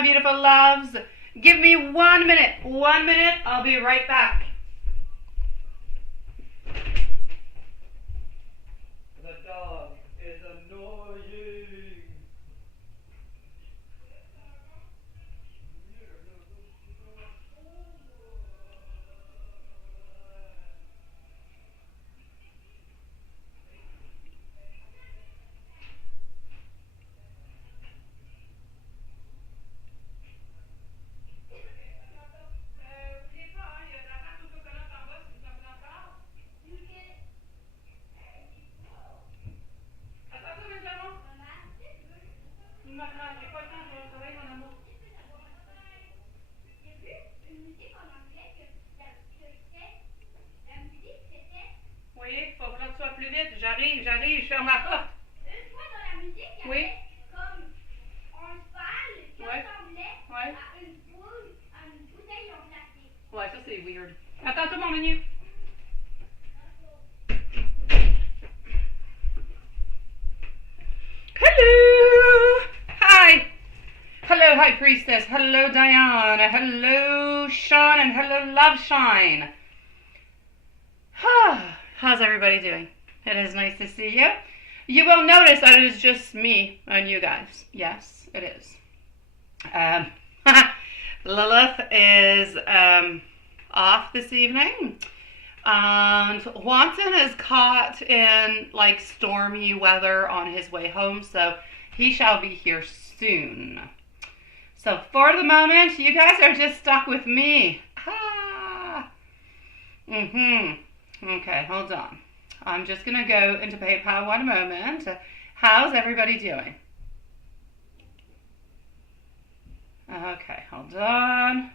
my beautiful loves. Give me 1 minute. 1 minute. I'll be right back. The dog is annoying. Oui, faut que tu sois plus vite. J'arrive, je ferme la porte. Une fois dans la musique, il y avait comme un cheval qui ressemblait à une bouteille en plastique. Ouais, ça c'est weird. Attends tout mon menu. Hello! Hi! Hello, High Priestess. Hello, Diana. Hello, Sean. And hello, Love Shine. How's everybody doing? It is nice to see you. You will notice that it is just me and you guys. Yes, it is. Lilith is off this evening. And Wanton is caught in like stormy weather on his way home, so he shall be here soon. So for the moment, you guys are just stuck with me. Okay, hold on. I'm just gonna go into PayPal 1 moment. How's everybody doing? Okay, hold on.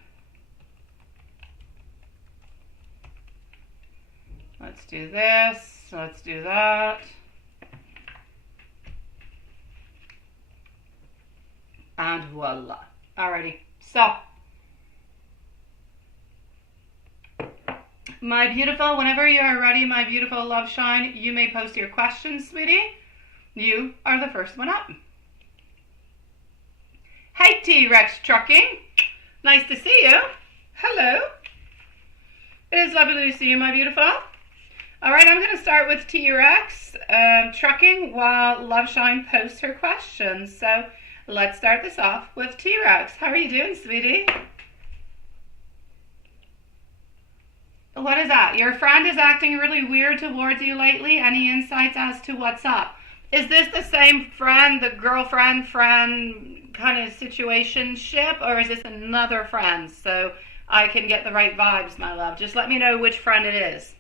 Let's do this. Let's do that. And voila. Alrighty. So, my beautiful, whenever you are ready, my beautiful Love Shine, you may post your questions, sweetie. You are the first one up. Hey, T-Rex Trucking. Nice to see you. Hello. It is lovely to see you, my beautiful. All right, I'm going to start with T-Rex Trucking while Love Shine posts her questions. So let's start this off with T-Rex. How are you doing, sweetie? What is that? Your friend is acting really weird towards you lately. Any insights as to what's up? Is this the same friend, the girlfriend, friend kind of situationship, or is this another friend? So I can get the right vibes, my love. Just let me know which friend it is.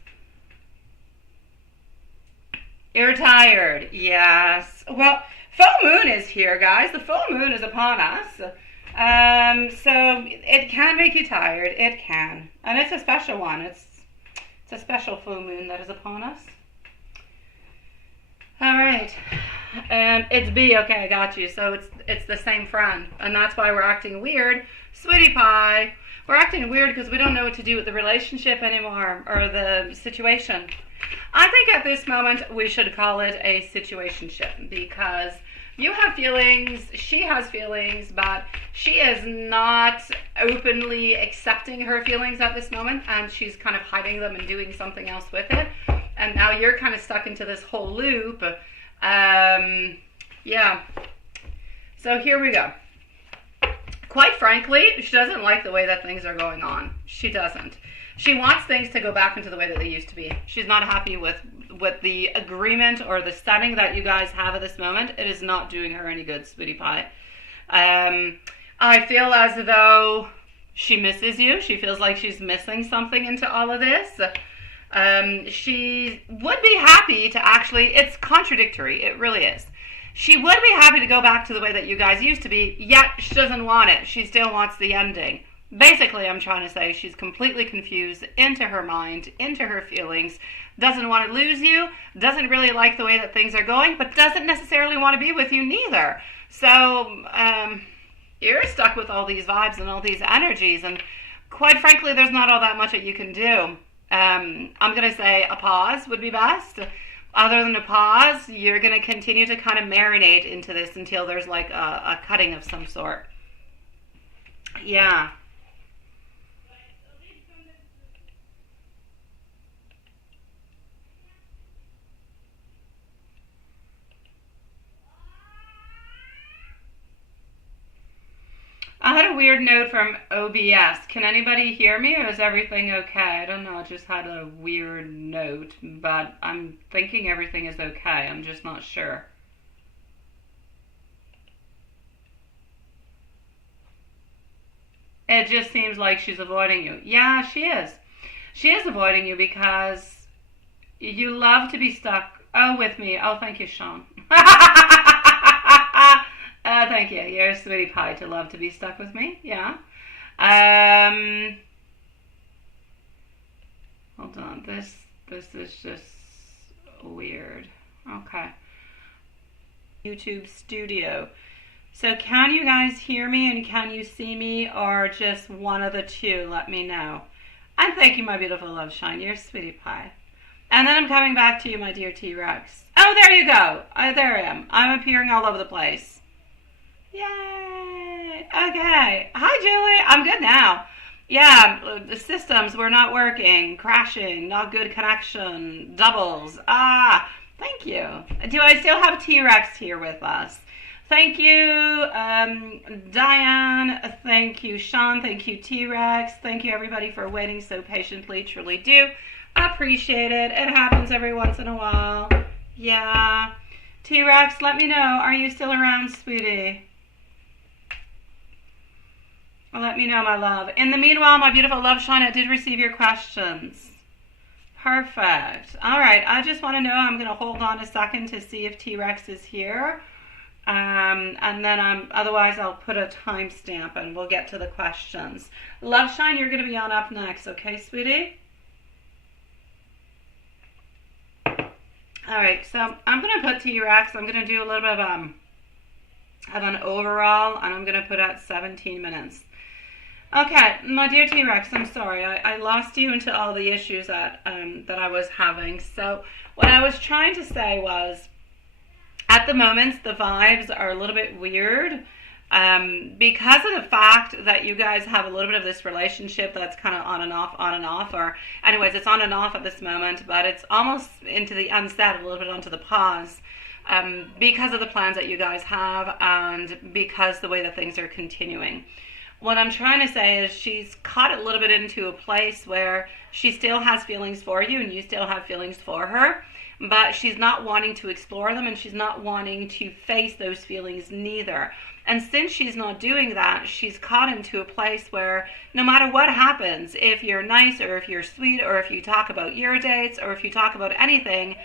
You're tired. Yes. Well, full moon is here, guys. The full moon is upon us. So it can make you tired. It can. And it's a special one. It's a special full moon that is upon us. All right. And it's B. Okay, I got you. So it's the same friend. And that's why we're acting weird. Sweetie pie. We're acting weird because we don't know what to do with the relationship anymore or the situation. I think at this moment we should call it a situationship because you have feelings, she has feelings, but she is not openly accepting her feelings at this moment, and she's kind of hiding them and doing something else with it. And now you're kind of stuck into this whole loop. Yeah. So here we go. Quite frankly, she doesn't like the way that things are going on. She doesn't. She wants things to go back into the way that they used to be. She's not happy with the agreement or the setting that you guys have at this moment. It is not doing her any good, sweetie pie. I feel as though she misses you. She feels like she's missing something into all of this. She would be happy to actually, it's contradictory. It really is. She would be happy to go back to the way that you guys used to be, yet she doesn't want it. She still wants the ending. Basically, I'm trying to say she's completely confused into her mind, into her feelings, doesn't want to lose you, doesn't really like the way that things are going, but doesn't necessarily want to be with you neither. So, you're stuck with all these vibes and all these energies, and quite frankly, there's not all that much that you can do. I'm going to say a pause would be best. Other than a pause, you're going to continue to kind of marinate into this until there's like a cutting of some sort. Yeah. I had a weird note from OBS. Can anybody hear me, or is everything okay? I don't know. I just had a weird note, but I'm thinking everything is okay. I'm just not sure. It just seems like she's avoiding you. Yeah, she is. She is avoiding you because you love to be stuck. Oh, with me. Oh, thank you, Sean. Thank you. You're a sweetie pie to love to be stuck with me. Yeah. Hold on. This is just weird. Okay. YouTube Studio. So can you guys hear me and can you see me, or just one of the two? Let me know. And thank you, my beautiful love shine. You're a sweetie pie. And then I'm coming back to you, my dear T-Rex. Oh, there you go. There I am. I'm appearing all over the place. Yay! Okay. Hi, Julie. I'm good now. Yeah, the systems were not working, crashing, not good connection, doubles. Thank you. Do I still have T-Rex here with us? Thank you, Diane. Thank you, Sean. Thank you, T-Rex. Thank you, everybody, for waiting so patiently. Truly do appreciate it. It happens every once in a while. Yeah. T-Rex, let me know. Are you still around, sweetie? Let me know, my love. In the meanwhile, my beautiful love shine, I did receive your questions. Perfect. All right. I just want to know. I'm going to hold on a second to see if T-Rex is here. And then otherwise I'll put a timestamp and we'll get to the questions. Love Shine, you're going to be on up next, okay, sweetie? All right, so I'm going to put T-Rex. I'm going to do a little bit of an overall, and I'm going to put at 17 minutes. Okay, my dear T-Rex, I'm sorry. I lost you into all the issues that I was having. So what I was trying to say was, at the moment, the vibes are a little bit weird because of the fact that you guys have a little bit of this relationship that's kind of on and off, or anyways, it's on and off at this moment, but it's almost into the unset, a little bit onto the pause because of the plans that you guys have and because the way that things are continuing. What I'm trying to say is she's caught a little bit into a place where she still has feelings for you and you still have feelings for her, but she's not wanting to explore them and she's not wanting to face those feelings neither. And since she's not doing that, she's caught into a place where no matter what happens, if you're nice or if you're sweet or if you talk about your dates or if you talk about anything,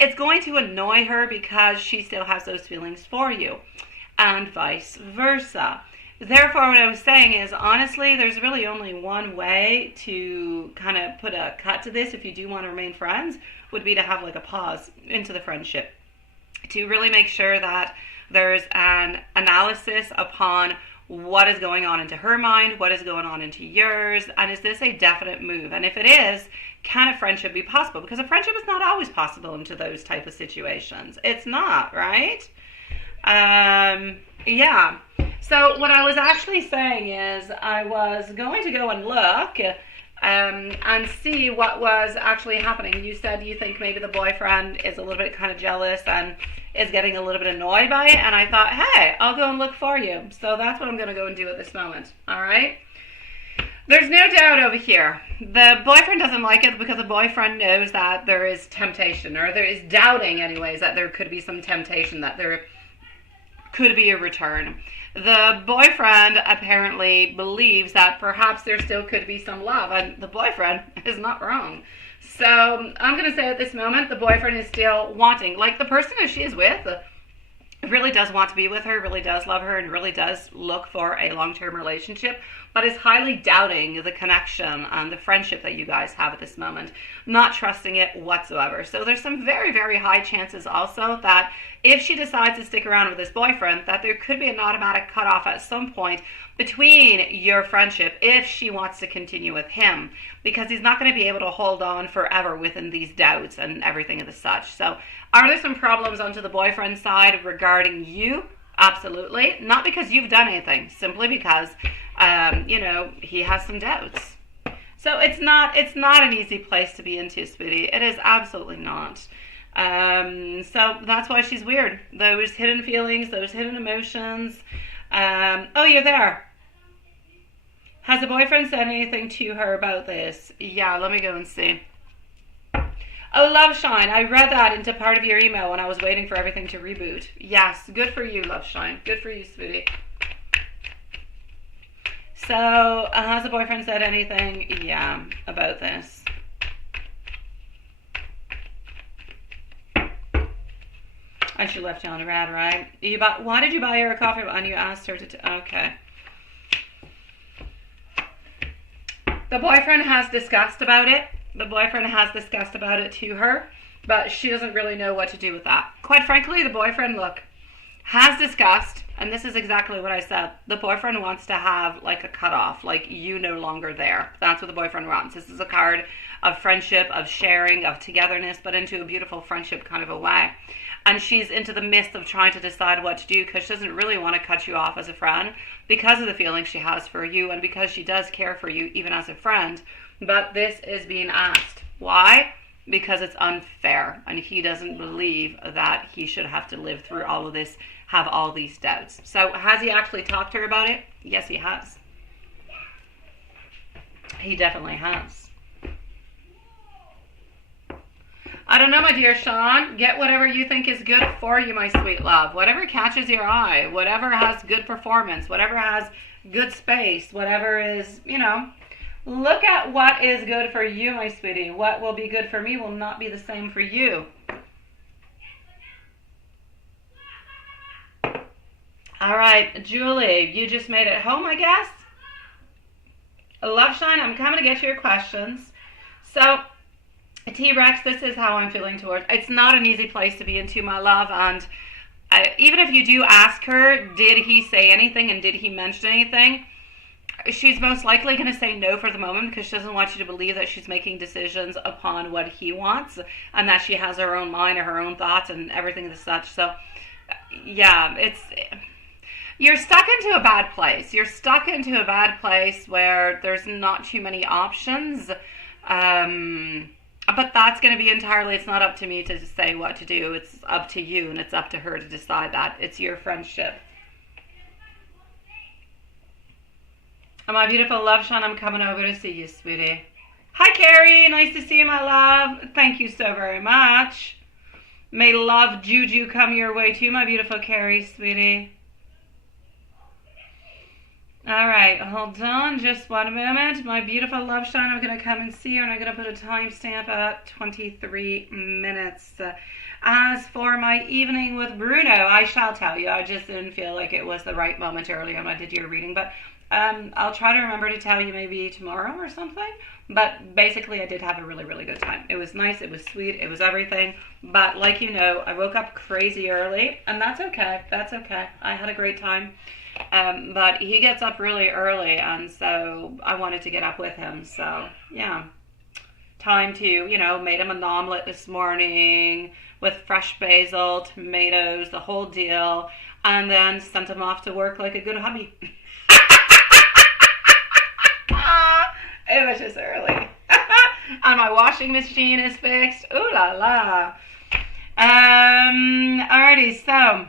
it's going to annoy her because she still has those feelings for you, and vice versa. Therefore, what I was saying is, honestly, there's really only one way to kind of put a cut to this if you do want to remain friends, would be to have like a pause into the friendship, to really make sure that there's an analysis upon what is going on into her mind, what is going on into yours, and is this a definite move? And if it is, can a friendship be possible? Because a friendship is not always possible into those type of situations. It's not, right? Yeah. So what I was actually saying is I was going to go and look and see what was actually happening. You said you think maybe the boyfriend is a little bit kind of jealous and is getting a little bit annoyed by it. And I thought, hey, I'll go and look for you. So that's what I'm going to go and do at this moment. All right. There's no doubt over here. The boyfriend doesn't like it because the boyfriend knows that there is temptation, or there is doubting anyways, that there could be some temptation, that there could be a return. The boyfriend apparently believes that perhaps there still could be some love, and the boyfriend is not wrong. So I'm going to say at this moment, the boyfriend is still wanting, like the person that she is with, really does want to be with her, really does love her, and really does look for a long-term relationship, but is highly doubting the connection and the friendship that you guys have at this moment, not trusting it whatsoever. So there's some very, very high chances also that if she decides to stick around with this boyfriend, that there could be an automatic cutoff at some point between your friendship if she wants to continue with him, because he's not going to be able to hold on forever within these doubts and everything of the such. So are there some problems onto the boyfriend side regarding you? Absolutely. Not because you've done anything, simply because, he has some doubts. So it's not an easy place to be into, sweetie. It is absolutely not. So that's why she's weird. Those hidden feelings, those hidden emotions. Oh, you're there. Has the boyfriend said anything to her about this? Yeah, let me go and see. Oh, Love Shine, I read that into part of your email when I was waiting for everything to reboot. Yes, good for you, Love Shine. Good for you, sweetie. So, has the boyfriend said anything? Yeah, about this. And she left you on the red, right? Why did you buy her a coffee and you asked her to... Okay. The boyfriend has discussed about it. The boyfriend has discussed about it to her, but she doesn't really know what to do with that. Quite frankly, the boyfriend, has discussed, and this is exactly what I said. The boyfriend wants to have like a cutoff, like you no longer there. That's what the boyfriend wants. This is a card of friendship, of sharing, of togetherness, but into a beautiful friendship kind of a way. And she's into the midst of trying to decide what to do because she doesn't really want to cut you off as a friend because of the feelings she has for you and because she does care for you even as a friend. But this is being asked. Why? Because it's unfair and he doesn't believe that he should have to live through all of this, have all these doubts. So has he actually talked to her about it? Yes, he has. He definitely has. I don't know, my dear Sean. Get whatever you think is good for you, my sweet love. Whatever catches your eye, whatever has good performance, whatever has good space, whatever is, look at what is good for you, my sweetie. What will be good for me will not be the same for you. All right, Julie, you just made it home, I guess. Love Shine, I'm coming to get your questions. So, T-Rex, this is how I'm feeling towards. It's not an easy place to be into, my love. And even if you do ask her, did he say anything and did he mention anything? She's most likely going to say no for the moment because she doesn't want you to believe that she's making decisions upon what he wants and that she has her own mind or her own thoughts and everything as such. So, yeah, you're stuck into a bad place. You're stuck into a bad place where there's not too many options. But that's going to be entirely, it's not up to me to say what to do. It's up to you and it's up to her to decide that. It's your friendship. And my beautiful Love Shine, I'm coming over to see you, sweetie. Hi, Carrie. Nice to see you, my love. Thank you so very much. May love Juju come your way too, my beautiful Carrie, sweetie. All right, hold on just one moment. My beautiful Love Shine, I'm going to come and see her, and I'm going to put a timestamp at 23 minutes. As for my evening with Bruno, I shall tell you. I just didn't feel like it was the right moment earlier when I did your reading, but I'll try to remember to tell you maybe tomorrow or something. But basically, I did have a really, really good time. It was nice. It was sweet. It was everything. But like you know, I woke up crazy early, and that's okay. That's okay. I had a great time. But he gets up really early, and so I wanted to get up with him. So, yeah. Time to, made him an omelet this morning with fresh basil, tomatoes, the whole deal, and then sent him off to work like a good hubby. It was just early. And my washing machine is fixed. Ooh la la. Alrighty, so.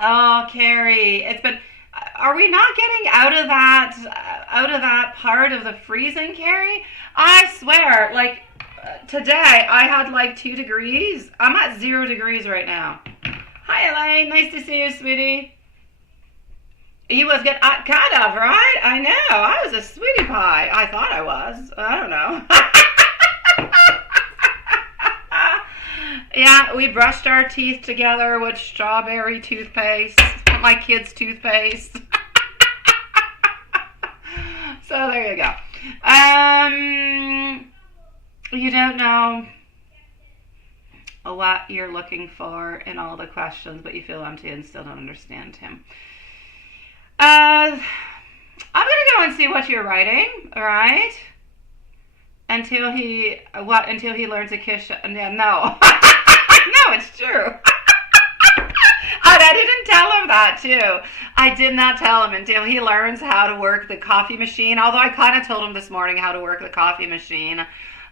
Oh, Carrie, it's been. Are we not getting out of that part of the freezing, Carrie? I swear, today I had 2 degrees. I'm at 0 degrees right now. Hi, Elaine. Nice to see you, sweetie. You was good, kind of, right? I know. I was a sweetie pie. I thought I was. I don't know. Yeah, we brushed our teeth together with strawberry toothpaste. My kids' toothpaste. So there you go. You don't know what you're looking for in all the questions, but you feel empty and still don't understand him. I'm gonna go and see what you're writing, all right? Until he learns to kiss. Yeah, no. No, it's true. And I didn't tell him that too. I did not tell him until he learns how to work the coffee machine. Although I kind of told him this morning how to work the coffee machine.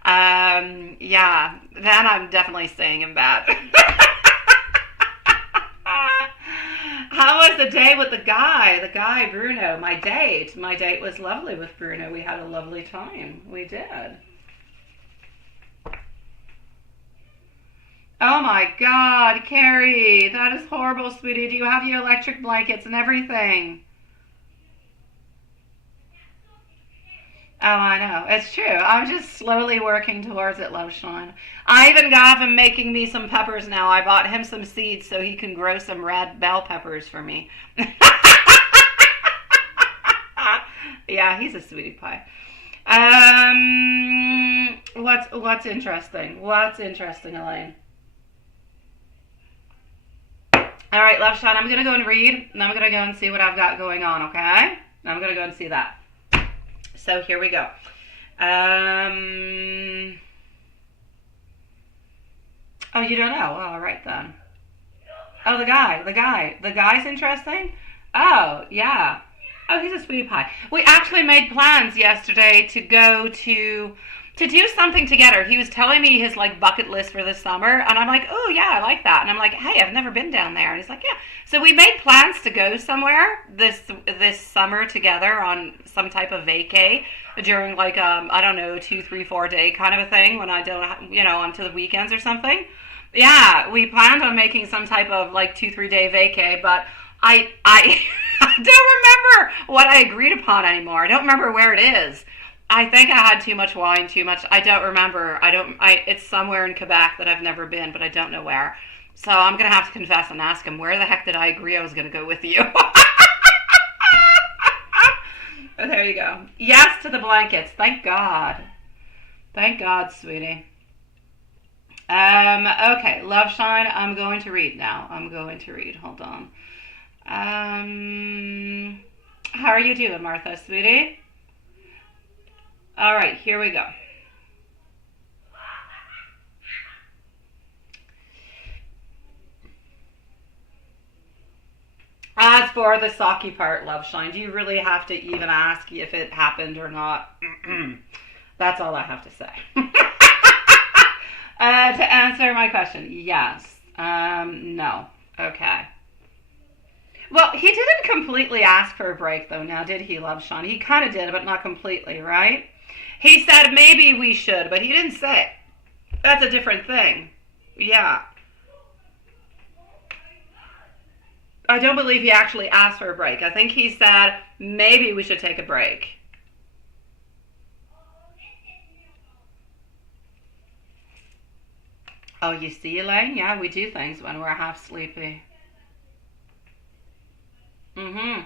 Yeah, then I'm definitely staying in bed. How was the day with the guy, Bruno? My date was lovely with Bruno. We had a lovely time. We did. Oh my God, Carrie, that is horrible, sweetie. Do you have your electric blankets and everything? Oh, I know. It's true. I'm just slowly working towards it, Love Sean. I even got him making me some peppers now. I bought him some seeds so he can grow some red bell peppers for me. Yeah, he's a sweetie pie. What's interesting? What's interesting, Elaine? All right, Love Sean, I'm going to go and read, and I'm going to go and see what I've got going on, okay? I'm going to go and see that. So here we go. Oh, you don't know? Oh, all right then. Oh, the guy's interesting? Oh, yeah. Oh, he's a sweetie pie. We actually made plans yesterday to go to do something together. He was telling me his like bucket list for this summer, and I'm like, oh yeah, I like that. And I'm like, hey, I've never been down there. And he's like, yeah. So we made plans to go somewhere this summer together on some type of vacay during like I don't know, 2, 3, 4 day kind of a thing when I don't, onto the weekends or something. Yeah, we planned on making some type of like 2, 3 day vacay, but I I don't remember what I agreed upon anymore. I don't remember where it is. I think I had too much wine, I don't remember. It's somewhere in Quebec that I've never been, but I don't know where. So I'm going to have to confess and ask him, where the heck did I agree I was going to go with you? Oh, there you go. Yes to the blankets. Thank God. Thank God, sweetie. Okay, Love Shine, I'm going to read now. Hold on. How are you doing, Martha, sweetie? All right, here we go. As for the socky part, Love Shine, do you really have to even ask if it happened or not? That's all I have to say. To answer my question, yes. No. Okay. Well, he didn't completely ask for a break, though, now did he, Love Sean? He kind of did, but not completely, right? He said maybe we should, but he didn't say. That's a different thing. Yeah. I don't believe he actually asked for a break. I think he said maybe we should take a break. Oh, you see, Elaine? Yeah, we do things when we're half sleepy. Mm-hmm.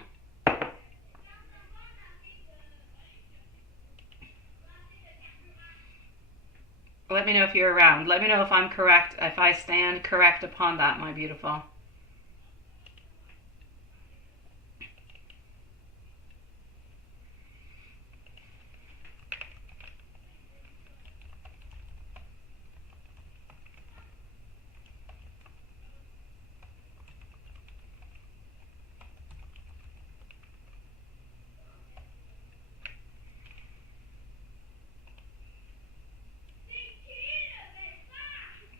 Let me know if you're around. Let me know if I'm correct, if I stand correct upon that, my beautiful.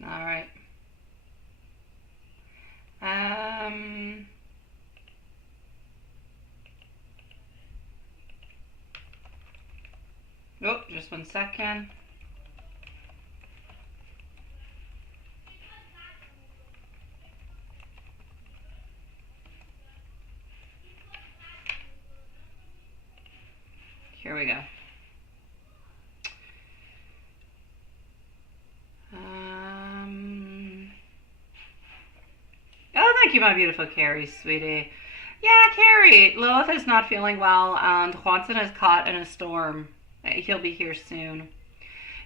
All right. Oh, just 1 second. Here we go. Oh, thank you, my beautiful Carrie, sweetie. Yeah, Carrie, Lilith is not feeling well, and Juanson is caught in a storm. He'll be here soon.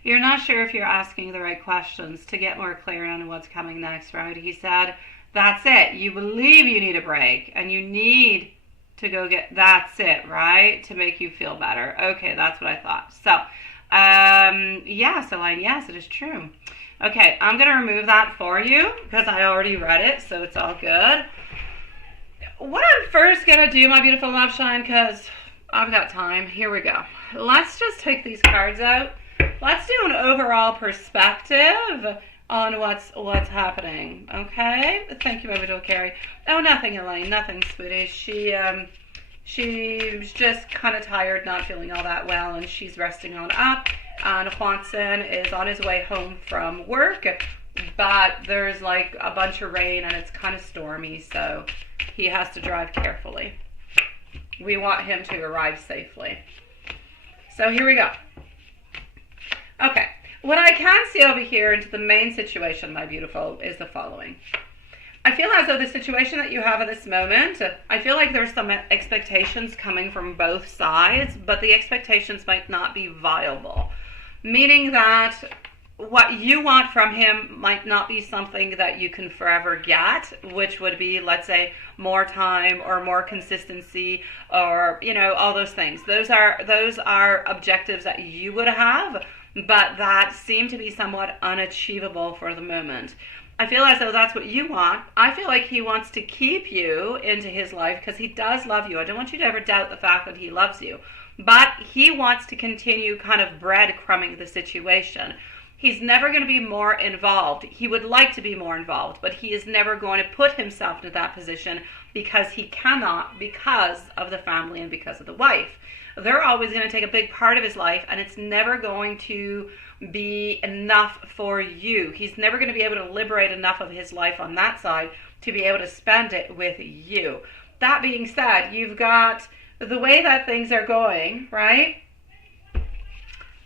You're not sure if you're asking the right questions to get more clear on what's coming next, right? He said, that's it. You believe you need a break, and you need to go get, that's it, right? To make you feel better. Okay, that's what I thought. So, yes, Elaine, yes, it is true. Okay, I'm going to remove that for you because I already read it, so it's all good. what I'm first going to do, my beautiful love shine, because I've got time. Here we go. Let's just take these cards out. Let's do an overall perspective on what's happening. Okay? Thank you, my beautiful Carrie. Oh, nothing, Elaine. Nothing, sweetie. She's just kind of tired, not feeling all that well, and she's resting on up. And Juanson is on his way home from work, but there's like a bunch of rain and it's kind of stormy, so he has to drive carefully. We want him to arrive safely. So here we go. Okay, what I can see over here into the main situation, my beautiful, is the following. I feel as though the situation that you have at this moment, I feel like there's some expectations coming from both sides, but the expectations might not be viable. Meaning that what you want from him might not be something that you can forever get, which would be, let's say, more time or more consistency or, you know, all those things. Those are objectives that you would have, but that seem to be somewhat unachievable for the moment. I feel as though that's what you want. I feel like he wants to keep you into his life because he does love you. I don't want you to ever doubt the fact that he loves you. But he wants to continue kind of breadcrumbing the situation. He's never going to be more involved. He would like to be more involved, but he is never going to put himself into that position because he cannot, because of the family and because of the wife. They're always going to take a big part of his life, and it's never going to be enough for you. He's never going to be able to liberate enough of his life on that side to be able to spend it with you. That being said, you've got the way that things are going, right?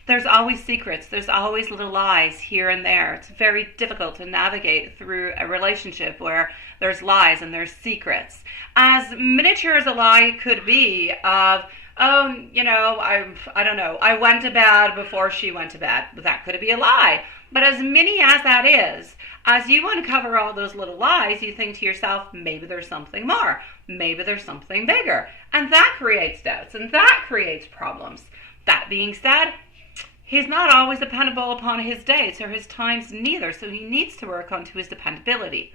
There's always secrets. There's always little lies here and there. It's very difficult to navigate through a relationship where there's lies and there's secrets. As miniature as a lie could be of, oh, you know, I don't know, I went to bed before she went to bed. That could be a lie. But as mini as that is, as you uncover all those little lies, you think to yourself, maybe there's something more. Maybe there's something bigger. And that creates doubts and that creates problems. That being said, he's not always dependable upon his dates or his times neither, so he needs to work on to his dependability.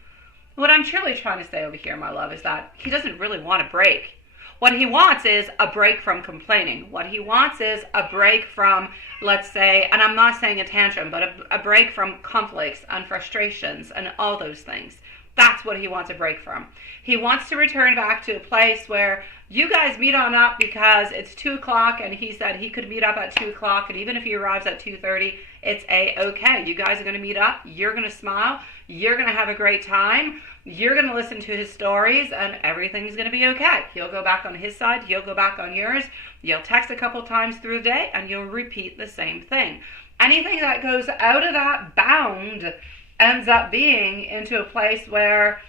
What I'm truly trying to say over here, my love, is that he doesn't really want a break. What he wants is a break from complaining. What he wants is a break from, let's say, and I'm not saying a tantrum, but a break from conflicts and frustrations and all those things. That's what he wants a break from. He wants to return back to a place where you guys meet on up because it's 2 o'clock and he said he could meet up at 2 o'clock, and even if he arrives at 2:30, it's okay. You guys are going to meet up. You're going to smile. You're going to have a great time. You're going to listen to his stories and everything's going to be okay. He'll go back on his side. You'll go back on yours. You'll text a couple times through the day and you'll repeat the same thing. Anything that goes out of that bound ends up being into a place where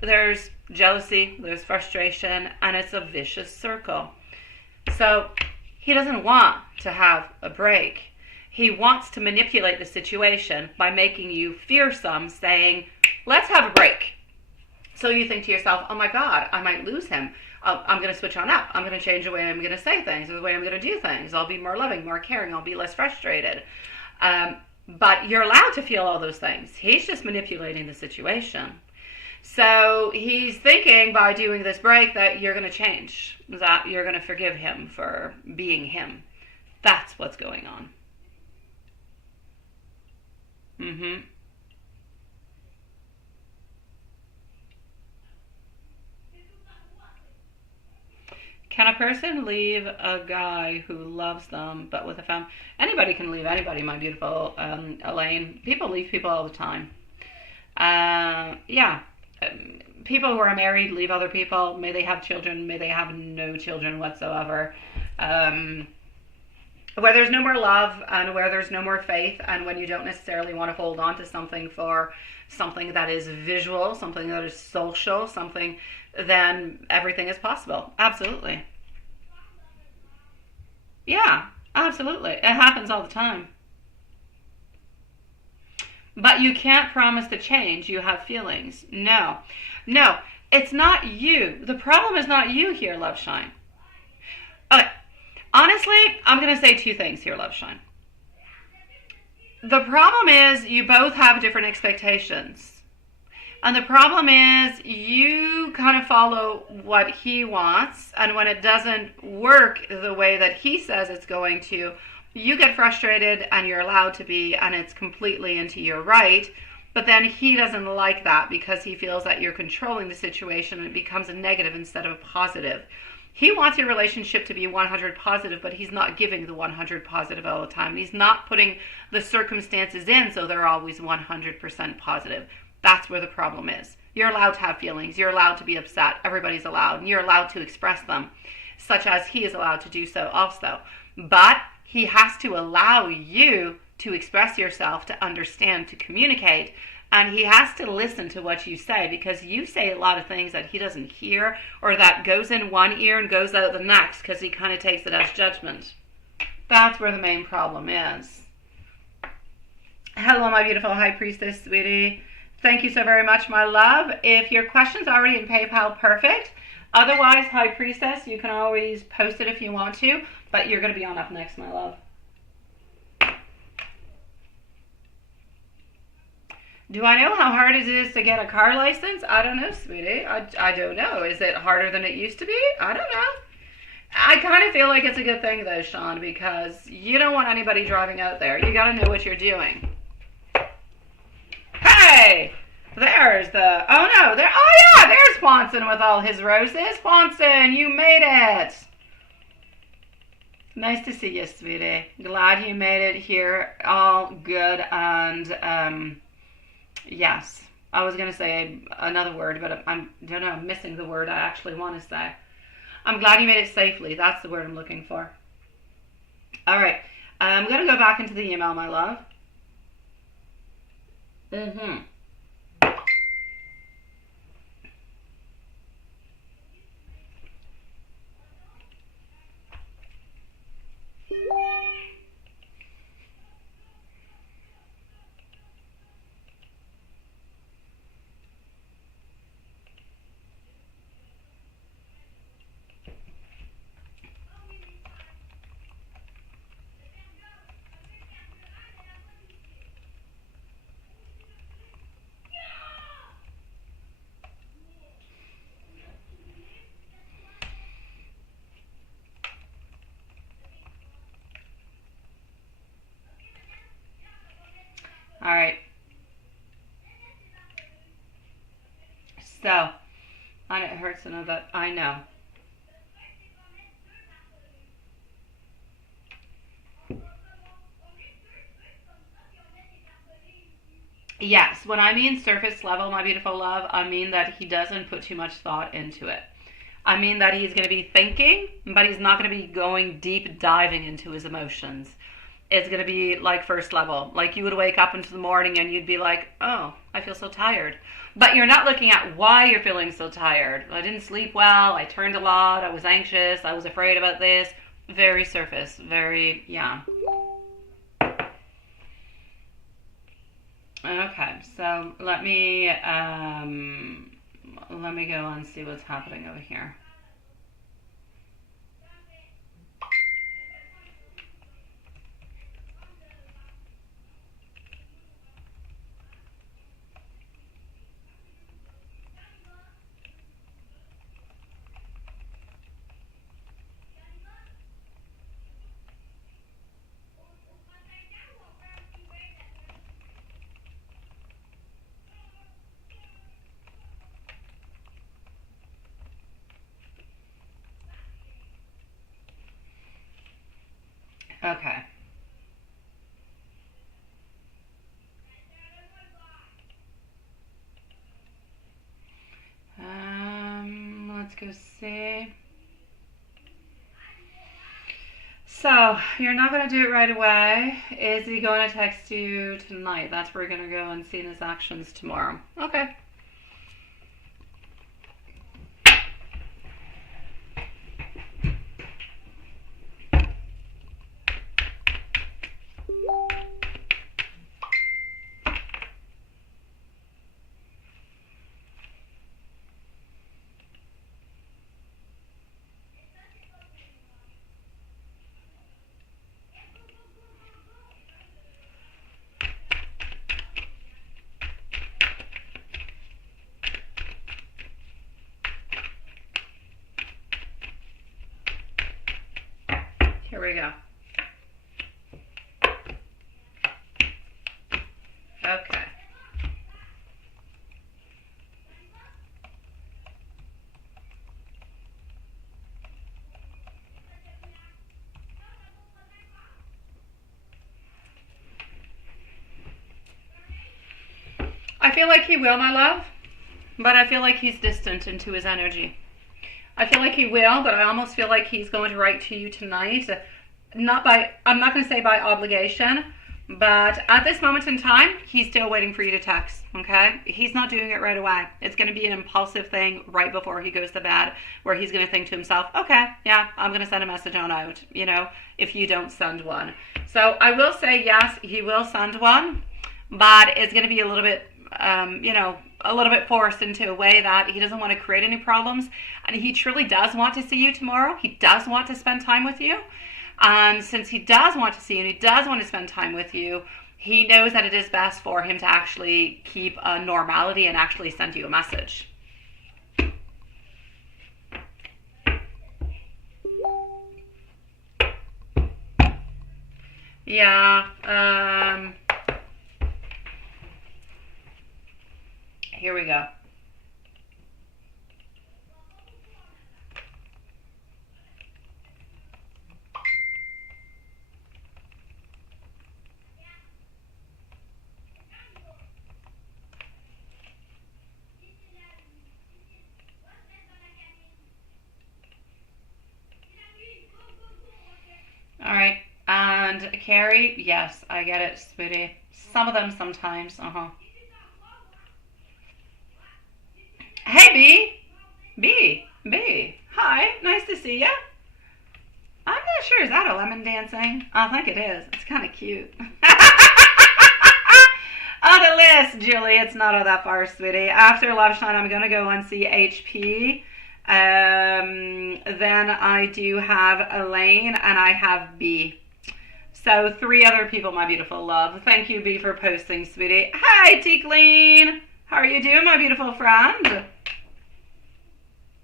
there's jealousy, there's frustration, and it's a vicious circle. So he doesn't want to have a break. He wants to manipulate the situation by making you fearsome, saying, let's have a break. So you think to yourself, oh my God, I might lose him. I'm going to switch on up. I'm going to change the way I'm going to say things, the way I'm going to do things. I'll be more loving, more caring. I'll be less frustrated. But you're allowed to feel all those things. He's just manipulating the situation. So he's thinking by doing this break that you're going to change, that you're going to forgive him for being him. That's what's going on. Can a person leave a guy who loves them but with a family? Anybody can leave anybody, my beautiful Elaine. People leave people all the time. Yeah. People who are married leave other people. May they have children, may they have no children whatsoever. Where there's no more love and where there's no more faith, and when you don't necessarily want to hold on to something for something that is visual, something that is social, something, then everything is possible. Absolutely. Yeah, absolutely. It happens all the time. But you can't promise to change. You have feelings. No, it's not you. The problem is not you here, Love Shine. Okay. Honestly, I'm going to say 2 things here, Love Shine. The problem is you both have different expectations. And the problem is you kind of follow what he wants, and when it doesn't work the way that he says it's going to, you get frustrated, and you're allowed to be, and it's completely into your right. But then he doesn't like that because he feels that you're controlling the situation and it becomes a negative instead of a positive. He wants your relationship to be 100 positive, but he's not giving the 100 positive all the time. He's not putting the circumstances in so they're always 100% positive. That's where the problem is. You're allowed to have feelings. You're allowed to be upset. Everybody's allowed. And you're allowed to express them, such as he is allowed to do so also. But he has to allow you to express yourself, to understand, to communicate. And he has to listen to what you say, because you say a lot of things that he doesn't hear, or that goes in one ear and goes out the next, because he kind of takes it as judgment. That's where the main problem is. Hello, my beautiful high priestess, sweetie. Thank you so very much, my love. If your question's already in PayPal, perfect. Otherwise, high priestess, you can always post it if you want to, but you're going to be on up next, my love. Do I know how hard it is to get a car license? I don't know, sweetie. I don't know. Is it harder than it used to be? I don't know. I kind of feel like it's a good thing, though, Sean, because you don't want anybody driving out there. You got to know what you're doing. Hey! There's the... Oh, no. Oh, yeah, there's Swanson with all his roses. Swanson, you made it. Nice to see you, sweetie. Glad you made it here. All good and... Yes, I was going to say another word, but I'm missing the word I actually want to say. I'm glad you made it safely. That's the word I'm looking for. All right. I'm going to go back into the email, my love. All right. So, and it hurts to know that I know. Yes, when I mean surface level, my beautiful love, I mean that he doesn't put too much thought into it. I mean that he's going to be thinking, but he's not going to be going deep diving into his emotions. It's going to be like first level. Like you would wake up into the morning and you'd be like, oh, I feel so tired. But you're not looking at why you're feeling so tired. I didn't sleep well. I turned a lot. I was anxious. I was afraid about this. Very surface. Very, yeah. Okay, so let me go and see what's happening over here. Okay. Let's go see. So, you're not going to do it right away. Is he going to text you tonight? That's where we're going to go and see his actions tomorrow. Okay. Here we go. Okay. I feel like he will, my love, but I feel like he's distant into his energy. I feel like he will, but I almost feel like he's going to write to you tonight. I'm not going to say by obligation, but at this moment in time, he's still waiting for you to text, okay? He's not doing it right away. It's going to be an impulsive thing right before he goes to bed, where he's going to think to himself, okay, yeah, I'm going to send a message on out, if you don't send one. So I will say, yes, he will send one, but it's going to be a little bit, a little bit forced into a way that he doesn't want to create any problems. And he truly does want to see you tomorrow. He does want to spend time with you. And since he does want to see you and he does want to spend time with you, he knows that it is best for him to actually keep a normality and actually send you a message. Yeah, here we go. All right, and Carrie, yes, I get it, sweetie. Some of them sometimes, Hey, B, hi, nice to see ya. I'm not sure, is that a lemon dancing? I think it is, it's kind of cute. On the list, Julie, it's not all that far, sweetie. After Love Shine, I'm going to go and see HP. Then I do have Elaine and I have B. So 3 other people, my beautiful love. Thank you, B, for posting, sweetie. Hi, T Clean. How are you doing, my beautiful friend?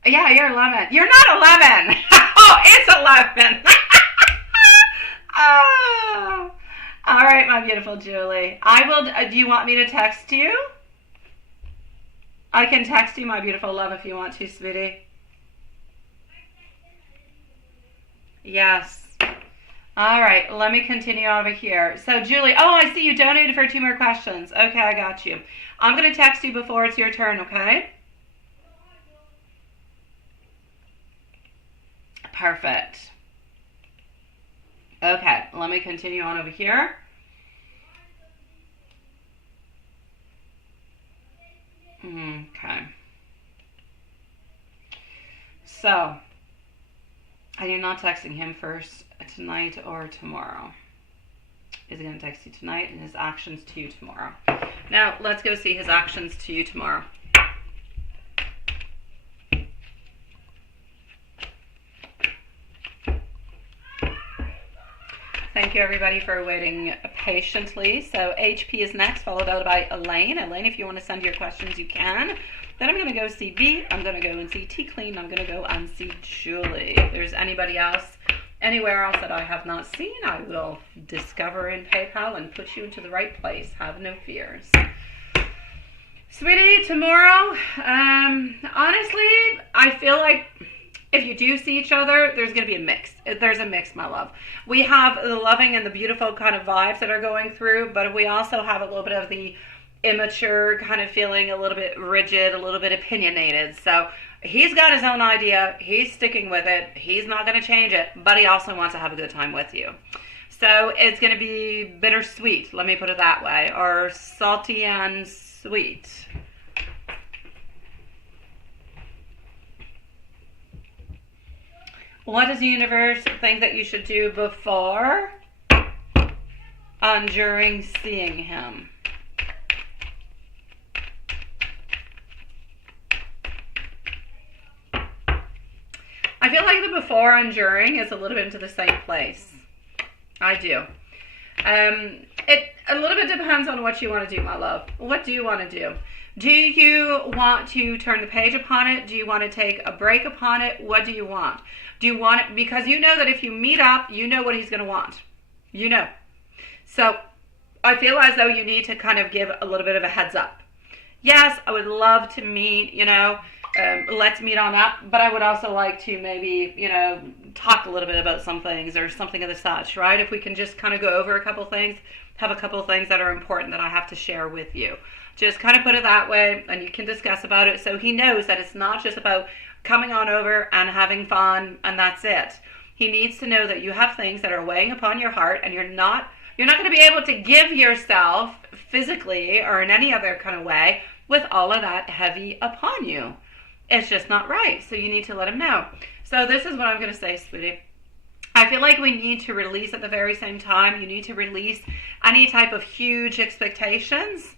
Yeah, you're 11. You're not 11. Oh, it's 11. Oh. All right, my beautiful Julie. I will. Do you want me to text you? I can text you, my beautiful love, if you want to, sweetie. Yes. All right, let me continue over here. So, Julie, oh, I see you donated for 2 more questions. Okay, I got you. I'm going to text you before it's your turn, okay? Perfect. Okay, let me continue on over here. Okay. So, are you not texting him first tonight or tomorrow? Is he going to text you tonight and his actions to you tomorrow? Now, let's go see his actions to you tomorrow. Thank you, everybody, for waiting patiently. So HP is next, followed out by Elaine. Elaine, if you want to send your questions, you can. Then I'm going to go see B. I'm going to go and see T Clean. I'm going to go and see Julie. If there's anybody else, anywhere else that I have not seen, I will discover in PayPal and put you into the right place. Have no fears. Sweetie, tomorrow, honestly, I feel like if you do see each other, there's going to be a mix. There's a mix, my love. We have the loving and the beautiful kind of vibes that are going through, but we also have a little bit of the immature kind of feeling, a little bit rigid, a little bit opinionated. So he's got his own idea. He's sticking with it. He's not going to change it, but he also wants to have a good time with you. So it's going to be bittersweet, let me put it that way, or salty and sweet. What does the universe think that you should do before and during seeing him? I feel like the before and during is a little bit into the same place. I do. It a little bit depends on what you want to do, my love. What do you want to do? Do you want to turn the page upon it? Do you want to take a break upon it? What do you want? Do you want it? Because you know that if you meet up, you know what he's going to want. You know. So I feel as though you need to kind of give a little bit of a heads up. Yes, I would love to meet, let's meet on up, but I would also like to maybe, talk a little bit about some things or something of the such, right? If we can just kind of go over a couple things, have a couple of things that are important that I have to share with you. Just kind of put it that way, and you can discuss about it so he knows that it's not just about coming on over and having fun and that's it. He needs to know that you have things that are weighing upon your heart, and you're not going to be able to give yourself physically or in any other kind of way with all of that heavy upon you. It's just not right. So you need to let him know. So this is what I'm going to say, sweetie. I feel like we need to release at the very same time. You need to release any type of huge expectations.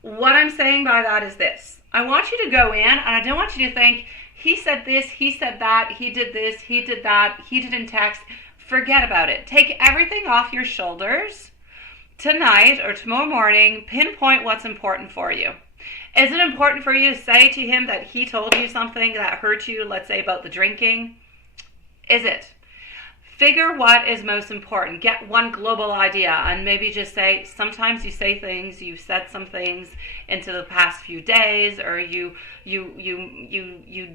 What I'm saying by that is this. I want you to go in, and I don't want you to think, he said this, he said that, he did this, he did that, he didn't text. Forget about it. Take everything off your shoulders tonight or tomorrow morning. Pinpoint what's important for you. Is it important for you to say to him that he told you something that hurt you, let's say about the drinking? Is it? Figure what is most important. Get one global idea and maybe just say, sometimes you say things, you said some things into the past few days, or you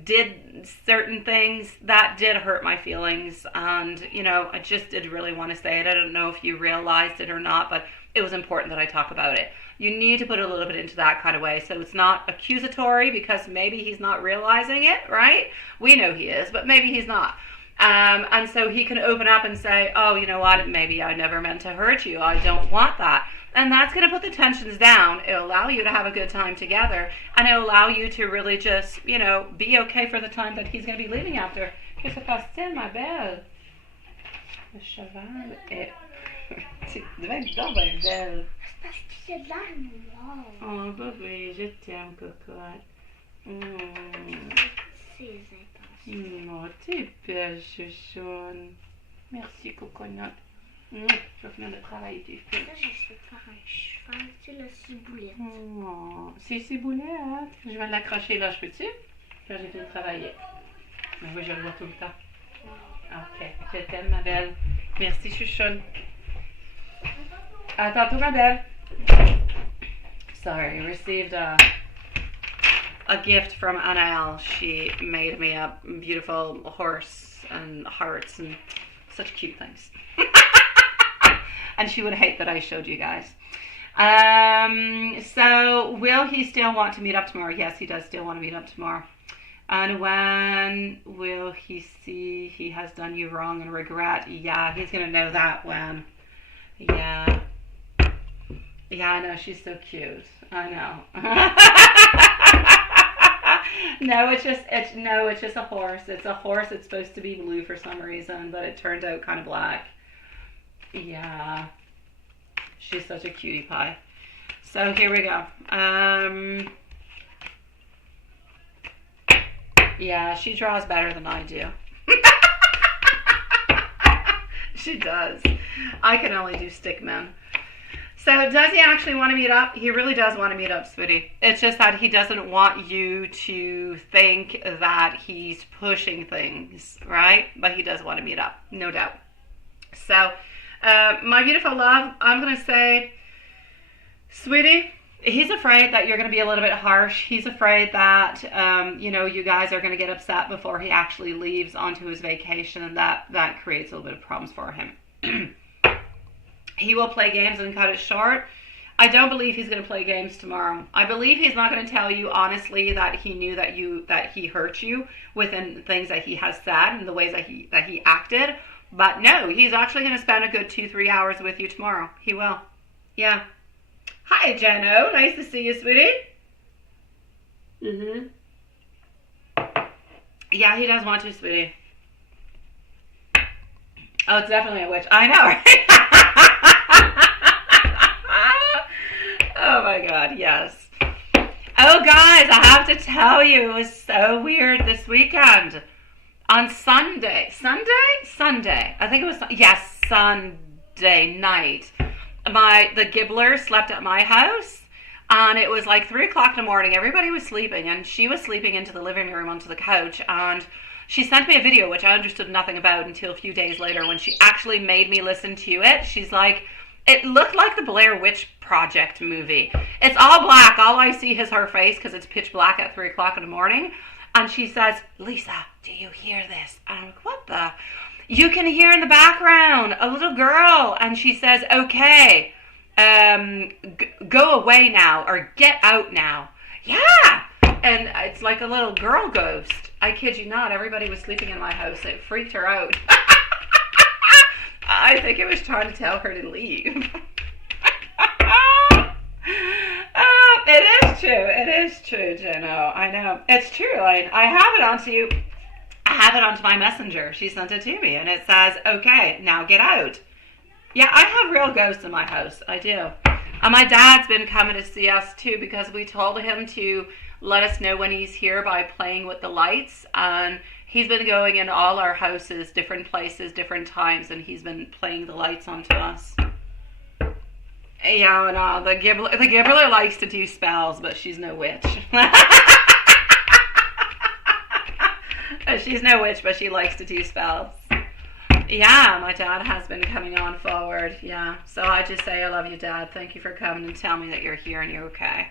did certain things that did hurt my feelings, and I just did really want to say it. I don't know if you realized it or not, but it was important that I talk about it. You need to put a little bit into that kind of way, so it's not accusatory, because maybe he's not realizing it, right? We know he is, but maybe he's not. And so he can open up and say, oh, you know what, maybe I never meant to hurt you. I don't want that. And that's going to put the tensions down. It'll allow you to have a good time together. And it'll allow you to really just, be okay for the time that he's going to be leaving after. Qu'est-ce que se passe-t-il, ma belle? Le cheval est... Tu devais être donc bien belle. Parce que c'est de l'air noir. Oh, bébé, je t'aime, cocotte. C'est intense. Oh, t'es belle, chouchoune. Merci, cocotte. Je vais finir de travailler tes fesses. Là, je sais faire un cheval, tu sais, le ciboulette. Oh, c'est ciboulette. Je vais l'accrocher là, je peux-tu? Quand j'ai fini de travailler. Mais oui, je le vois tout le temps. Ok, je t'aime, ma belle. Merci, chouchoune. À tantôt, ma belle. Sorry, received a gift from Annelle. She made me a beautiful horse and hearts and such cute things. And she would hate that I showed you guys. So will he still want to meet up tomorrow? Yes, he does still want to meet up tomorrow. And when will he see he has done you wrong and regret? Yeah, he's going to know that when. Yeah. Yeah, I know. She's so cute. I know. No, it's just a horse. It's a horse. It's supposed to be blue for some reason, but it turned out kind of black. Yeah. She's such a cutie pie. So here we go. Yeah, she draws better than I do. She does. I can only do stick men. So does he actually want to meet up? He really does want to meet up, sweetie. It's just that he doesn't want you to think that he's pushing things, right? But he does want to meet up, no doubt. So, my beautiful love, I'm going to say, sweetie, he's afraid that you're going to be a little bit harsh. He's afraid that, you guys are going to get upset before he actually leaves onto his vacation, and that creates a little bit of problems for him. He will play games and cut it short. I don't believe he's going to play games tomorrow. I believe he's not going to tell you honestly that he knew that he hurt you within things that he has said and the ways that he acted. But no, he's actually going to spend a good 2-3 hours with you tomorrow. He will. Yeah. Hi, Jeno. Nice to see you, sweetie. Yeah, he does want to, sweetie. Oh, it's definitely a witch. I know, right? Oh my God, yes. Oh guys, I have to tell you, it was so weird this weekend. On Sunday, I think it was, yes, Sunday night, the Gibbler slept at my house, And it was like 3 o'clock in the morning. Everybody was sleeping, and she was sleeping into the living room onto the couch. And she sent me a video, which I understood nothing about until a few days later when she actually made me listen to it. She's like, it looked like the Blair Witch Project movie. It's all black. All I see is her face because it's pitch black at 3 o'clock in the morning. And she says, Lisa, do you hear this? And I'm like, what the? You can hear in the background a little girl. And she says, okay, go away now or get out now. Yeah. And it's like a little girl ghost. I kid you not. Everybody was sleeping in my house. It freaked her out. I think it was trying to tell her to leave. It is true. It is true, Jenno. I know. It's true. I have it onto my messenger. She sent it to me, and it says, okay, now get out. Yeah, I have real ghosts in my house. I do. And my dad's been coming to see us, too, because we told him to let us know when he's here by playing with the lights. And he's been going in all our houses, different places, different times, and he's been playing the lights onto us. Yeah, no, the Gibbler likes to do spells, but she's no witch. She's no witch, but she likes to do spells. Yeah, my dad has been coming on forward. Yeah, so I just say I love you, Dad. Thank you for coming and tell me that you're here and you're okay.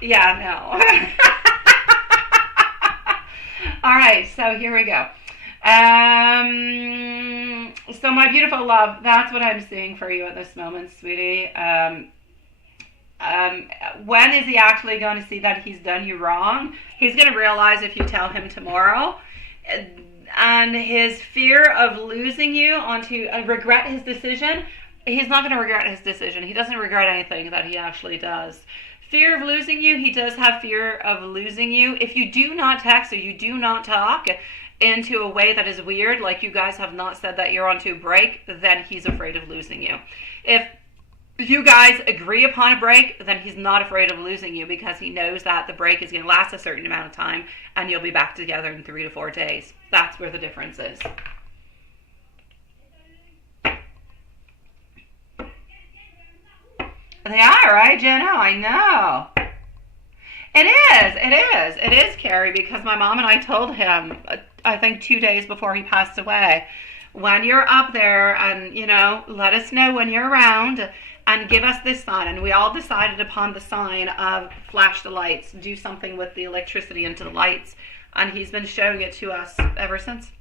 Yeah, no. All right, so here we go. So my beautiful love, that's what I'm seeing for you at this moment, sweetie. When is he actually going to see that he's done you wrong? He's going to realize if you tell him tomorrow. And his fear of losing you onto regret his decision, he's not going to regret his decision. He doesn't regret anything that he actually does. Fear of losing you, he does have fear of losing you. If you do not text or you do not talk into a way that is weird, like you guys have not said that you're onto a break, then he's afraid of losing you. If you guys agree upon a break, then he's not afraid of losing you because he knows that the break is going to last a certain amount of time and you'll be back together in 3 to 4 days. That's where the difference is. They are, right, Jenna? I know. It is, Carrie, because my mom and I told him, I think 2 days before he passed away, when you're up there and, let us know when you're around and give us this sign. And we all decided upon the sign of flash the lights, do something with the electricity into the lights. And he's been showing it to us ever since.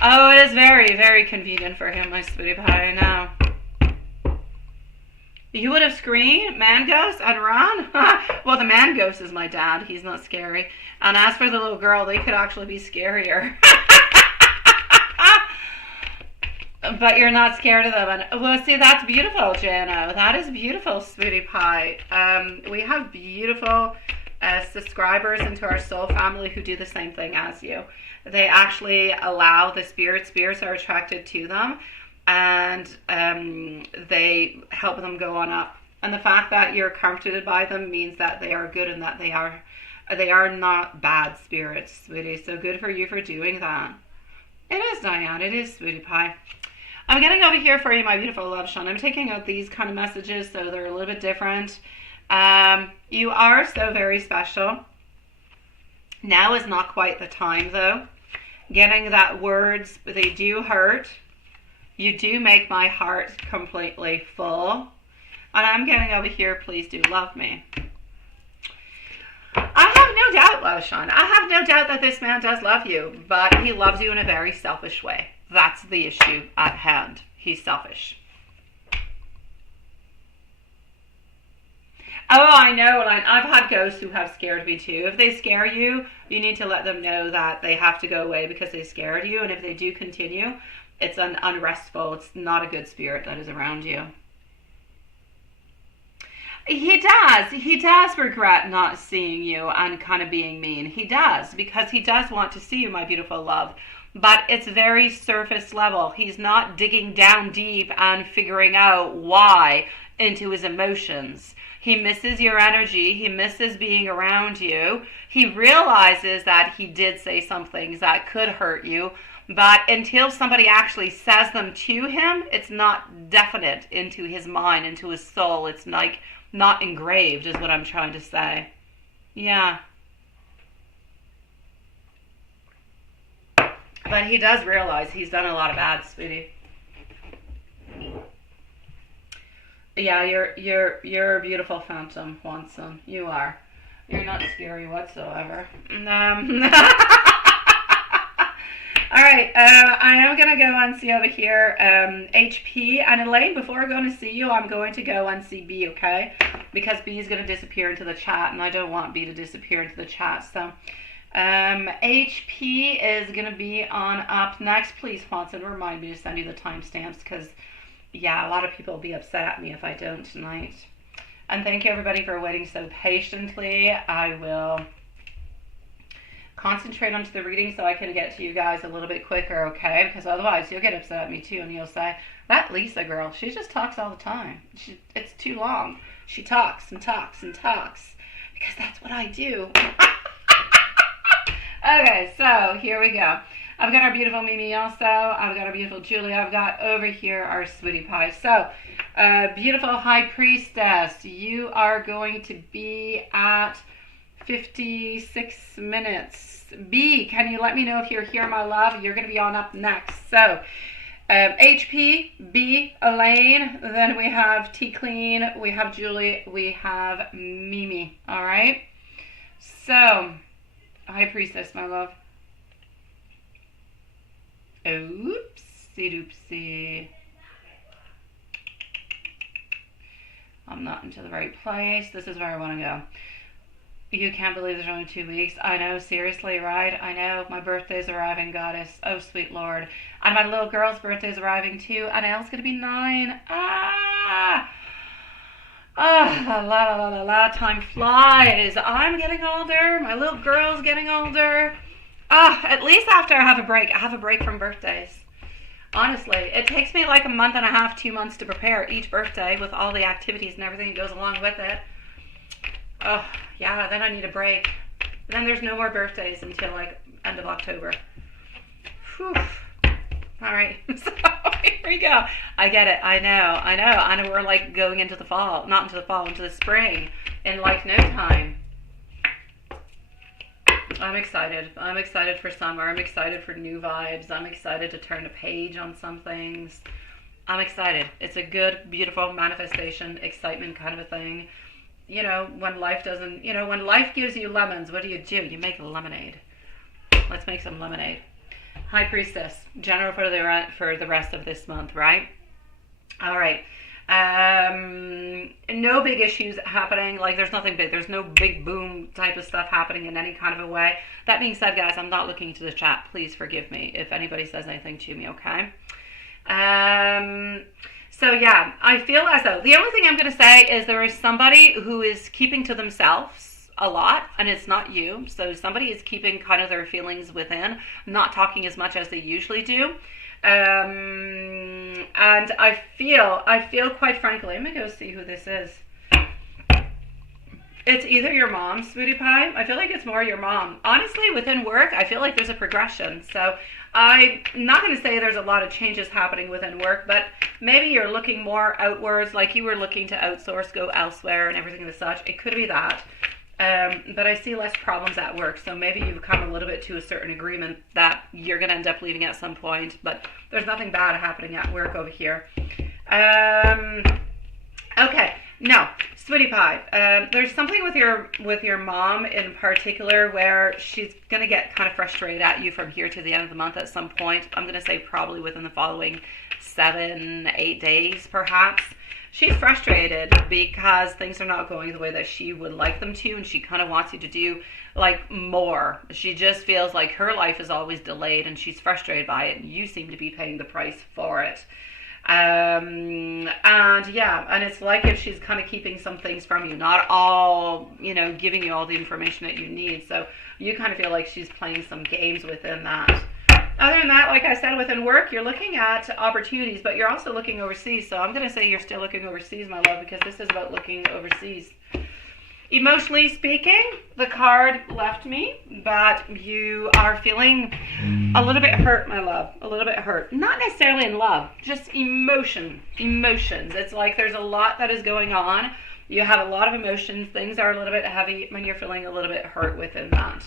Oh, it is very, very convenient for him, my sweetie pie, I know. You would have screamed, man ghost, and run? Well, the man ghost is my dad. He's not scary. And as for the little girl, they could actually be scarier. But you're not scared of them. And, well, see, that's beautiful, Jana. That is beautiful, sweetie pie. We have beautiful subscribers into our soul family who do the same thing as you. They actually allow the spirits. Spirits are attracted to them. And they help them go on up. And the fact that you're comforted by them means that they are good and that they are not bad spirits, sweetie. So good for you for doing that. It is, Diane. It is, sweetie pie. I'm getting over here for you, my beautiful love, Sean. I'm taking out these kind of messages so they're a little bit different. You are so very special. Now is not quite the time, though. Getting that words, they do hurt. You do make my heart completely full. And I'm getting over here, please do love me. I have no doubt, love Sean. I have no doubt that this man does love you, but he loves you in a very selfish way. That's the issue at hand. He's selfish. Oh, I know. I've had ghosts who have scared me too. If they scare you, you need to let them know that they have to go away because they scared you. And if they do continue, it's unrestful. It's not a good spirit that is around you. He does regret not seeing you and kind of being mean. He does, because he does want to see you, my beautiful love. But it's very surface level. He's not digging down deep and figuring out why into his emotions. He misses your energy. He misses being around you. He realizes that he did say some things that could hurt you, But until somebody actually says them to him, it's not definite into his mind, into his soul. It's like not engraved is what I'm trying to say. Yeah. But he does realize he's done a lot of bad, sweetie. Yeah, you're a beautiful phantom, Watson. You are. You're not scary whatsoever. All right, I am going to go and see over here HP. And Elaine, before I go to see you, I'm going to go and see B, okay? Because B is going to disappear into the chat, and I don't want B to disappear into the chat. So HP is going to be on up next. Please, Watson, remind me to send you the timestamps because, yeah, a lot of people will be upset at me if I don't tonight. And thank you, everybody, for waiting so patiently. I will concentrate onto the reading so I can get to you guys a little bit quicker, okay? Because otherwise you'll get upset at me too, and you'll say, that Lisa girl, she just talks all the time. It's too long. She talks and talks and talks because that's what I do. Okay, so here we go. I've got our beautiful Mimi also. I've got our beautiful Julia. I've got over here our Sweetie Pie. So, beautiful High Priestess, you are going to be at 56 minutes. B, can you let me know if you're here, my love? You're going to be on up next. So, HP, B, Elaine, then we have T Clean, we have Julie, we have Mimi. All right? So, High Priestess, my love. Oopsie doopsie. I'm not into the right place. This is where I want to go. You can't believe there's only 2 weeks. I know, seriously, right? I know. My birthday's arriving, goddess. Oh, sweet Lord. And my little girl's birthday's arriving too. And Elle's going to be 9. Ah! Ah, la la la la, time flies. I'm getting older. My little girl's getting older. Ah, at least after I have a break. I have a break from birthdays. Honestly, it takes me like a month and a half, 2 months to prepare each birthday with all the activities and everything that goes along with it. Oh, yeah, then I need a break. Then there's no more birthdays until like end of October. Whew. All right, so here we go. I get it. I know. And we're like going into the fall, not into the fall, into the spring in like no time. I'm excited. I'm excited for summer. I'm excited for new vibes. I'm excited to turn a page on some things. I'm excited. It's a good, beautiful manifestation, excitement kind of a thing. You know, when life doesn't, you know, when life gives you lemons, what do? You make lemonade. Let's make some lemonade. High Priestess, general for the rest of this month, right? All right. No big issues happening. Like there's nothing big. There's no big boom type of stuff happening in any kind of a way. That being said, guys, I'm not looking into the chat. Please forgive me if anybody says anything to me, okay? So yeah, I feel as though the only thing I'm going to say is there is somebody who is keeping to themselves a lot, and it's not you. So somebody is keeping kind of their feelings within, not talking as much as they usually do. And I feel quite frankly, let me go see who this is. It's either your mom, Sweetie Pie. I feel like it's more your mom. Honestly, within work, I feel like there's a progression. So I'm not going to say there's a lot of changes happening within work, but maybe you're looking more outwards, like you were looking to outsource, go elsewhere and everything and such. It could be that. But I see less problems at work, so maybe you've come a little bit to a certain agreement that you're going to end up leaving at some point, but there's nothing bad happening at work over here. Okay, no, Sweetie Pie, there's something with your mom in particular where she's going to get kind of frustrated at you from here to the end of the month at some point. I'm going to say probably within the following 7-8 days, perhaps. She's frustrated because things are not going the way that she would like them to, and she kind of wants you to do like more. She just feels like her life is always delayed, and she's frustrated by it, and you seem to be paying the price for it. And yeah, and it's like if she's kind of keeping some things from you, not all, you know, giving you all the information that you need. So you kind of feel like she's playing some games within that. Other than that, like I said, within work, you're looking at opportunities, but you're also looking overseas. So I'm going to say you're still looking overseas, my love, because this is about looking overseas. Emotionally speaking, the card left me, but you are feeling a little bit hurt, my love. A little bit hurt. Not necessarily in love, just emotions. It's like there's a lot that is going on. You have a lot of emotions. Things are a little bit heavy when you're feeling a little bit hurt within that.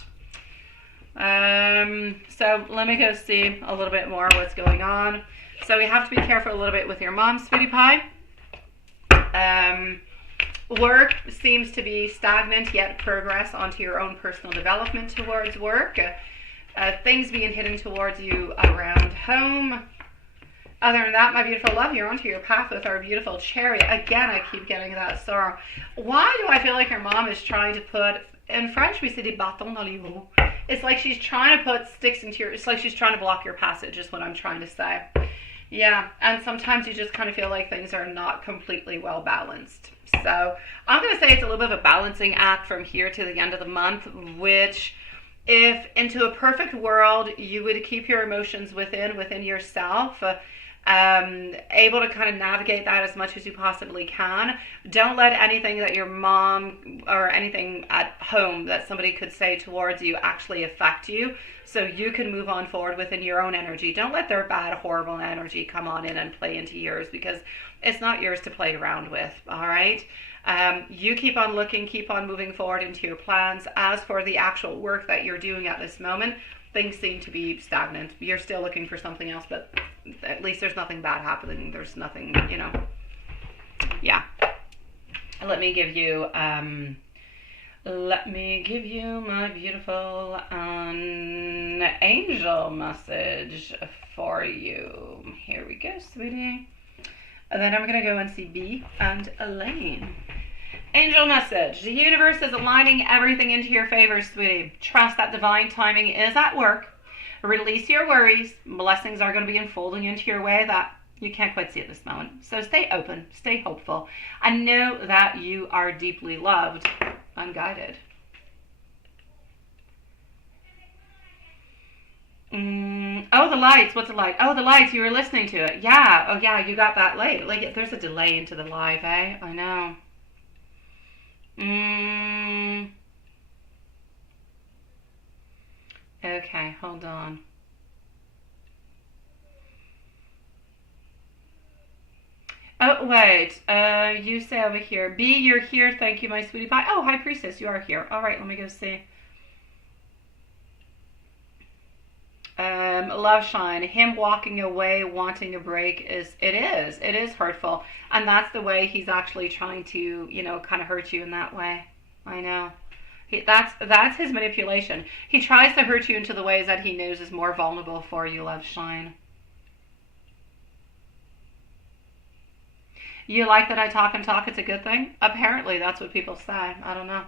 So let me go see a little bit more what's going on. So we have to be careful a little bit with your mom, sweetie pie. Work seems to be stagnant, yet progress onto your own personal development towards work. Things being hidden towards you around home. Other than that, my beautiful love, you're onto your path with our beautiful Chariot. Again, I keep getting that sorrow. Why do I feel like your mom is trying to put, in French we say des bâtons dans les roues. It's like she's trying to put sticks into your, it's like she's trying to block your passage is what I'm trying to say. Yeah, and sometimes you just kind of feel like things are not completely well balanced. So I'm going to say it's a little bit of a balancing act from here to the end of the month, which if into a perfect world you would keep your emotions within yourself, able to kind of navigate that as much as you possibly can. Don't let anything that your mom or anything at home that somebody could say towards you actually affect you, so you can move on forward within your own energy. Don't let their bad, horrible energy come on in and play into yours, because it's not yours to play around with, all right? You keep on looking, keep on moving forward into your plans. As for the actual work that you're doing at this moment, things seem to be stagnant. You're still looking for something else, but at least there's nothing bad happening. There's nothing, you know. Yeah. Let me give you my beautiful angel message for you. Here we go, sweetie. And then I'm going to go and see B and Elaine. Angel message. The universe is aligning everything into your favor, sweetie. Trust that divine timing is at work. Release your worries. Blessings are going to be unfolding into your way that you can't quite see at this moment. So stay open, stay hopeful, and know that you are deeply loved and guided. Oh, the lights. What's the light? Oh, the lights. You were listening to it. Yeah. Oh, yeah. You got that late. Like, there's a delay into the live, eh? I know. Okay, hold on. Oh, wait. You say over here. B, you're here. Thank you, my sweetie pie. Oh, High Priestess, you are here. All right, let me go see. Love Shine, him walking away wanting a break it is hurtful, and that's the way he's actually trying to, you know, kind of hurt you in that way. I know. That's his manipulation. He tries to hurt you into the ways that he knows is more vulnerable for you, Love Shine. You like that I talk and talk, it's a good thing? Apparently that's what people say. I don't know.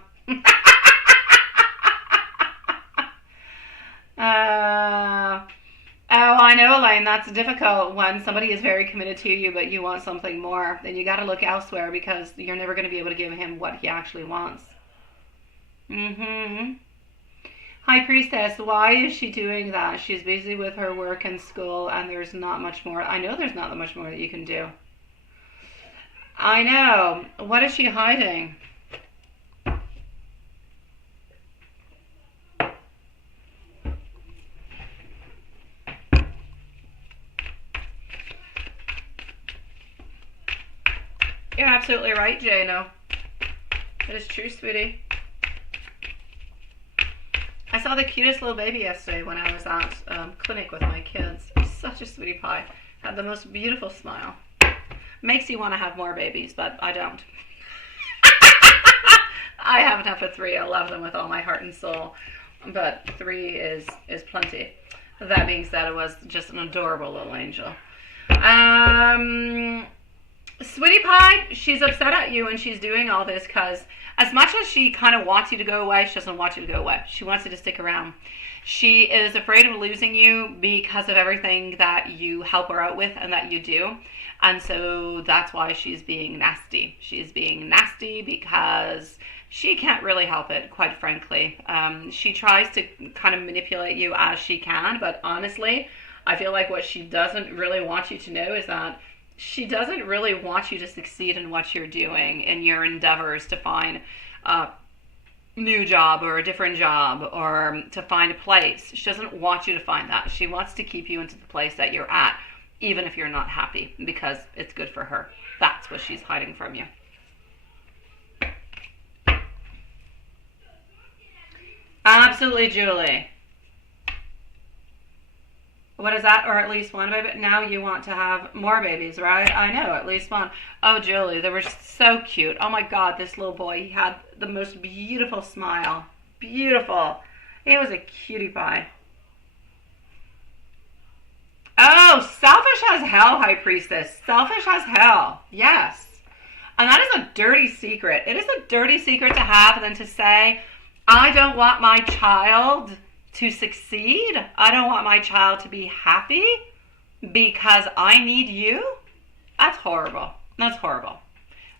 Oh, I know, Elaine, that's difficult when somebody is very committed to you, but you want something more. Then you got to look elsewhere, because you're never going to be able to give him what he actually wants. High Priestess, why is she doing that? She's busy with her work and school, and there's not much more. I know there's not much more that you can do. I know. What is she hiding? You're absolutely right, Jano. It is true, sweetie. I saw the cutest little baby yesterday when I was at clinic with my kids. Such a sweetie pie. Had the most beautiful smile. Makes you want to have more babies, but I don't. I have enough of 3. I love them with all my heart and soul. But 3 is plenty. That being said, it was just an adorable little angel. Sweetie pie, she's upset at you, and she's doing all this because as much as she kind of wants you to go away, she doesn't want you to go away. She wants you to stick around. She is afraid of losing you because of everything that you help her out with and that you do. And so that's why she's being nasty. She's being nasty because she can't really help it, quite frankly. She tries to kind of manipulate you as she can, but honestly, I feel like what she doesn't really want you to know is that she doesn't really want you to succeed in what you're doing, in your endeavors to find new job or a different job or to find a place. She doesn't want you to find that. She wants to keep you into the place that you're at, even if you're not happy, because it's good for her. That's what she's hiding from you. Absolutely, Julie. What is that? Or at least one baby? Now you want to have more babies, right? I know, at least one. Oh, Julie, they were so cute. Oh my God, this little boy, he had the most beautiful smile. Beautiful. He was a cutie pie. Oh, selfish as hell, High Priestess. Selfish as hell. Yes. And that is a dirty secret. It is a dirty secret to have and then to say, I don't want my child to succeed. I don't want my child to be happy because I need you. That's horrible. That's horrible.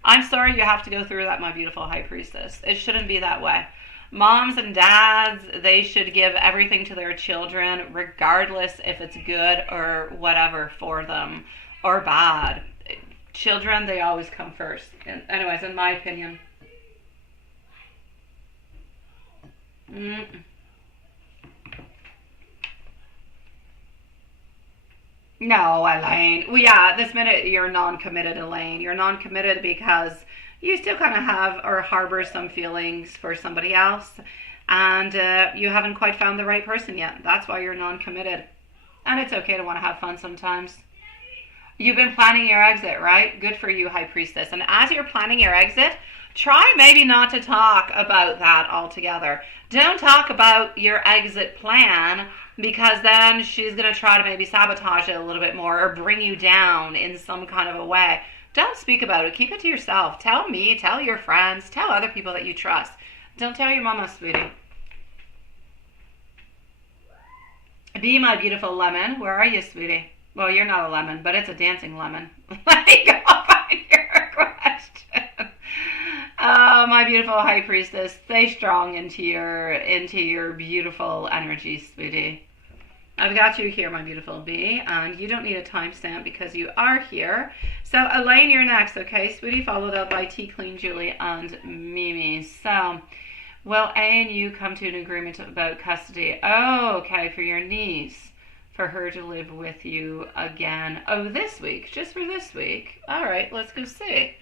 I'm sorry you have to go through that, my beautiful High Priestess. It shouldn't be that way. Moms and dads, they should give everything to their children, regardless if it's good or whatever for them or bad. Children, they always come first. Anyways, in my opinion. No, Elaine. Well, yeah, this minute you're non-committed, Elaine. You're non-committed because you still kind of have or harbor some feelings for somebody else, and you haven't quite found the right person yet. That's why you're non-committed. And it's okay to want to have fun sometimes. You've been planning your exit, right? Good for you, High Priestess. And as you're planning your exit, try maybe not to talk about that altogether. Don't talk about your exit plan, because then she's going to try to maybe sabotage it a little bit more or bring you down in some kind of a way. Don't speak about it. Keep it to yourself. Tell me, tell your friends, tell other people that you trust. Don't tell your mama, sweetie. Be my beautiful lemon. Where are you, sweetie? Well, you're not a lemon, but it's a dancing lemon. Let me go find your question. Oh, my beautiful High Priestess. Stay strong into your beautiful energy, sweetie. I've got you here, my beautiful bee, and you don't need a timestamp because you are here. So, Elaine, you're next, okay, sweetie, followed up by T Clean, Julie, and Mimi. So, will A and you come to an agreement about custody? Oh, okay, for your niece, for her to live with you again. Oh, this week, just for this week. All right, let's go see.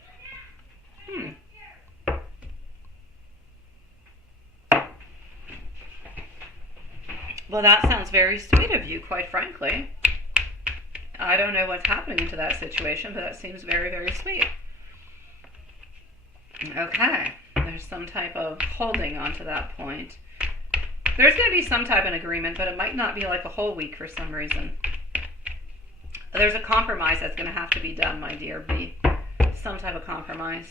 Well, that sounds very sweet of you, quite frankly. I don't know what's happening into that situation, but that seems very, very sweet. Okay, there's some type of holding on to that point. There's going to be some type of agreement, but it might not be like a whole week for some reason. There's a compromise that's going to have to be done, my dear B. Some type of compromise.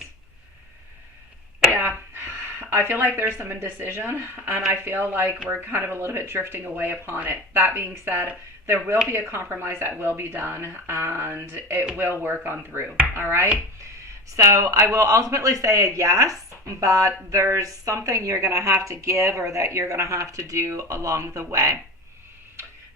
Yeah, I feel like there's some indecision, and I feel like we're kind of a little bit drifting away upon it. That being said, there will be a compromise that will be done, and it will work on through, all right? So I will ultimately say a yes, but there's something you're going to have to give or that you're going to have to do along the way.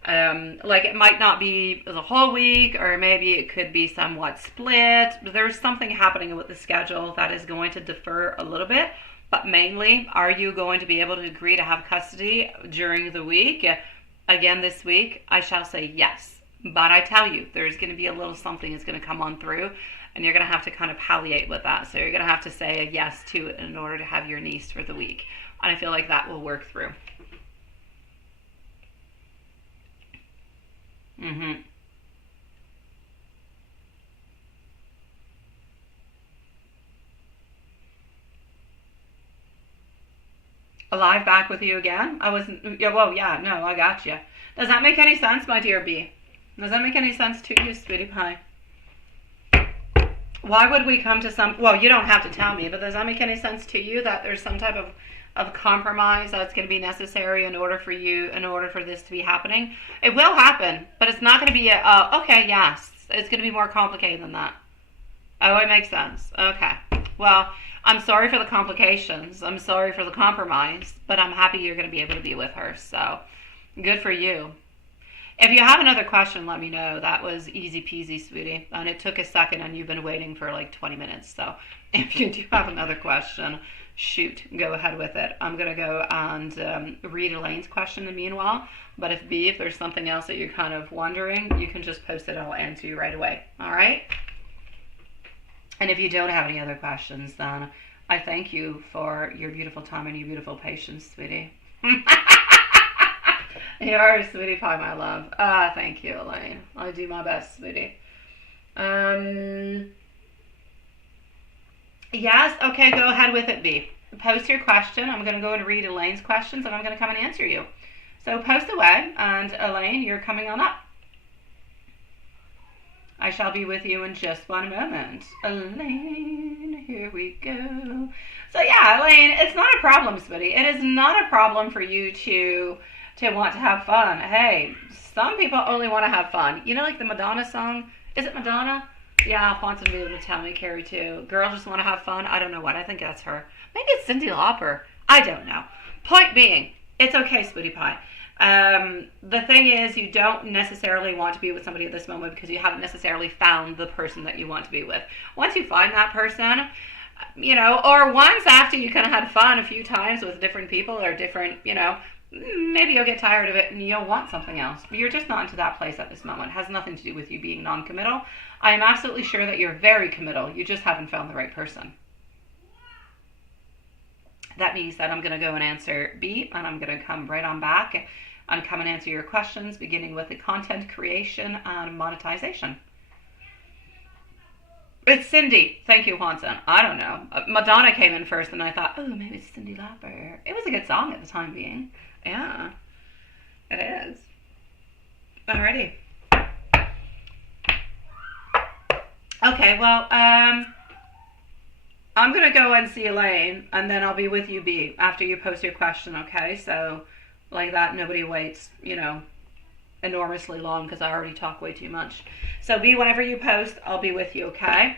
Like it might not be the whole week, or maybe it could be somewhat split. There's something happening with the schedule that is going to defer a little bit, but mainly, are you going to be able to agree to have custody during the week? Again, this week, I shall say yes, but I tell you, there's going to be a little something that's going to come on through, and you're going to have to kind of palliate with that. So you're going to have to say a yes to it in order to have your niece for the week, and I feel like that will work through. Alive, back with you again? I wasn't, yeah, well, yeah, no, I got you. Does that make any sense, my dear B? Does that make any sense to you, sweetie pie? Why would we come to some, well, you don't have to tell me, but does that make any sense to you that there's some type of compromise that's going to be necessary in order for this to be happening? It will happen, but it's not going to be okay, yes. It's going to be more complicated than that. Oh, it makes sense. Okay. Well, I'm sorry for the complications. I'm sorry for the compromise, but I'm happy you're going to be able to be with her. So, good for you. If you have another question, let me know. That was easy peasy, sweetie. And it took a second, and you've been waiting for like 20 minutes. So, if you do have another question, shoot, go ahead with it. I'm going to go and read Elaine's question in the meanwhile. But if there's something else that you're kind of wondering, you can just post it. I'll answer you right away. All right? And if you don't have any other questions, then I thank you for your beautiful time and your beautiful patience, sweetie. You are a sweetie pie, my love. Thank you, Elaine. I'll do my best, sweetie. Yes, okay, go ahead with it, B. Post your question. I'm going to go and read Elaine's questions, and I'm going to come and answer you. So post away, and Elaine, you're coming on up. I shall be with you in just one moment. Elaine, here we go. So yeah, Elaine, it's not a problem, sweetie. It is not a problem for you to want to have fun. Hey, some people only want to have fun. You know, like the Madonna song? Is it Madonna? Yeah, I want to be able to tell me, Carrie, too. Girls just want to have fun. I don't know what. I think that's her. Maybe it's Cyndi Lauper. I don't know. Point being, it's okay, sweetie pie. The thing is, you don't necessarily want to be with somebody at this moment because you haven't necessarily found the person that you want to be with. Once you find that person, you know, or once after you kind of had fun a few times with different people or different, you know, maybe you'll get tired of it and you'll want something else. But you're just not into that place at this moment. It has nothing to do with you being non-committal. I am absolutely sure that you're very committal. You just haven't found the right person. That being said, I'm going to go and answer B, and I'm going to come right on back and come and answer your questions, beginning with the content creation and monetization. It's Cyndi. Thank you, Juanson. I don't know. Madonna came in first, and I thought, oh, maybe it's Cyndi Lauper. It was a good song at the time being. Yeah, it is. Alrighty. Okay, well, I'm going to go and see Elaine, and then I'll be with you, B, after you post your question, okay? So, like that, nobody waits, you know, enormously long, because I already talk way too much. So, B, whenever you post, I'll be with you, okay?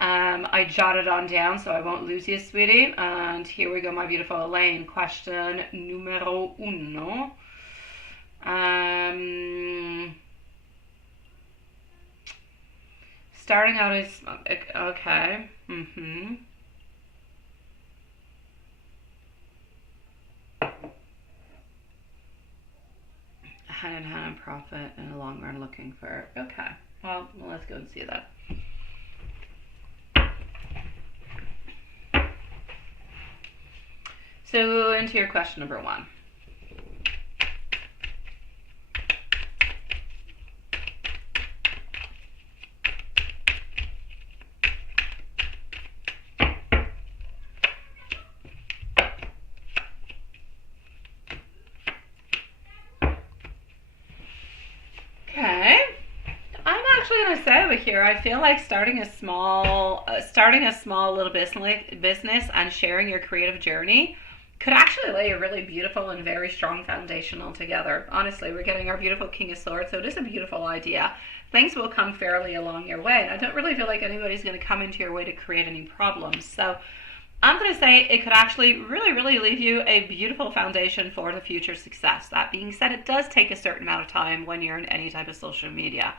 I jotted on down, so I won't lose you, sweetie. And here we go, my beautiful Elaine. Question numero uno. Starting out as, okay, hand in hand profit in the long run looking for, okay, well, let's go and see that. So into your question number one. Over here, I feel like starting a small little business and sharing your creative journey could actually lay a really beautiful and very strong foundation altogether. Honestly, we're getting our beautiful King of Swords, so it is a beautiful idea. Things will come fairly along your way, and I don't really feel like anybody's going to come into your way to create any problems. So I'm going to say it could actually really, really leave you a beautiful foundation for the future success. That being said, it does take a certain amount of time when you're in any type of social media.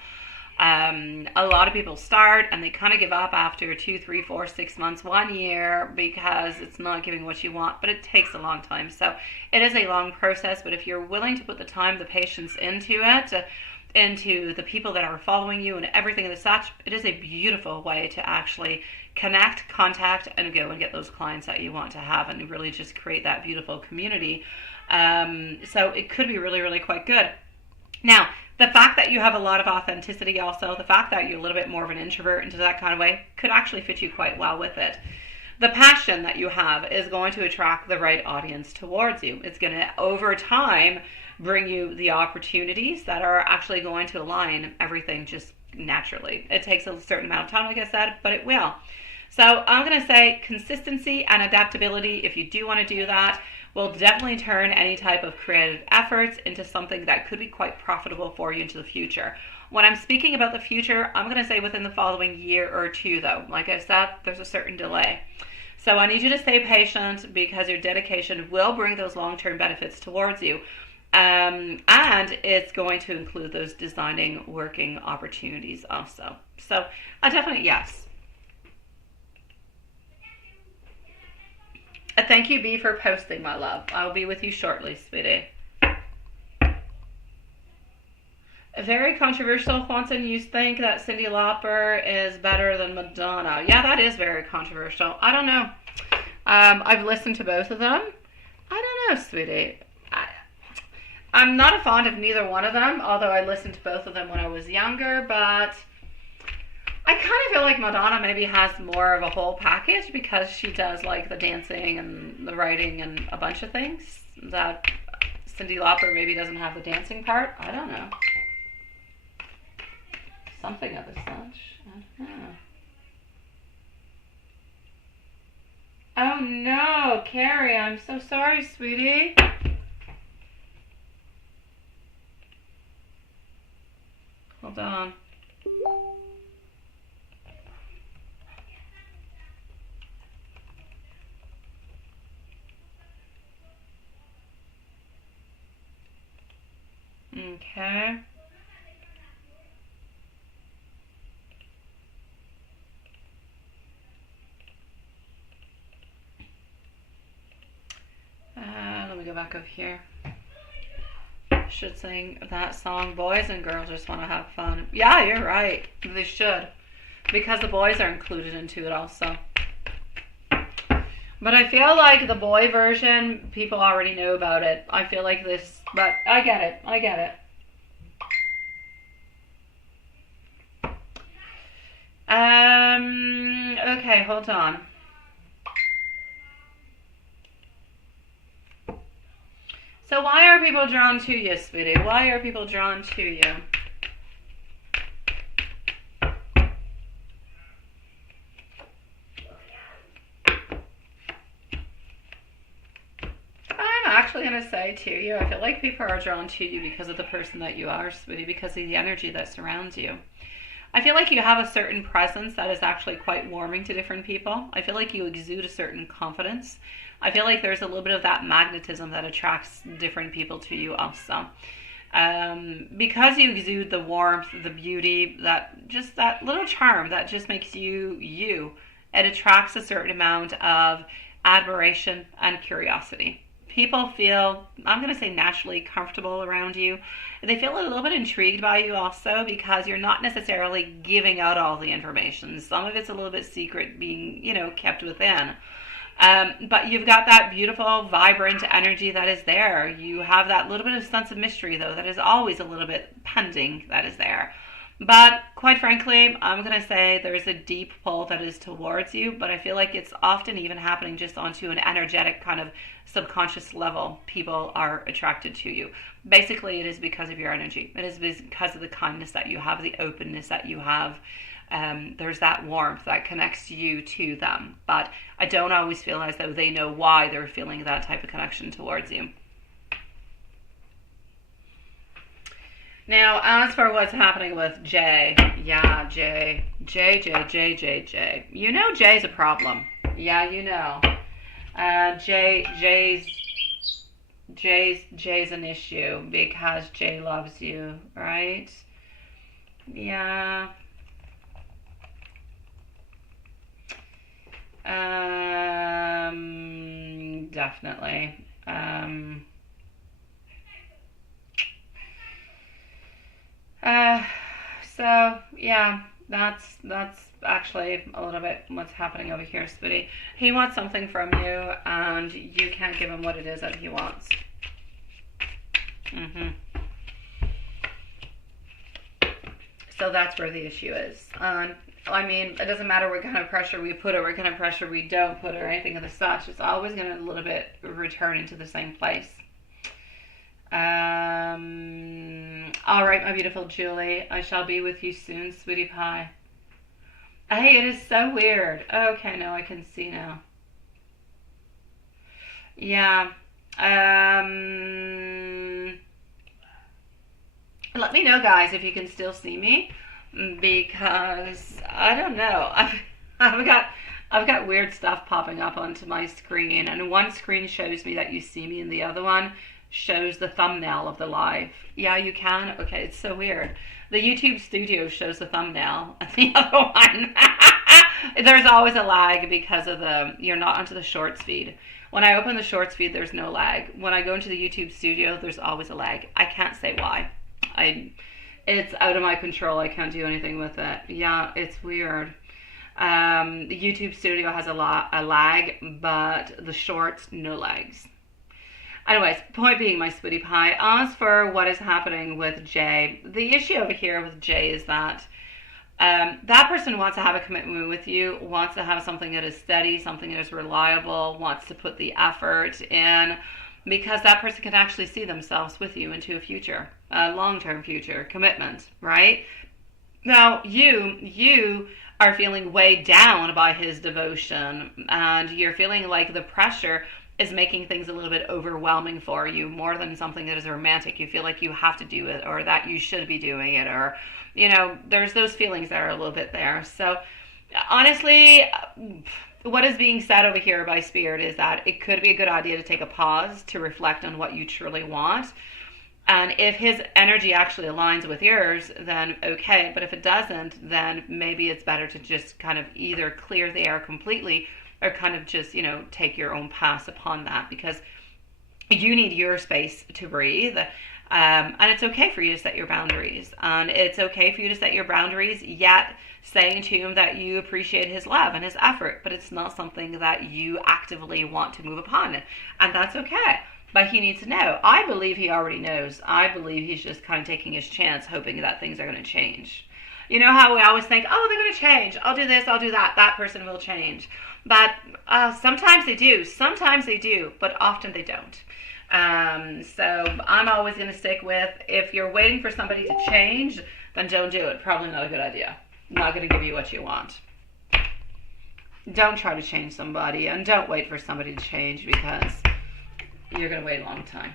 A lot of people start and they kind of give up after 2, 3, 4, 6 months, 1 year, because it's not giving what you want, but it takes a long time. So it is a long process, but if you're willing to put the time, the patience into it, into the people that are following you and everything and such, it is a beautiful way to actually connect, contact, and go and get those clients that you want to have and really just create that beautiful community. So it could be really, really quite good. Now, the fact that you have a lot of authenticity also, the fact that you're a little bit more of an introvert into that kind of way, could actually fit you quite well with it. The passion that you have is going to attract the right audience towards you. It's going to, over time, bring you the opportunities that are actually going to align everything just naturally. It takes a certain amount of time, like I said, but it will. So I'm going to say consistency and adaptability, if you do want to do that, will definitely turn any type of creative efforts into something that could be quite profitable for you into the future. When I'm speaking about the future, I'm going to say within the following year or two, though. Like I said, there's a certain delay. So I need you to stay patient because your dedication will bring those long-term benefits towards you. And it's going to include those designing working opportunities also. So a definite yes. Thank you, B, for posting, my love. I'll be with you shortly, sweetie. Very controversial, Quantum. You think that Cyndi Lauper is better than Madonna? Yeah, that is very controversial. I don't know. I've listened to both of them. I don't know, sweetie. I'm not a fond of neither one of them, although I listened to both of them when I was younger, but I kind of feel like Madonna maybe has more of a whole package because she does like the dancing and the writing and a bunch of things that Cyndi Lauper maybe doesn't have the dancing part. I don't know. Something of the such. I don't know. Oh no, Carrie, I'm so sorry, sweetie. Hold on. Okay. Let me go back over here. Should sing that song. Boys and girls just want to have fun. Yeah, you're right. They should. Because the boys are included into it also. But I feel like the boy version, people already know about it. I feel like this, but I get it. I get it. Okay, hold on. So why are people drawn to you, sweetie? Why are people drawn to you? I'm actually going to say to you, I feel like people are drawn to you because of the person that you are, sweetie, because of the energy that surrounds you. I feel like you have a certain presence that is actually quite warming to different people. I feel like you exude a certain confidence. I feel like there's a little bit of that magnetism that attracts different people to you also. Because you exude the warmth, the beauty, that little charm that just makes you you. It attracts a certain amount of admiration and curiosity. People feel, I'm going to say, naturally comfortable around you. They feel a little bit intrigued by you also because you're not necessarily giving out all the information. Some of it's a little bit secret, being, kept within. But you've got that beautiful, vibrant energy that is there. You have that little bit of sense of mystery, though, that is always a little bit pending that is there. But quite frankly, I'm going to say there's a deep pull that is towards you, but I feel like it's often even happening just onto an energetic kind of subconscious level. People are attracted to you. Basically, it is because of your energy. It is because of the kindness that you have, the openness that you have. There's that warmth that connects you to them. But I don't always feel as though they know why they're feeling that type of connection towards you. Now, as for what's happening with Jay, yeah, Jay. You know Jay's a problem. Yeah, you know. Jay's an issue because Jay loves you, right? Yeah. Definitely. So yeah, that's actually a little bit what's happening over here, Spitty. He wants something from you, and you can't give him what it is that he wants. So that's where the issue is. I mean, it doesn't matter what kind of pressure we put or what kind of pressure we don't put or anything of the such. It's always going to a little bit return into the same place. All right, my beautiful Julie. I shall be with you soon, sweetie pie. Hey, it is so weird. Okay, no, I can see now. Yeah. Let me know, guys, if you can still see me, because I don't know. I've got weird stuff popping up onto my screen, and one screen shows me that you see me, and the other one shows the thumbnail of the live. Yeah, you can? Okay, it's so weird. The YouTube studio shows the thumbnail, and the other one, there's always a lag because of you're not onto the shorts feed. When I open the shorts feed, there's no lag. When I go into the YouTube studio, there's always a lag. I can't say why. It's out of my control. I can't do anything with it. Yeah, it's weird. The YouTube studio has a lag, but the shorts, no lags. Anyways, point being, my sweetie pie, as for what is happening with Jay, the issue over here with Jay is that that person wants to have a commitment with you, wants to have something that is steady, something that is reliable, wants to put the effort in, because that person can actually see themselves with you into a future, a long-term future commitment, right? Now, you are feeling weighed down by his devotion, and you're feeling like the pressure is making things a little bit overwhelming for you, more than something that is romantic. You feel like you have to do it, or that you should be doing it, or, you know, there's those feelings that are a little bit there. So honestly, what is being said over here by Spirit is that it could be a good idea to take a pause to reflect on what you truly want. And if his energy actually aligns with yours, then okay. But if it doesn't, then maybe it's better to just kind of either clear the air completely, or kind of just, you know, take your own pass upon that, because you need your space to breathe. And it's okay for you to set your boundaries. And it's okay for you to set your boundaries, yet saying to him that you appreciate his love and his effort, but it's not something that you actively want to move upon. And that's okay. But he needs to know. I believe he already knows. I believe he's just kind of taking his chance, hoping that things are going to change. You know how we always think, oh, they're going to change. I'll do this, I'll do that. That person will change. But sometimes they do. Sometimes they do, but often they don't. So I'm always going to stick with, if you're waiting for somebody to change, then don't do it. Probably not a good idea. Not going to give you what you want. Don't try to change somebody, and don't wait for somebody to change, because you're going to wait a long time.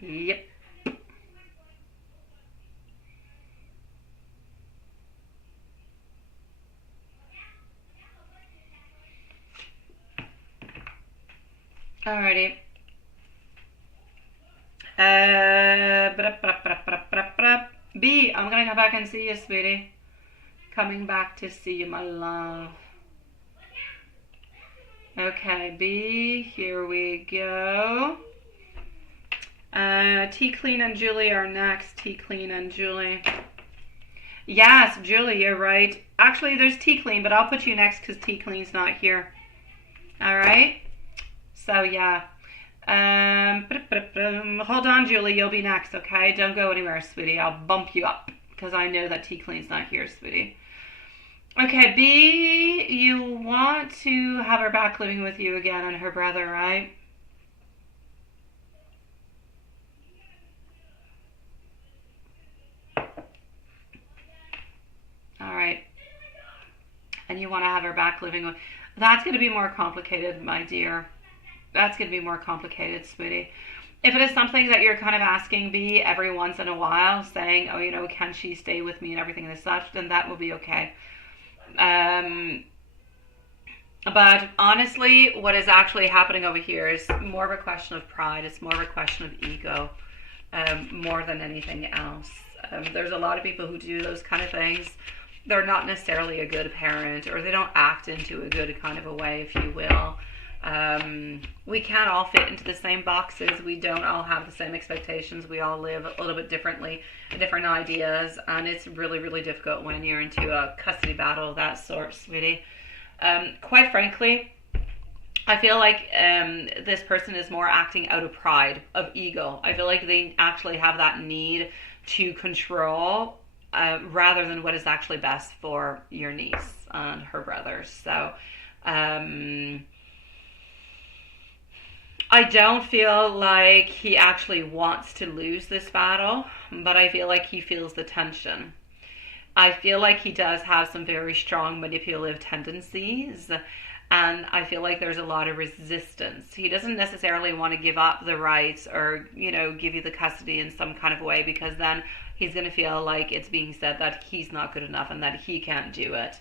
Yep. Alrighty. B, I'm gonna come back and see you, sweetie. Coming back to see you, my love. Okay, B, here we go. T Clean and Julie are next. T Clean and Julie. Yes, Julie, you're right. Actually, there's T Clean, but I'll put you next because T Clean's not here. Alright? So, yeah. Hold on, Julie. You'll be next, okay? Don't go anywhere, sweetie. I'll bump you up because I know that T Clean's not here, sweetie. Okay, B, you want to have her back living with you again and her brother, right? All right. And you want to have her back living with... That's going to be more complicated, my dear. That's going to be more complicated, sweetie. If it is something that you're kind of asking B every once in a while, saying, oh, you know, can she stay with me and everything and such, then that will be okay. But honestly, what is actually happening over here is more of a question of pride. It's more of a question of ego, more than anything else. There's a lot of people who do those kind of things. They're not necessarily a good parent, or they don't act into a good kind of a way, if you will. We can't all fit into the same boxes. We don't all have the same expectations. We all live a little bit differently, different ideas, and it's really, really difficult when you're into a custody battle of that sort, sweetie. Quite frankly, I feel like this person is more acting out of pride, of ego. I feel like they actually have that need to control rather than what is actually best for your niece and her brother. So, I don't feel like he actually wants to lose this battle, but I feel like he feels the tension. I feel like he does have some very strong manipulative tendencies, and I feel like there's a lot of resistance. He doesn't necessarily want to give up the rights or, you know, give you the custody in some kind of way, because then he's going to feel like it's being said that he's not good enough and that he can't do it.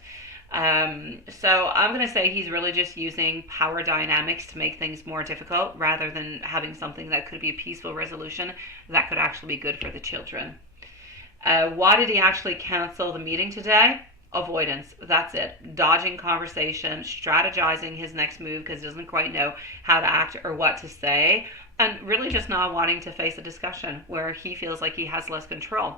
So I'm going to say he's really just using power dynamics to make things more difficult rather than having something that could be a peaceful resolution that could actually be good for the children. Why did he actually cancel the meeting today? avoidance. That's it. Dodging conversation, strategizing his next move because he doesn't quite know how to act or what to say, and really just not wanting to face a discussion where he feels like he has less control.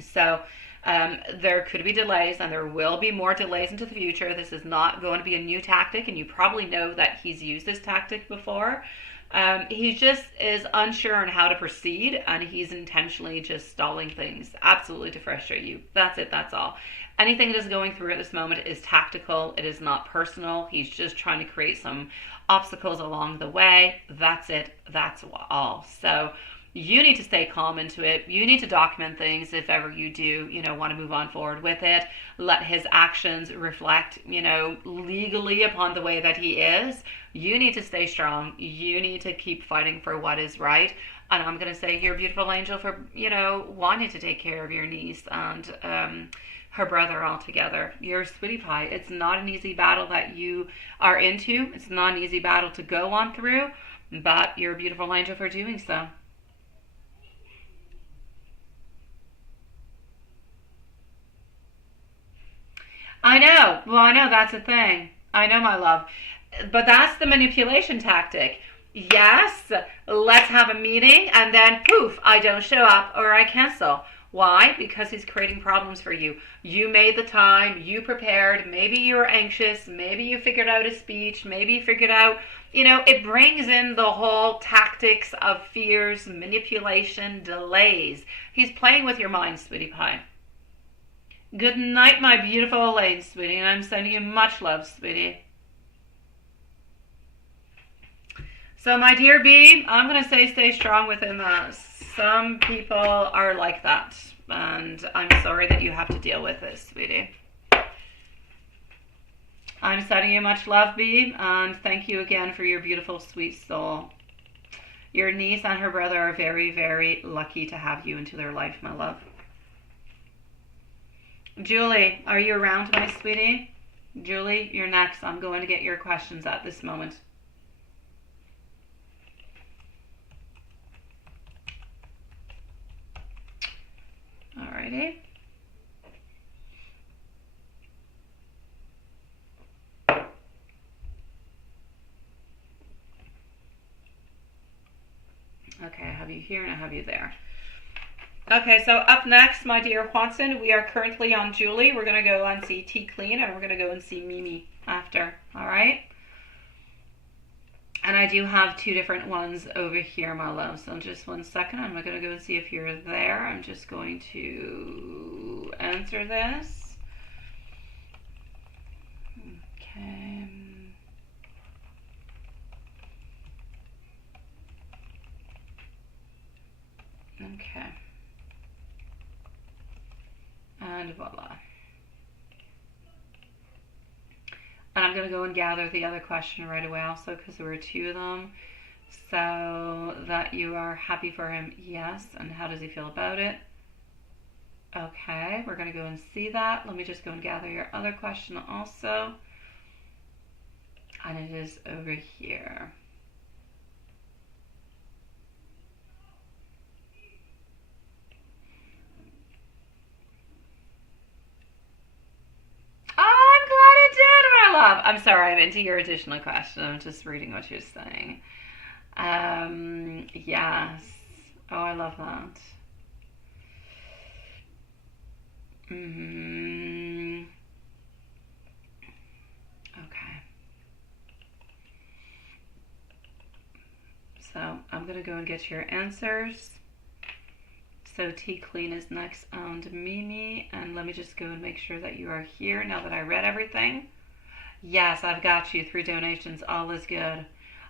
So there could be delays, and there will be more delays into the future. This is not going to be a new tactic, and you probably know that he's used this tactic before. He just is unsure on how to proceed, and he's intentionally just stalling things, absolutely to frustrate you. That's it, that's all. Anything that is going through at this moment is tactical. It is not personal. He's just trying to create some obstacles along the way. That's it, that's all. So you need to stay calm into it. You need to document things if ever you do, want to move on forward with it. Let his actions reflect, legally upon the way that he is. You need to stay strong. You need to keep fighting for what is right. And I'm going to say you're a beautiful angel for, wanting to take care of your niece and her brother all together. You're a sweetie pie. It's not an easy battle that you are into. It's not an easy battle to go on through, but you're a beautiful angel for doing so. I know. Well, I know that's a thing. I know, my love. But that's the manipulation tactic. Yes, let's have a meeting, and then poof, I don't show up or I cancel. Why? Because he's creating problems for you. You made the time, you prepared, maybe you were anxious, maybe you figured out a speech, maybe you figured out, it brings in the whole tactics of fears, manipulation, delays. He's playing with your mind, sweetie pie. Good night, my beautiful Elaine, sweetie, and I'm sending you much love, sweetie. So, my dear B, I'm going to say stay strong within that. Some people are like that, and I'm sorry that you have to deal with this, sweetie. I'm sending you much love, B, and thank you again for your beautiful, sweet soul. Your niece and her brother are very, very lucky to have you into their life, my love. Julie, are you around, my sweetie? Julie, you're next. I'm going to get your questions at this moment. Alrighty. Okay, I have you here and I have you there. Okay, so up next, my dear Juanson, we are currently on Julie. We're going to go and see T Clean, and we're going to go and see Mimi after, all right? And I do have two different ones over here, my love. So just 1 second. I'm going to go and see if you're there. I'm just going to answer this. Okay. Okay. And voila. And I'm going to go and gather the other question right away also, because there were two of them. So, that you are happy for him, yes. And how does he feel about it? Okay, we're going to go and see that. Let me just go and gather your other question also. And it is over here. I'm sorry, I'm into your additional question. I'm just reading what you're saying. Yes. Oh, I love that. Okay. So I'm going to go and get your answers. So T Clean is next and Mimi. And let me just go and make sure that you are here now that I read everything. Yes, I've got you through donations. All is good.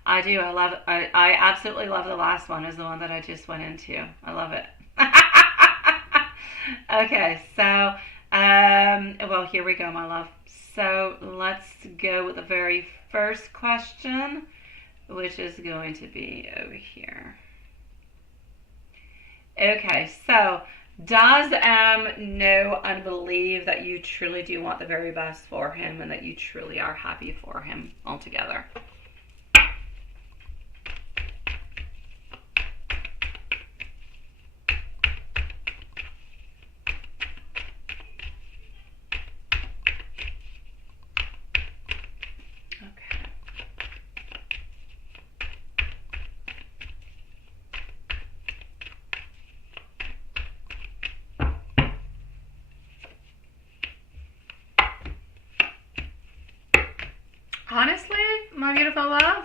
I do. I absolutely love the last one. Is the one that I just went into. I love it. Okay, so well, here we go, my love. So let's go with the very first question, which is going to be over here. Okay, so does M know and believe that you truly do want the very best for him and that you truly are happy for him altogether? Honestly, my beautiful love,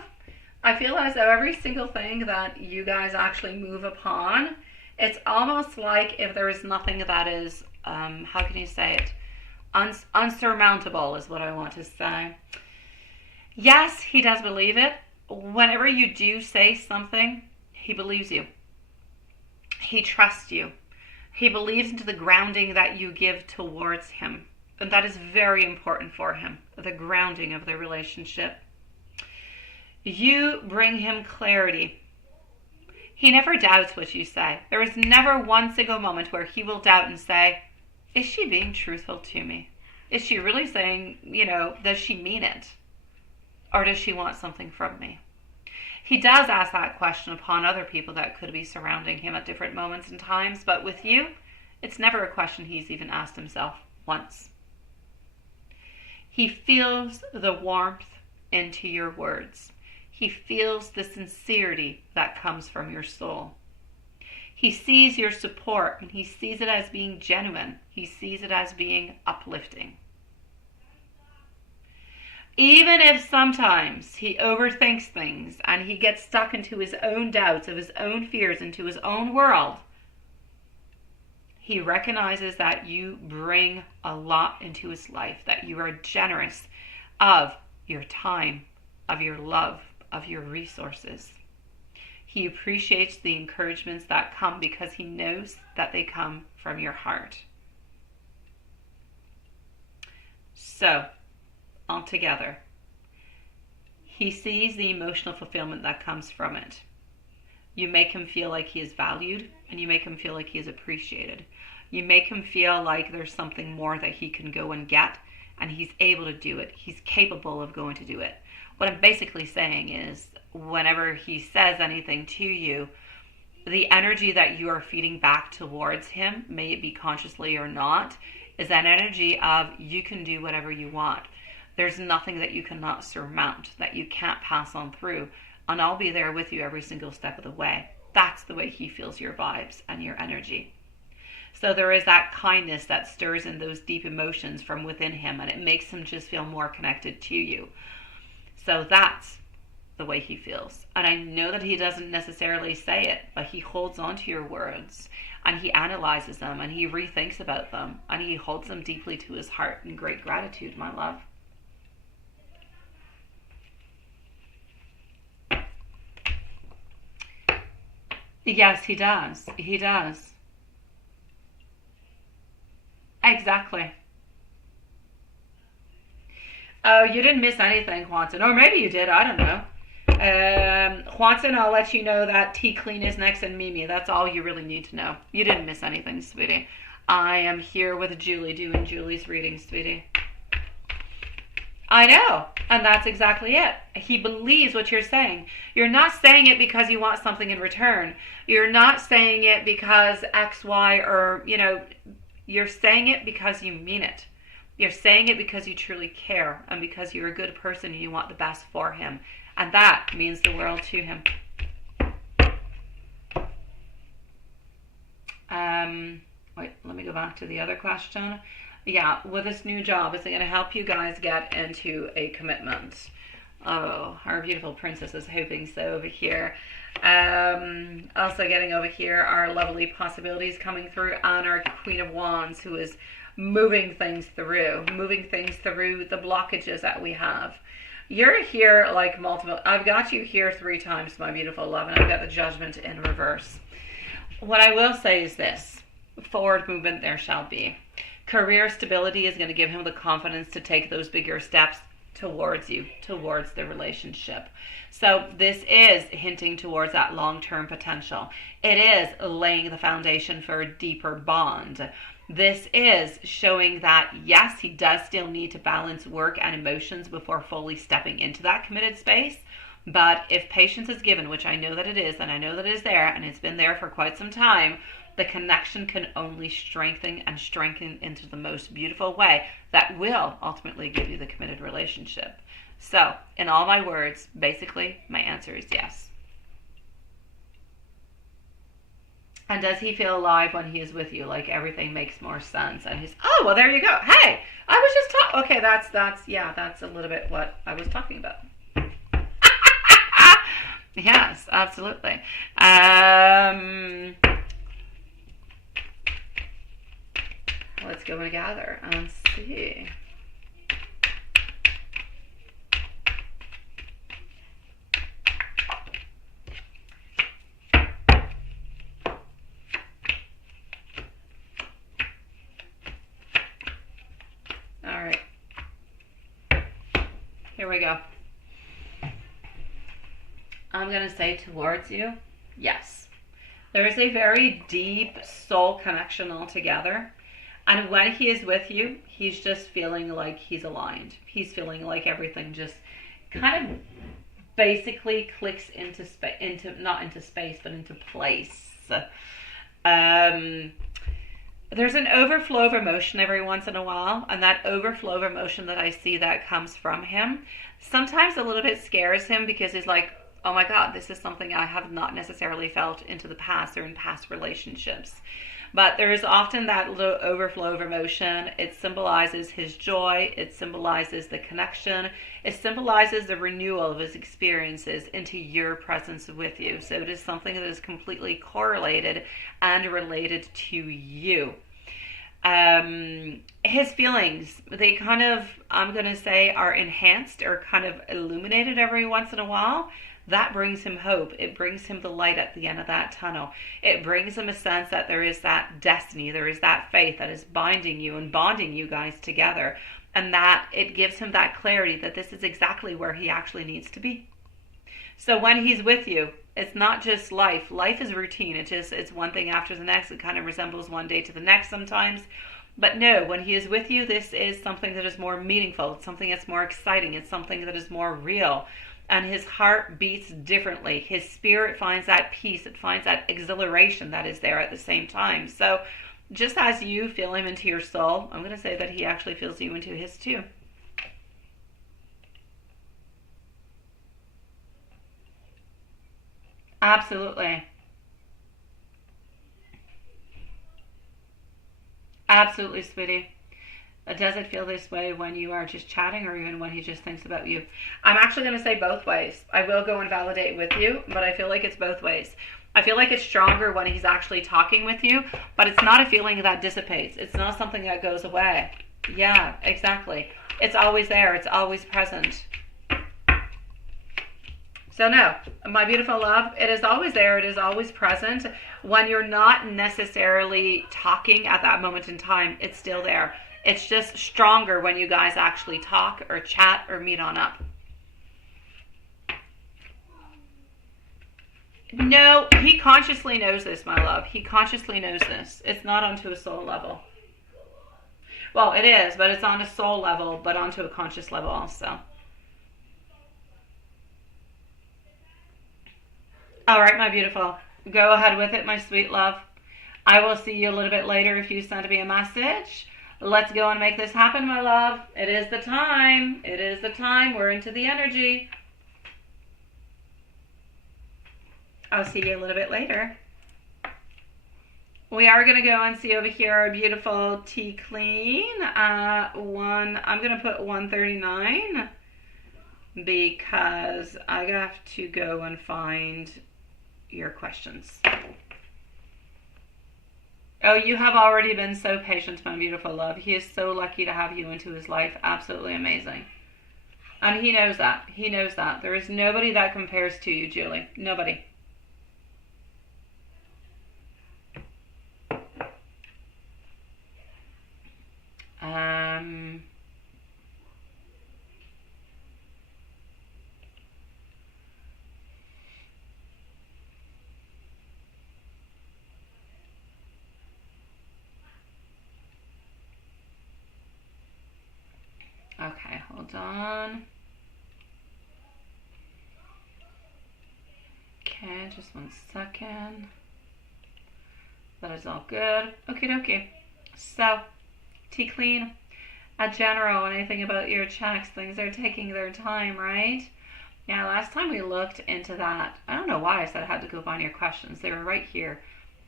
I feel as though every single thing that you guys actually move upon, it's almost like if there is nothing that is, how can you say it? Unsurmountable is what I want to say. Yes, he does believe it. Whenever you do say something, he believes you. He trusts you. He believes into the grounding that you give towards him. And that is very important for him, the grounding of the relationship. You bring him clarity. He never doubts what you say. There is never one single moment where he will doubt and say, is she being truthful to me? Is she really saying, does she mean it? Or does she want something from me? He does ask that question upon other people that could be surrounding him at different moments and times, but with you, it's never a question he's even asked himself once. He feels the warmth into your words. He feels the sincerity that comes from your soul. He sees your support, and he sees it as being genuine. He sees it as being uplifting. Even if sometimes he overthinks things and he gets stuck into his own doubts of his own fears, into his own world, he recognizes that you bring a lot into his life, that you are generous of your time, of your love, of your resources. He appreciates the encouragements that come because he knows that they come from your heart. So, altogether, he sees the emotional fulfillment that comes from it. You make him feel like he is valued, and you make him feel like he is appreciated. You make him feel like there's something more that he can go and get, and he's able to do it. He's capable of going to do it. What I'm basically saying is, whenever he says anything to you, the energy that you are feeding back towards him, may it be consciously or not, is that energy of you can do whatever you want. There's nothing that you cannot surmount, that you can't pass on through, and I'll be there with you every single step of the way. That's the way he feels your vibes and your energy. So there is that kindness that stirs in those deep emotions from within him, and it makes him just feel more connected to you. So that's the way he feels. And I know that he doesn't necessarily say it, but he holds on to your words, and he analyzes them, and he rethinks about them, and he holds them deeply to his heart in great gratitude, my love. Yes, he does. He does. Exactly. Oh, you didn't miss anything, Juanson. Or maybe you did. I don't know. Juanson, I'll let you know that T Clean is next and Mimi. That's all you really need to know. You didn't miss anything, sweetie. I am here with Julie doing Julie's reading, sweetie. I know. And that's exactly it. He believes what you're saying. You're not saying it because you want something in return. You're not saying it because X, Y, or, you're saying it because you mean it. You're saying it because you truly care and because you're a good person and you want the best for him. And that means the world to him. Wait, let me go back to the other question. Yeah, with this new job, is it going to help you guys get into a commitment? Oh, our beautiful princess is hoping so over here. Also getting over here are lovely possibilities coming through, and our Queen of Wands, who is moving things through the blockages that we have. You're here like multiple. I've got you here 3 times, my beautiful love, and I've got the Judgment in reverse. What I will say is this: forward movement there shall be. Career stability is going to give him the confidence to take those bigger steps towards you, towards the relationship. So this is hinting towards that long-term potential. It is laying the foundation for a deeper bond. This is showing that, yes, he does still need to balance work and emotions before fully stepping into that committed space. But if patience is given, which I know that it is, and I know that it is there, and it's been there for quite some time, the connection can only strengthen and strengthen into the most beautiful way that will ultimately give you the committed relationship. So, in all my words, basically, my answer is yes. And does he feel alive when he is with you? Like everything makes more sense. And he's, oh, well, there you go. Hey, I was just talking. Okay, that's a little bit what I was talking about. Yes, absolutely. Let's go and gather and see. All right. Here we go. I'm going to say towards you, yes. There is a very deep soul connection altogether. And when he is with you, he's just feeling like he's aligned. He's feeling like everything just kind of basically clicks into space, not into space, but into place. There's an overflow of emotion every once in a while, and that overflow of emotion that I see that comes from him sometimes a little bit scares him, because he's like, oh my God, this is something I have not necessarily felt into the past or in past relationships. But there is often that little overflow of emotion. It symbolizes his joy. It symbolizes the connection. It symbolizes the renewal of his experiences into your presence with you. So it is something that is completely correlated and related to you. His feelings, they kind of, I'm going to say, are enhanced or kind of illuminated every once in a while. That brings him hope. It brings him the light at the end of that tunnel. It brings him a sense that there is that destiny, there is that faith that is binding you and bonding you guys together. And that it gives him that clarity that this is exactly where he actually needs to be. So when he's with you, it's not just life. Life is routine. It's one thing after the next. It kind of resembles one day to the next sometimes. But no, when he is with you, this is something that is more meaningful. It's something that's more exciting. It's something that is more real. And his heart beats differently. His spirit finds that peace. It finds that exhilaration that is there at the same time. So just as you feel him into your soul, I'm going to say that he actually feels you into his too. Absolutely. Absolutely, sweetie. Does it feel this way when you are just chatting, or even when he just thinks about you? I'm actually going to say both ways. I will go and validate with you, but I feel like it's both ways. I feel like it's stronger when he's actually talking with you, but it's not a feeling that dissipates. It's not something that goes away. Yeah, exactly. It's always there. It's always present. So no, my beautiful love, it is always there. It is always present. When you're not necessarily talking at that moment in time, it's still there. It's just stronger when you guys actually talk or chat or meet on up. No, he consciously knows this, my love. He consciously knows this. It's not onto a soul level. Well, it is, but it's on a soul level, but onto a conscious level also. All right, my beautiful. Go ahead with it, my sweet love. I will see you a little bit later if you send me a message. Let's go and make this happen, my love. It is the time. It is the time. We're into the energy. I'll see you a little bit later. We are going to go and see over here our beautiful Tea Clean. I'm going to put 139 because I have to go and find your questions. Oh, you have already been so patient, my beautiful love. He is so lucky to have you into his life. Absolutely amazing. And he knows that. He knows that. There is nobody that compares to you, Julie. Nobody. Okay, hold on. Okay, just 1 second. That is all good. Okie dokie. So, Tea Clean, a general, anything about your checks, things are taking their time, right? Yeah, last time we looked into that, I don't know why I said I had to go find your questions. They were right here.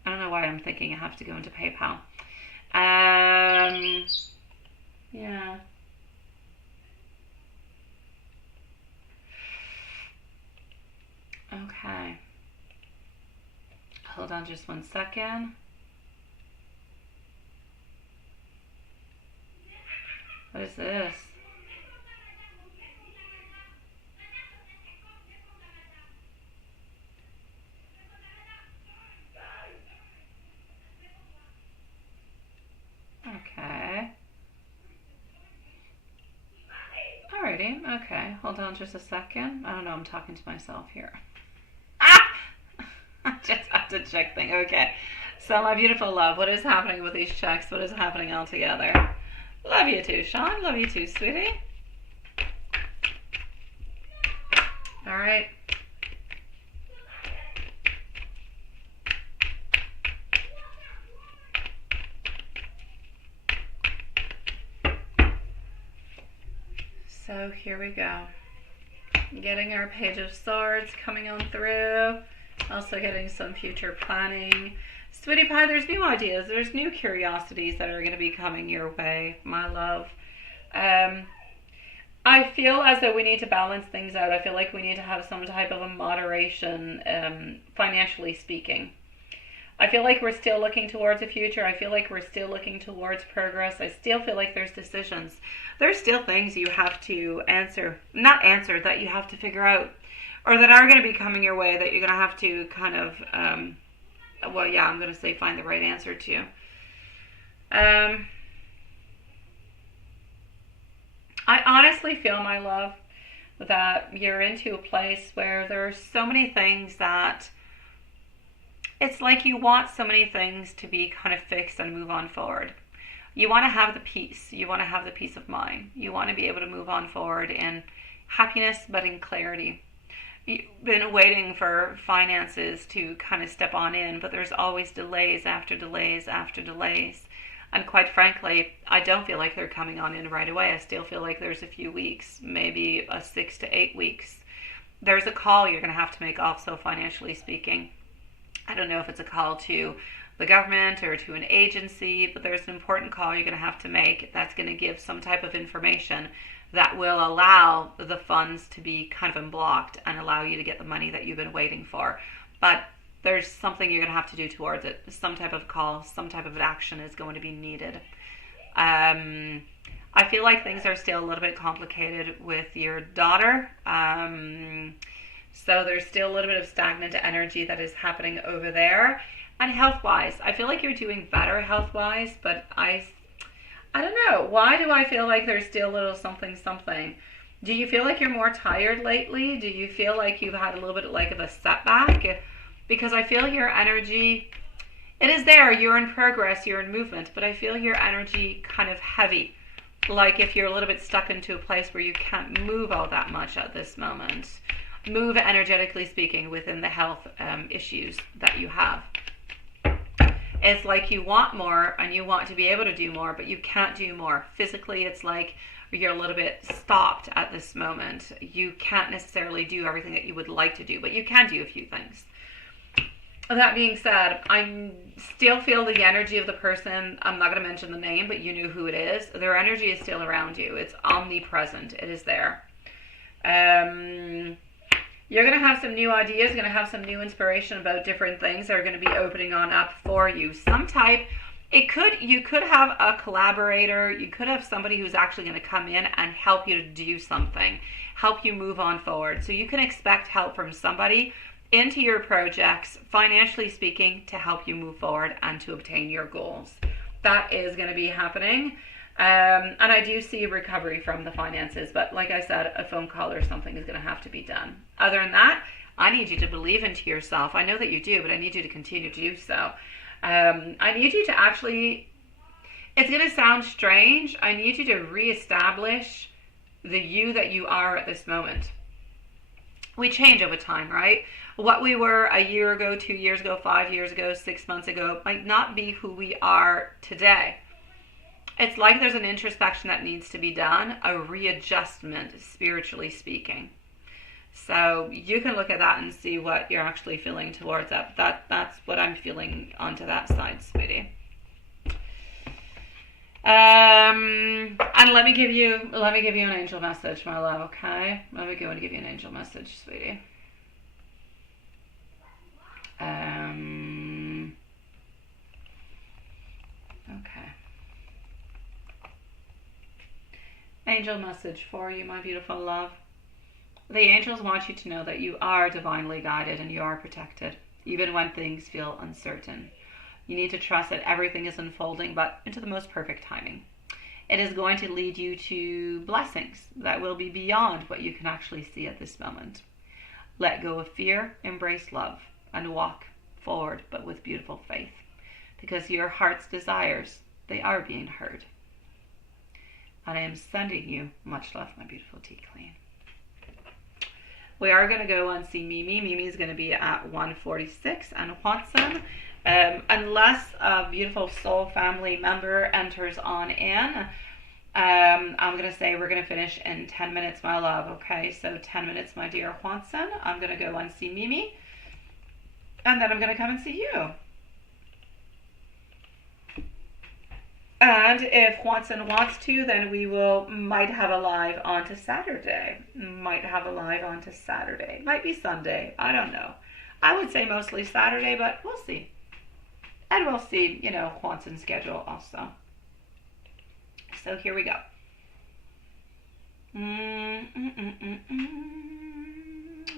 I don't know why I'm thinking I have to go into PayPal. Yeah. Okay. Hold on just 1 second. What is this? Okay. Alrighty, okay. Hold on just a second. I don't know, I'm talking to myself here. Ah! I just have to check things. Okay. So, my beautiful love, what is happening with these checks? What is happening altogether? Love you too, Sean. Love you too, sweetie. Alright. So here we go. Getting our Page of Swords coming on through. Also getting some future planning. Sweetie pie, there's new ideas. There's new curiosities that are going to be coming your way, my love. I feel as though we need to balance things out. I feel like we need to have some type of a moderation, financially speaking. I feel like we're still looking towards a future. I feel like we're still looking towards progress. I still feel like there's decisions. There's still things you have to not answer, that you have to figure out, or that are going to be coming your way that you're going to have to kind of, I'm going to say find the right answer to. I honestly feel, my love, that you're into a place where there's so many things that it's like you want so many things to be kind of fixed and move on forward. You want to have the peace. You want to have the peace of mind. You want to be able to move on forward in happiness, but in clarity. You've been waiting for finances to kind of step on in, but there's always delays after delays after delays. And quite frankly, I don't feel like they're coming on in right away. I still feel like there's a few weeks, maybe 6 to 8 weeks. There's a call you're going to have to make also, financially speaking. I don't know if it's a call to the government or to an agency, but there's an important call you're going to have to make that's going to give some type of information that will allow the funds to be kind of unblocked and allow you to get the money that you've been waiting for. But there's something you're going to have to do towards it. Some type of call, some type of action is going to be needed. I feel like things are still a little bit complicated with your daughter. So there's still a little bit of stagnant energy that is happening over there. And health-wise, I feel like you're doing better health-wise, but I don't know. Why do I feel like there's still a little something? Do you feel like you're more tired lately? Do you feel like you've had a little bit like of a setback? Because I feel your energy, it is there. You're in progress, you're in movement, but I feel your energy kind of heavy. Like if you're a little bit stuck into a place where you can't move all that much at this moment. Move energetically speaking within the health issues that you have. It's like you want more and you want to be able to do more, but you can't do more. Physically, it's like you're a little bit stopped at this moment. You can't necessarily do everything that you would like to do, but you can do a few things. That being said, I still feel the energy of the person. I'm not going to mention the name, but you know who it is. Their energy is still around you. It's omnipresent. It is there. You're going to have some new ideas, going to have some new inspiration about different things that are going to be opening on up for you. You could have a collaborator, you could have somebody who's actually going to come in and help you to do something, help you move on forward. So you can expect help from somebody into your projects, financially speaking, to help you move forward and to obtain your goals. That is going to be happening. And I do see recovery from the finances, but like I said, a phone call or something is going to have to be done. Other than that, I need you to believe into yourself. I know that you do, but I need you to continue to do so. I need you to actually, it's going to sound strange, I need you to reestablish the you that you are at this moment. We change over time, right? What we were a year ago, 2 years ago, 5 years ago, 6 months ago might not be who we are today. It's like there's an introspection that needs to be done, a readjustment, spiritually speaking. So you can look at that and see what you're actually feeling towards that. That's what I'm feeling onto that side, sweetie. And let me give you an angel message, my love, okay? Let me go and give you an angel message, sweetie. Okay. Angel message for you, my beautiful love. The angels want you to know that you are divinely guided and you are protected, even when things feel uncertain. You need to trust that everything is unfolding, but into the most perfect timing. It is going to lead you to blessings that will be beyond what you can actually see at this moment. Let go of fear, embrace love, and walk forward, but with beautiful faith. Because your heart's desires, they are being heard. And I am sending you much love, my beautiful tea queen. We are going to go and see Mimi. Mimi is going to be at 146 and Watson. Unless a beautiful soul family member enters on in, I'm going to say we're going to finish in 10 minutes, my love. Okay, so 10 minutes, my dear Watson. I'm going to go and see Mimi. And then I'm going to come and see you. And if Watson wants to, then we might have a live on to Saturday. Might be Sunday. I don't know. I would say mostly Saturday, but we'll see. And we'll see, Watson's schedule also. So here we go.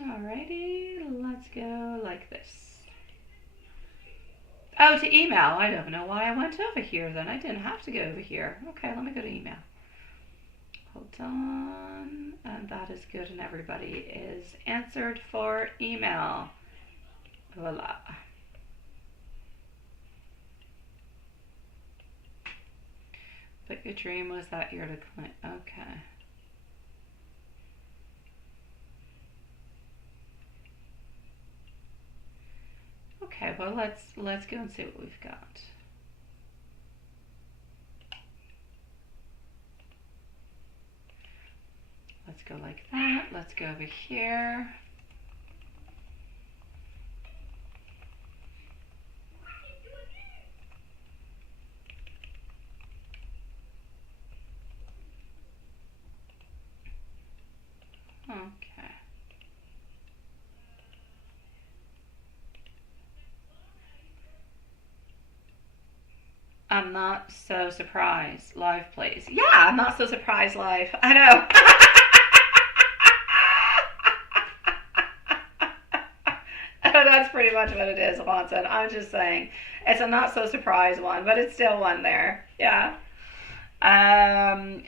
Alrighty, let's go like this. Oh, to email. I don't know why I went over here then. I didn't have to go over here. Okay, let me go to email. Hold on. And that is good, and everybody is answered for email. Voila. But your dream was that you're to climb. Okay. Okay, well let's go and see what we've got. Let's go like that. Let's go over here. Okay. I'm not so surprised. Live plays. Yeah, I'm not so surprised live. I know. That's pretty much what it is, Watson. I'm just saying. It's a not so surprised one, but it's still one there. Yeah.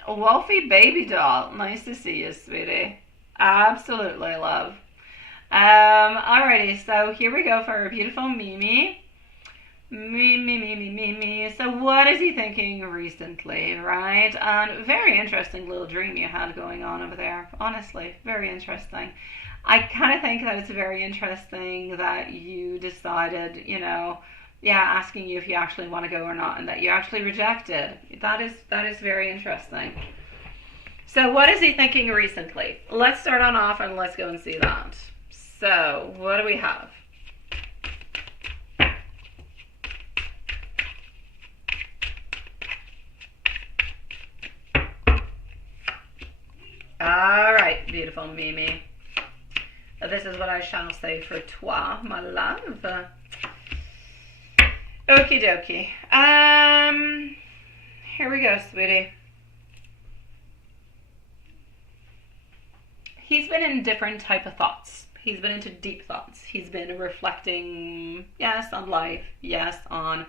Wolfie Baby Doll. Nice to see you, sweetie. Absolutely, love. Alrighty, so here we go for our beautiful Mimi. Me. So what is he thinking recently, right? Very interesting little dream you had going on over there. Honestly, very interesting. I kind of think that it's very interesting that you decided, asking you if you actually want to go or not, and that you actually rejected. That is very interesting. So what is he thinking recently? Let's start on off and let's go and see that. So what do we have? All right, beautiful Mimi. This is what I shall say for toi, my love. Okie dokie. Here we go, sweetie. He's been in different type of thoughts. He's been into deep thoughts. He's been reflecting, yes, on life, yes, on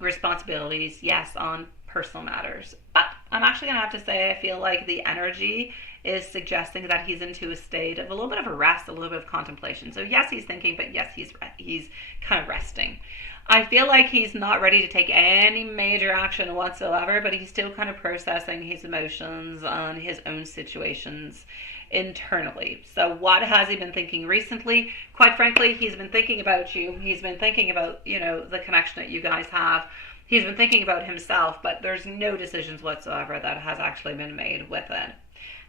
responsibilities, yes, on personal matters. But I'm actually going to have to say I feel like the energy is suggesting that he's into a state of a little bit of a rest, a little bit of contemplation. So yes, he's thinking, but yes, he's kind of resting. I feel like he's not ready to take any major action whatsoever, but he's still kind of processing his emotions on his own situations internally. So what has he been thinking recently? Quite frankly, he's been thinking about you. He's been thinking about, the connection that you guys have. He's been thinking about himself, but there's no decisions whatsoever that has actually been made with it.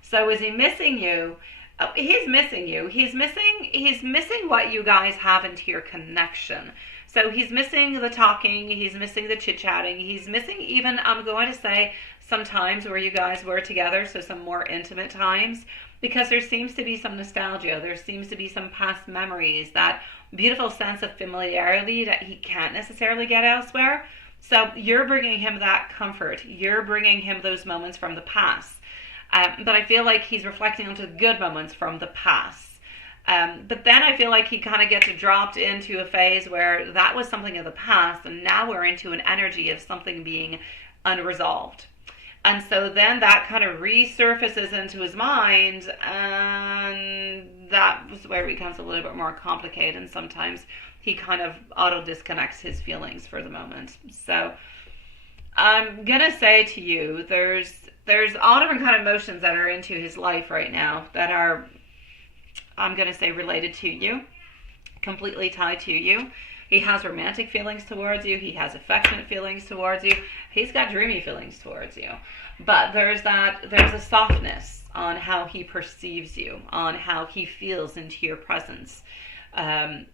So is he missing you? Oh, he's missing you. He's missing what you guys have into your connection. So he's missing the talking, he's missing the chit-chatting, he's missing even, I'm going to say, some times where you guys were together, so some more intimate times, because there seems to be some nostalgia, there seems to be some past memories, that beautiful sense of familiarity that he can't necessarily get elsewhere. So you're bringing him that comfort, you're bringing him those moments from the past. But I feel like he's reflecting onto the good moments from the past. But then I feel like he kind of gets dropped into a phase where that was something of the past, and now we're into an energy of something being unresolved. And so then that kind of resurfaces into his mind, and that was where it becomes a little bit more complicated, and sometimes he kind of auto-disconnects his feelings for the moment. So I'm going to say to you, there's all different kind of emotions that are into his life right now that are, I'm going to say, related to you, completely tied to you. He has romantic feelings towards you. He has affectionate feelings towards you. He's got dreamy feelings towards you. But there's a softness on how he perceives you, on how he feels into your presence.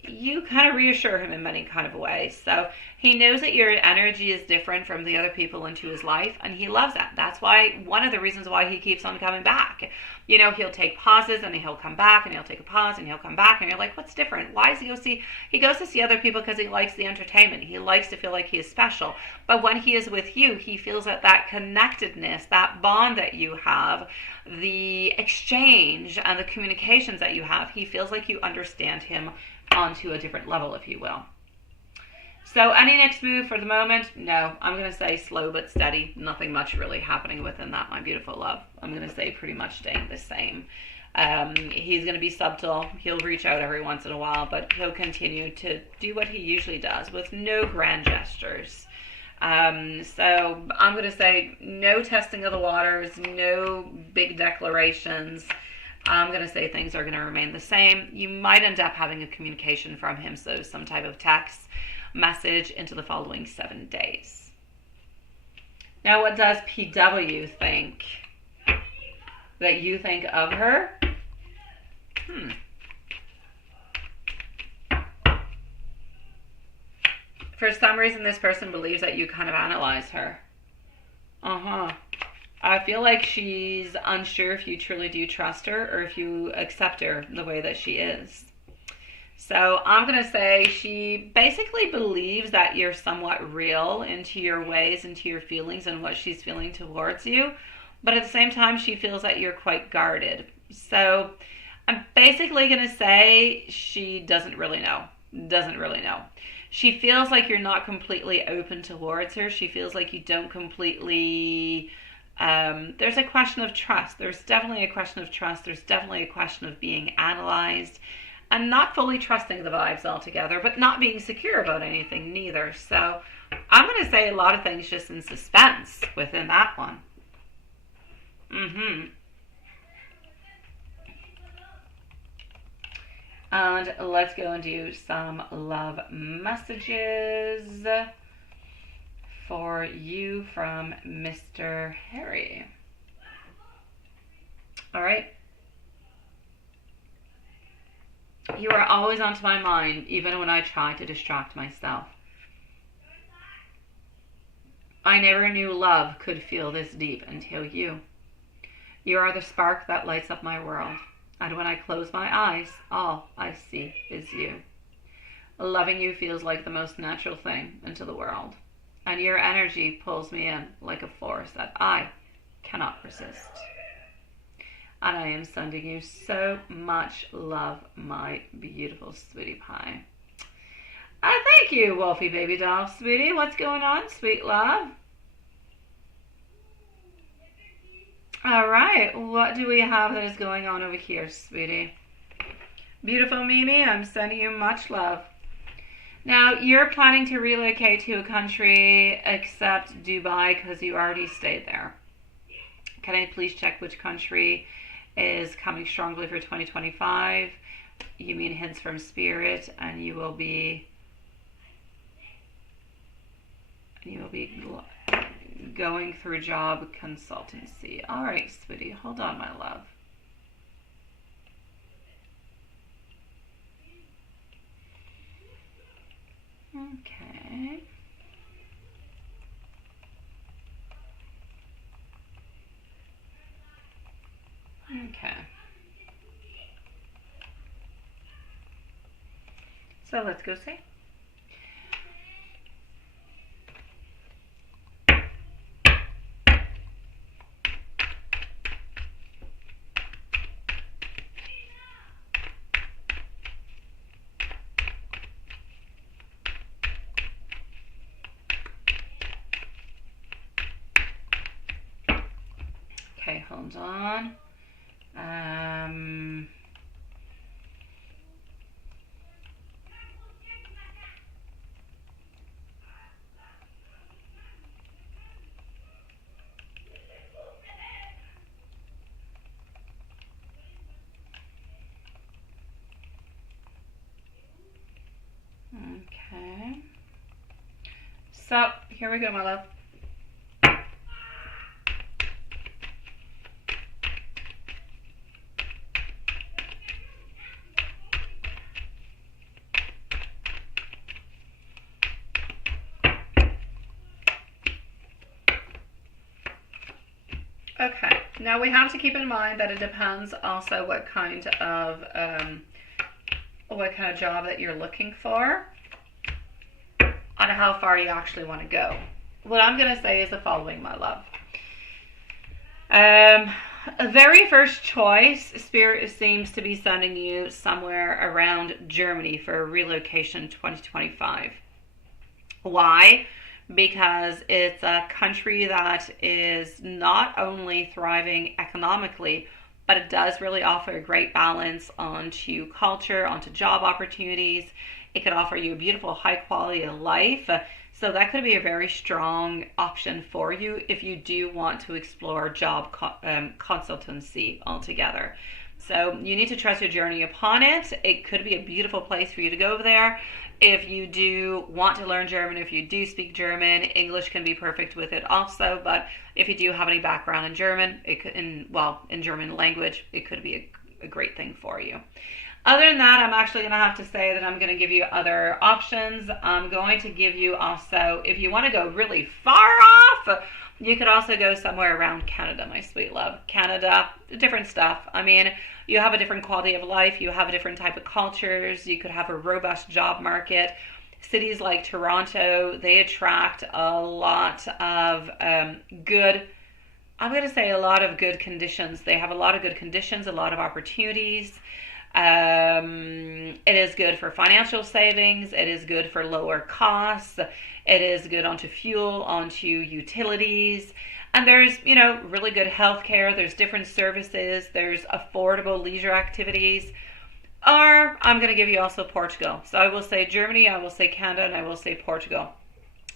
You kind of reassure him in many kind of ways. So he knows that your energy is different from the other people into his life, and he loves that. That's why, one of the reasons why he keeps on coming back. You know, he'll take pauses and he'll come back, and he'll take a pause and he'll come back, and you're like, what's different? Why does he go see? He goes to see other people because he likes the entertainment. He likes to feel like he is special. But when he is with you, he feels that connectedness, that bond that you have, the exchange and the communications that you have, he feels like you understand him onto a different level, if you will. So any next move for the moment? No, I'm going to say slow but steady. Nothing much really happening within that, my beautiful love. I'm going to say pretty much staying the same. He's going to be subtle. He'll reach out every once in a while, but he'll continue to do what he usually does with no grand gestures. So I'm going to say no testing of the waters, no big declarations. I'm going to say things are going to remain the same. You might end up having a communication from him, so some type of text message into the following 7 days. Now, what does PW think that you think of her? For some reason, this person believes that you kind of analyze her. I feel like she's unsure if you truly do trust her or if you accept her the way that she is. So I'm going to say she basically believes that you're somewhat real into your ways, into your feelings, and what she's feeling towards you. But at the same time, she feels that you're quite guarded. So I'm basically going to say she doesn't really know. She feels like you're not completely open towards her. She feels like you don't completely... there's a question of trust. There's definitely a question of trust. There's definitely a question of being analyzed and not fully trusting the vibes altogether, but not being secure about anything neither. So I'm going to say a lot of things just in suspense within that one. And let's go and do some love messages for you from Mr. Harry. All right. You are always onto my mind, even when I try to distract myself. I never knew love could feel this deep until you. You are the spark that lights up my world. And when I close my eyes, all I see is you. Loving you feels like the most natural thing into the world. And your energy pulls me in like a force that I cannot resist. And I am sending you so much love, my beautiful sweetie pie. Thank you, Wolfie baby doll, sweetie. What's going on, sweet love? All right, what do we have that is going on over here, sweetie? Beautiful Mimi, I'm sending you much love. Now, you're planning to relocate to a country except Dubai because you already stayed there. Can I please check which country is coming strongly for 2025? You mean hints from spirit, and you will be going through job consultancy. All right, sweetie, hold on, my love. Okay. Okay. So let's go see. Okay, hold on. Okay. So, here we go, my love. Okay, now we have to keep in mind that it depends also what kind of job that you're looking for on how far you actually want to go. What I'm going to say is the following, my love. A very first choice, Spirit seems to be sending you somewhere around Germany for a relocation 2025. Why? Because it's a country that is not only thriving economically, but it does really offer a great balance onto culture, onto job opportunities. It could offer you a beautiful, high quality of life. So that could be a very strong option for you if you do want to explore job consultancy altogether. So you need to trust your journey upon it. It could be a beautiful place for you to go there. If you do want to learn German, if you do speak German, English can be perfect with it also. But if you do have any background in German, in German language, it could be a great thing for you. Other than that, I'm actually going to have to say that I'm going to give you other options. I'm going to give you also, if you want to go really far off, you could also go somewhere around Canada, my sweet love. Canada, different stuff. I mean, you have a different quality of life. You have a different type of cultures. You could have a robust job market. Cities like Toronto, they attract a lot of good, I'm going to say a lot of good conditions. They have a lot of good conditions, a lot of opportunities. It is good for financial savings. It is good for lower costs. It is good onto fuel, onto utilities. And there's, really good healthcare. There's different services. There's affordable leisure activities. Or I'm going to give you also Portugal. So I will say Germany, I will say Canada, and I will say Portugal.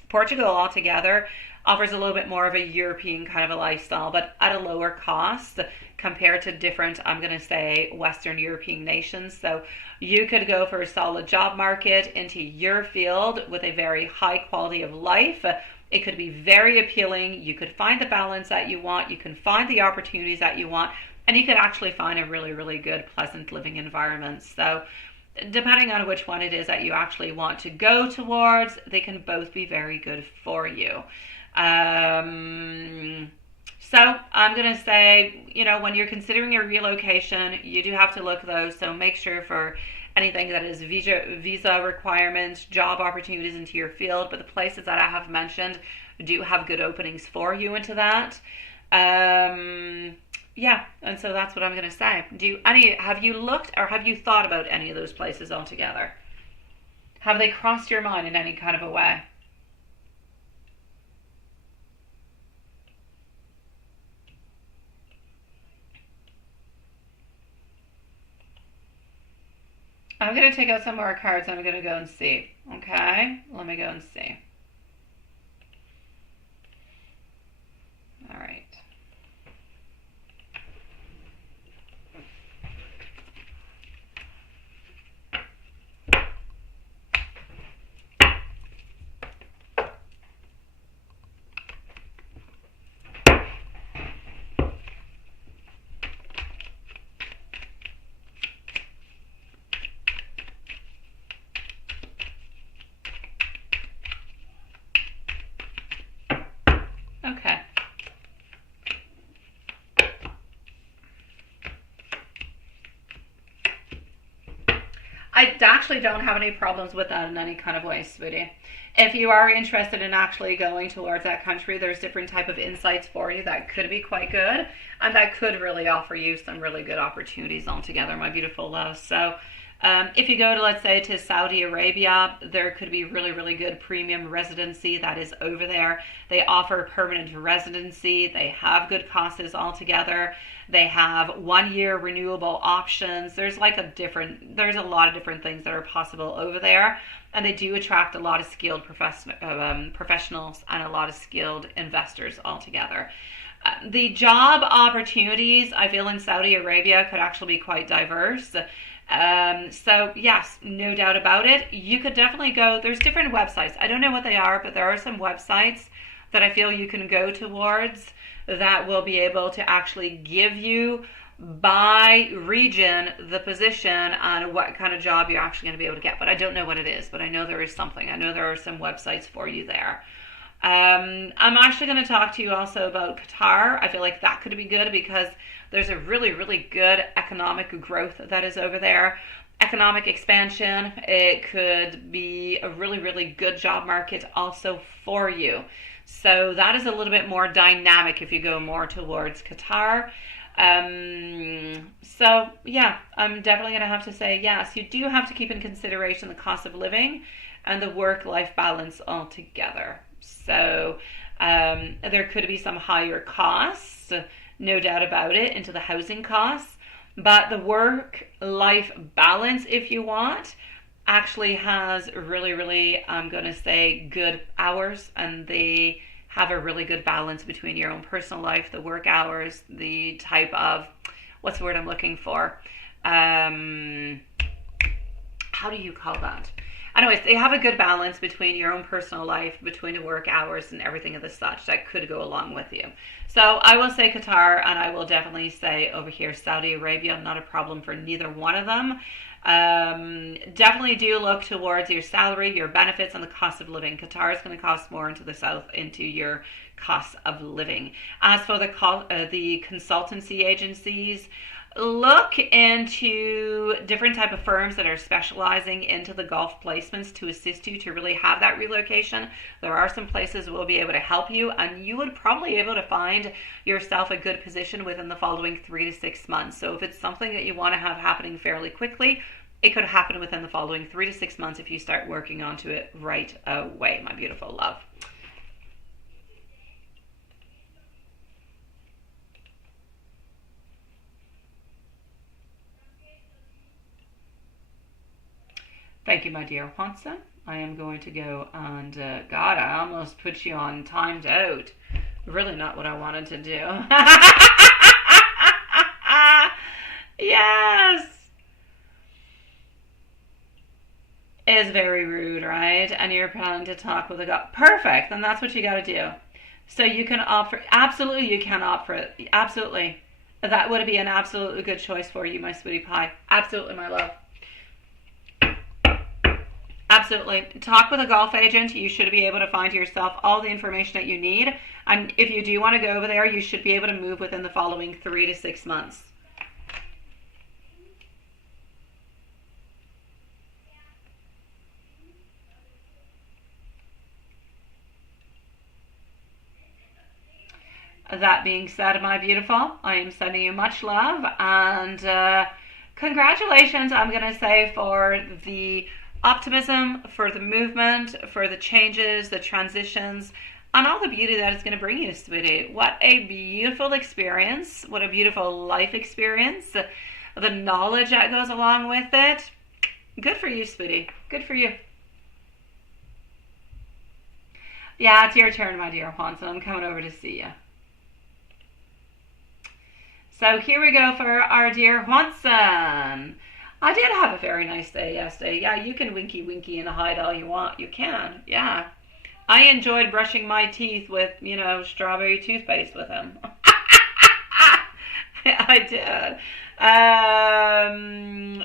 Portugal altogether offers a little bit more of a European kind of a lifestyle, but at a lower cost compared to different, I'm going to say, Western European nations. So you could go for a solid job market into your field with a very high quality of life. It could be very appealing. You could find the balance that you want. You can find the opportunities that you want. And you could actually find a really, really good, pleasant living environment. So depending on which one it is that you actually want to go towards, they can both be very good for you. So I'm going to say, when you're considering your relocation, you do have to look at those. So make sure for anything that is visa requirements, job opportunities into your field. But the places that I have mentioned do have good openings for you into that. Yeah, and so that's what I'm going to say. Have you looked or have you thought about any of those places altogether? Have they crossed your mind in any kind of a way? I'm going to take out some more cards and I'm going to go and see. Okay? Let me go and see. All right. I actually don't have any problems with that in any kind of way, sweetie. If you are interested in actually going towards that country, there's different type of insights for you that could be quite good, and that could really offer you some really good opportunities altogether, my beautiful love. So if you go to, let's say, to Saudi Arabia, there could be really, really good premium residency that is over there. They offer permanent residency. They have good costs altogether. They have 1 year renewable options. There's a lot of different things that are possible over there. And they do attract a lot of skilled professionals and a lot of skilled investors altogether. The job opportunities, I feel, in Saudi Arabia could actually be quite diverse. So yes, no doubt about it. You could definitely go. There's different websites. I don't know what they are, but there are some websites that I feel you can go towards that will be able to actually give you by region the position and what kind of job you're actually going to be able to get. But I don't know what it is, but I know there is something. I know there are some websites for you there. I'm actually going to talk to you also about Qatar. I feel like that could be good because there's a really, really good economic growth that is over there. Economic expansion. It could be a really, really good job market also for you. So that is a little bit more dynamic if you go more towards Qatar. So yeah, I'm definitely going to have to say yes. You do have to keep in consideration the cost of living and the work-life balance altogether. So there could be some higher costs, no doubt about it, into the housing costs. But the work-life balance, if you want, actually has really, really, I'm going to say, good hours, and they have a really good balance between your own personal life, the work hours, the type of, what's the word I'm looking for? How do you call that? Anyways, they have a good balance between your own personal life, between the work hours and everything of the such that could go along with you. So I will say Qatar, and I will definitely say over here Saudi Arabia, not a problem for neither one of them. Definitely do look towards your salary, your benefits, and the cost of living. Qatar is going to cost more into the south, into your cost of living. As for the consultancy agencies, look into different type of firms that are specializing into the Gulf placements to assist you to really have that relocation. There are some places that will be able to help you, and you would probably be able to find yourself a good position within the following 3 to 6 months. So if it's something that you want to have happening fairly quickly, it could happen within the following 3 to 6 months if you start working onto it right away, my beautiful love. Thank you, my dear Juanza. I am going to go and, God, I almost put you on timed out. Really not what I wanted to do. Yes! Is very rude, right? And you're planning to talk with a guy. Perfect, then that's what you got to do. So you can opt for, absolutely you can opt for it. Absolutely. That would be an absolutely good choice for you, my sweetie pie. Absolutely, my love. Absolutely. Talk with a golf agent. You should be able to find yourself all the information that you need. And if you do want to go over there, you should be able to move within the following 3 to 6 months. That being said, my beautiful, I am sending you much love and congratulations, I'm going to say, for the optimism, for the movement, for the changes, the transitions, and all the beauty that it's going to bring you, sweetie. What a beautiful experience. What a beautiful life experience. The knowledge that goes along with it. Good for you, sweetie. Good for you. Yeah, it's your turn, my dear Juanson. I'm coming over to see you. So here we go for our dear Juanson. I did have a very nice day yesterday. Yeah, you can winky and hide all you want. You can, yeah. I enjoyed brushing my teeth with, strawberry toothpaste with him. I did.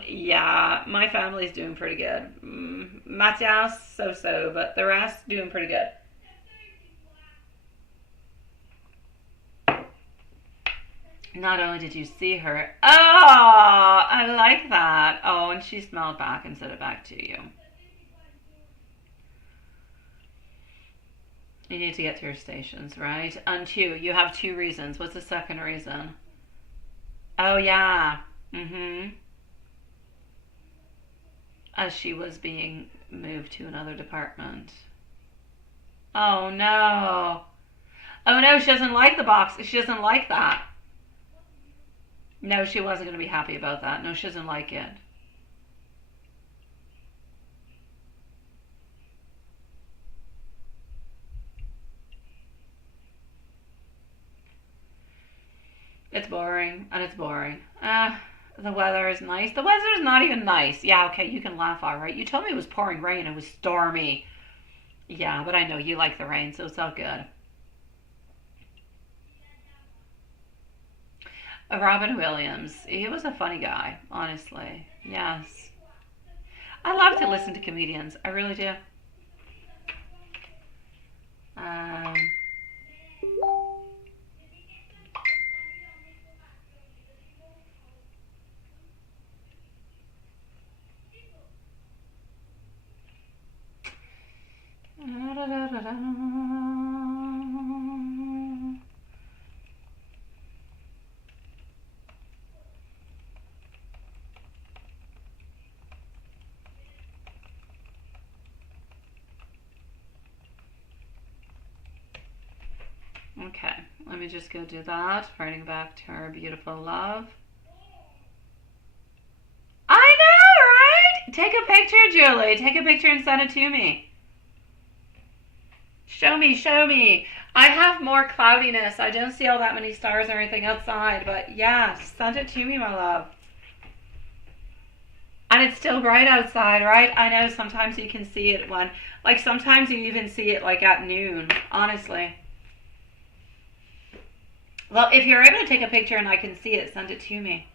Yeah, my family's doing pretty good. Matthias, so, but the rest doing pretty good. Not only did you see her, oh, I like that. Oh, and she smiled back and said it back to you. You need to get to your stations, right? And two, you have two reasons. What's the second reason? Oh, yeah. As she was being moved to another department. Oh, no. Oh, no, she doesn't like the box. She doesn't like that. No, she wasn't going to be happy about that. No, she doesn't like it. It's boring, and it's boring. The weather is nice. The weather is not even nice. Yeah, okay, you can laugh, all right. You told me it was pouring rain. It was stormy. Yeah, but I know you like the rain, so it's all good. Robin Williams. He was a funny guy, honestly. Yes. I love to listen to comedians. I really do. Um, Okay, let me just go do that. Writing back to her beautiful love. I know, right? Take a picture, Julie. Take a picture and send it to me. Show me, show me. I have more cloudiness. I don't see all that many stars or anything outside, but yeah, send it to me, my love. And it's still bright outside, right? I know sometimes you can see it when, like sometimes you even see it like at noon, honestly. Well, if you're able to take a picture and I can see it, send it to me.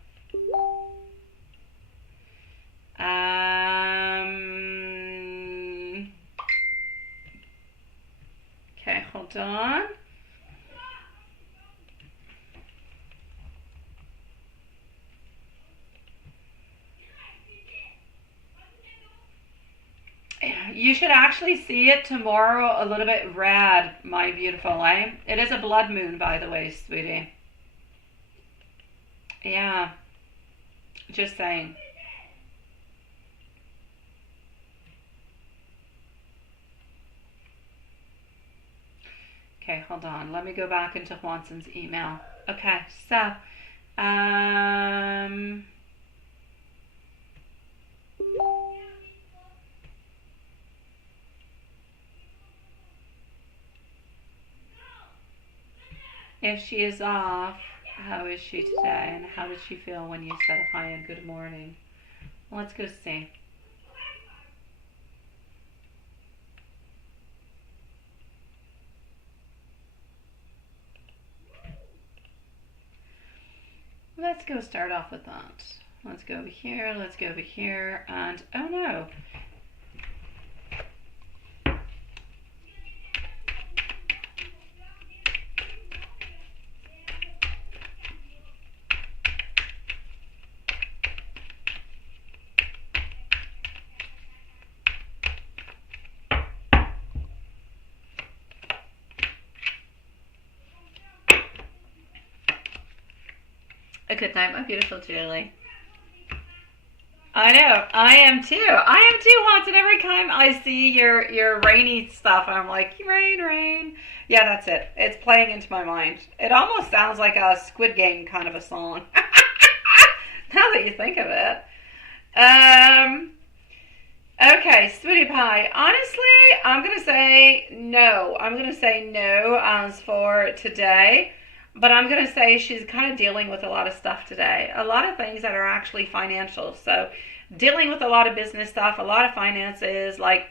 Okay, hold on. You should actually see it tomorrow a little bit red, my beautiful, eh? It is a blood moon, by the way, sweetie. Yeah. Just saying. Okay, hold on. Let me go back into Watson's email. Okay, so, if she is off, how is she today? And how did she feel when you said hi and good morning? Let's go see. Let's go start off with that. Let's go over here, let's go over here, and oh no. A good night, my beautiful Julie. I know, I am too. I am too, Watson. Every time I see your rainy stuff, I'm like, rain, rain. Yeah, that's it. It's playing into my mind. It almost sounds like a Squid Game kind of a song. Now that you think of it. Okay, Sweetie Pie. Honestly, I'm going to say no. I'm going to say no as for today. But I'm going to say she's kind of dealing with a lot of stuff today. A lot of things that are actually financial. So dealing with a lot of business stuff, a lot of finances. Like,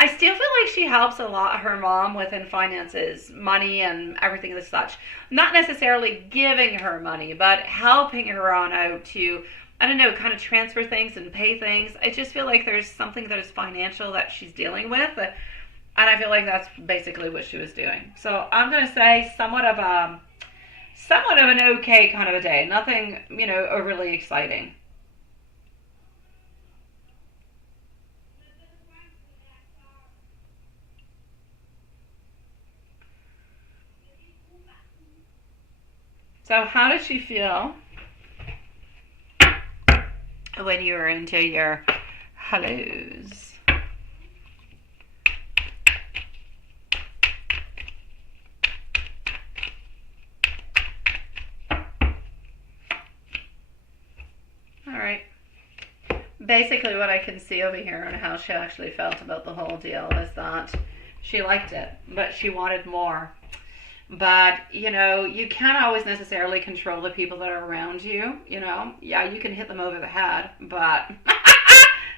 I still feel like she helps a lot her mom within finances, money and everything as such. Not necessarily giving her money, but helping her on out to, I don't know, kind of transfer things and pay things. I just feel like there's something that is financial that she's dealing with. And I feel like that's basically what she was doing. So I'm going to say somewhat of somewhat of an okay kind of a day. Nothing, overly exciting. So how did she feel when you were into your hellos? All right. Basically what I can see over here and how she actually felt about the whole deal is that she liked it, but she wanted more. But, you can't always necessarily control the people that are around you, Yeah, you can hit them over the head, but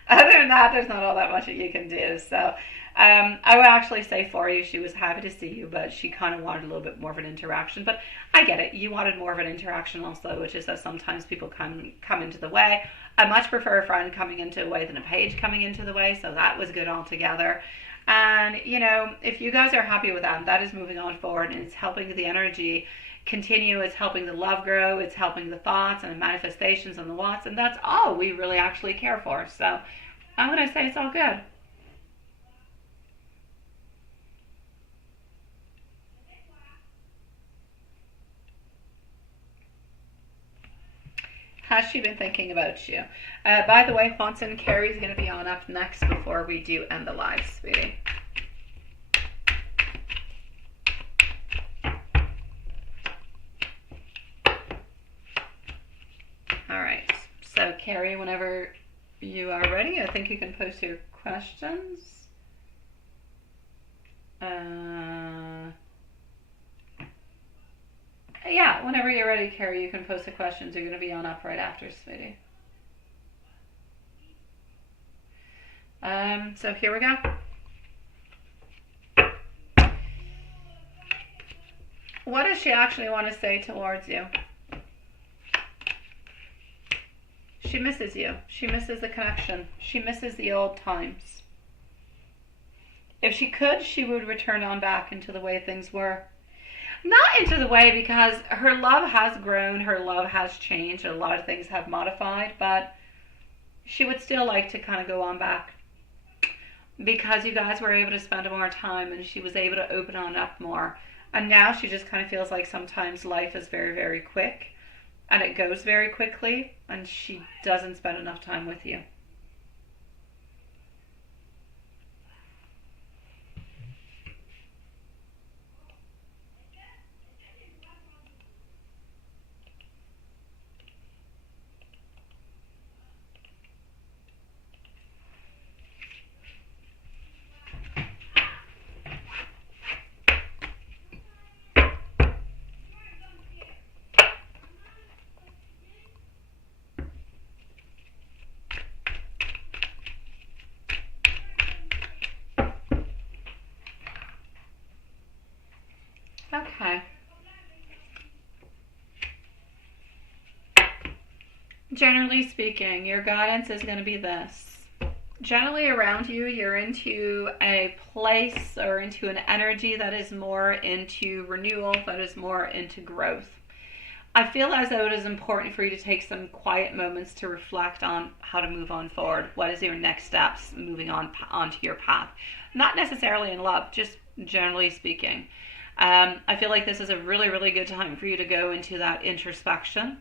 other than that, there's not all that much that you can do. So I would actually say for you, she was happy to see you, but she kind of wanted a little bit more of an interaction. But I get it. You wanted more of an interaction also, which is that sometimes people come into the way. I much prefer a friend coming into the way than a page coming into the way, so that was good altogether. And, if you guys are happy with that, that is moving on forward, and it's helping the energy continue. It's helping the love grow. It's helping the thoughts and the manifestations and the wants, and that's all we really actually care for. So I'm going to say it's all good. Has she been thinking about you? By the way, Fonson, Carrie's going to be on up next before we do end the live, sweetie. All right. So, Carrie, whenever you are ready, I think you can post your questions. Yeah, whenever you're ready, Carrie, you can post the questions. You're going to be on up right after, sweetie. So here we go. What does she actually want to say towards you? She misses you. She misses the connection. She misses the old times. If she could, she would return on back into the way things were. Not into the way, because her love has grown, her love has changed, a lot of things have modified, but she would still like to kind of go on back. Because you guys were able to spend more time and she was able to open on up more. And now she just kind of feels like sometimes life is very, very quick. And it goes very quickly, and she doesn't spend enough time with you. Okay. Generally speaking, your guidance is going to be this. Generally around you, you're into a place or into an energy that is more into renewal, that is more into growth. I feel as though it is important for you to take some quiet moments to reflect on how to move on forward. What is your next steps moving on onto your path? Not necessarily in love, just generally speaking. I feel like this is a really, really good time for you to go into that introspection.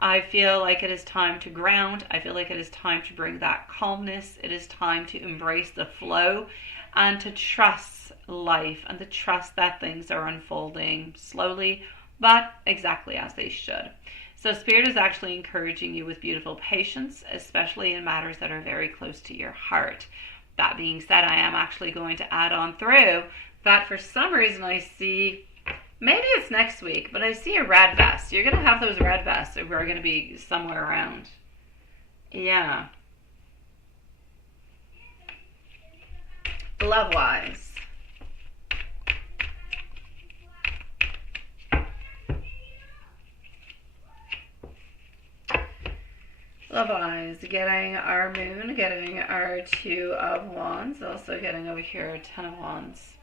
I feel like it is time to ground. I feel like it is time to bring that calmness. It is time to embrace the flow and to trust life and to trust that things are unfolding slowly, but exactly as they should. So Spirit is actually encouraging you with beautiful patience, especially in matters that are very close to your heart. That being said, I am actually going to add on through that for some reason I see, maybe it's next week, but I see a red vest. You're going to have those red vests that are going to be somewhere around. Yeah. Love-wise. Love-wise, getting our moon, getting our 2 of wands, also getting over here 10 of wands.